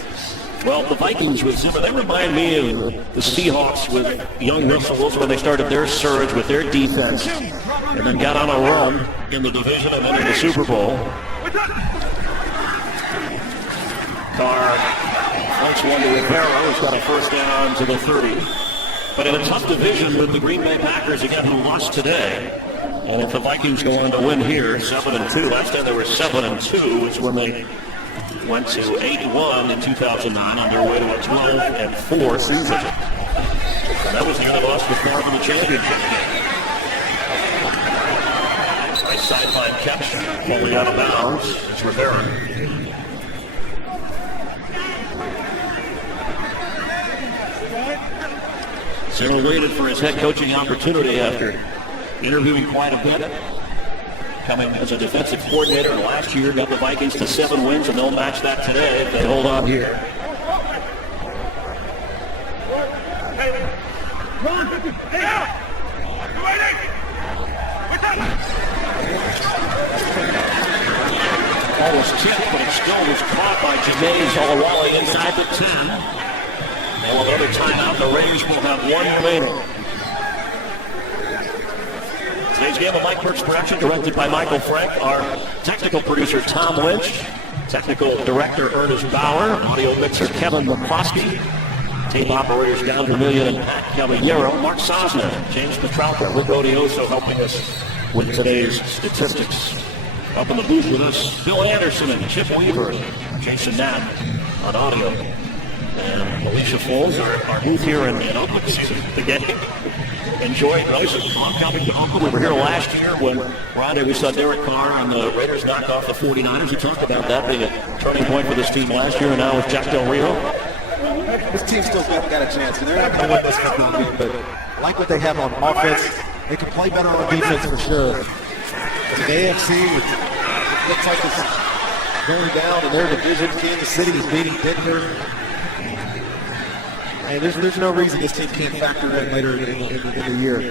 Well, the Vikings with Zimmer, they remind me of the Seahawks with young Russell Wilson when they started their surge with their defense and then got on a run in the division and then in the Super Bowl. Carr flanks one to Rivera, who's got a first down to the 30. But in a tough division with the Green Bay Packers, again, who lost today. And if the Vikings go on to win here, 7-2, last time they were 7-2, was when they went to 8-1 in 2009 on their way to a 12-4 season. And that was the year they lost with Favre in the championship game. Nice sideline catch, falling out of bounds. It's Rivera. Zimmer waited for his head coaching opportunity after interviewing quite a bit. Coming as a defensive coordinator last year, got the Vikings to 7 wins, and they'll match that today if they hold on here. Almost tipped, but it still was caught by Jameis Olawale inside the 10. They will have another timeout. The Raiders will have 1 remaining. Today's game of Mike Burke's production, directed by Michael Frank. Our technical producer, Tom Lynch. Technical director, Ernest Bauer. Audio mixer, Kevin McCloskey. Tape operators, Don Vermillion and Pat Caballero. Mark Sosna, James Petralka, Rick Odioso helping us with today's statistics. Up in the booth with us, Bill Anderson and Chip Weaver. Jason Knapp on audio. And Alicia Foles, our booth here in Oakland, the game. Enjoyed those. Coming to Oakland. We were here last year when Rhonda, we saw Derek Carr and the Raiders knock off the 49ers. We talked about that being a turning point for this team last year, and now with Jack Del Rio. This team still got a chance. They're not going to win this football game, but like what they have on offense, they can play better on defense for sure. The AFC, it looks like it's going down in their division. Kansas City is beating Denver. Hey, there's no reason this team can't factor in later in the year.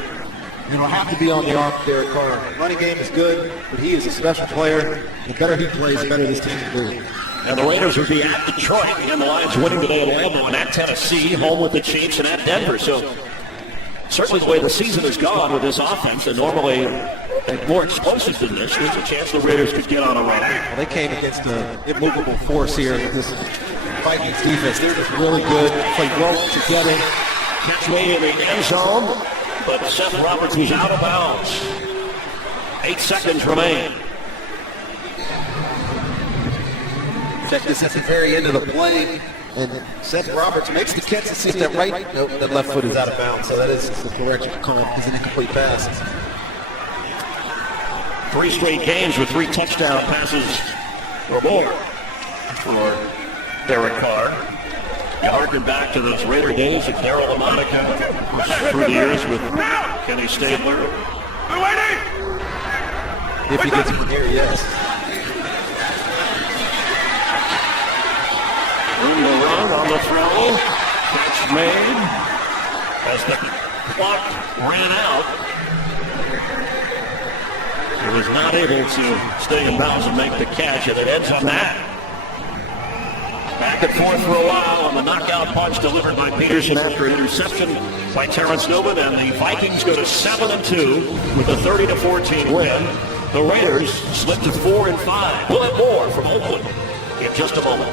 It'll have to be on the arm of Derek Carr. Running game is good, but he is a special player. The better he plays, the better this team will be. And the Raiders will be at Detroit, and the Lions winning today at Lambeau, and at Tennessee, home with the Chiefs, and at Denver. So certainly the way the season has gone with this offense, and normally more explosive than this, there's a chance the Raiders could get on a run. Well, they came against an immovable force here with this Vikings defense. They're just really good, play well together. Catch made in the end zone, but Seth Roberts was out of bounds. 8 seconds remain. Check this at the very end of the play. And Seth Roberts makes the catch and sees that right. Nope, that left foot is out of bounds. So that is the correction call. It's an incomplete pass. 3 straight games with 3 touchdown passes or more for Derek Carr. You harken back to those Raider days of Darryl LaMonica through the years with Kenny Stabler. If he gets from here, yes. Room to run on the throw. Catch made as the clock ran out. He was not able to stay in bounds and make the catch, and it ends on that. Back and forth for a while on the knockout punch delivered by Peterson after an interception by Terrence Newman, and the Vikings go to 7-2 with a 30-14 win. The Raiders slip to 4-5. We'll have more from Oakland in just a moment.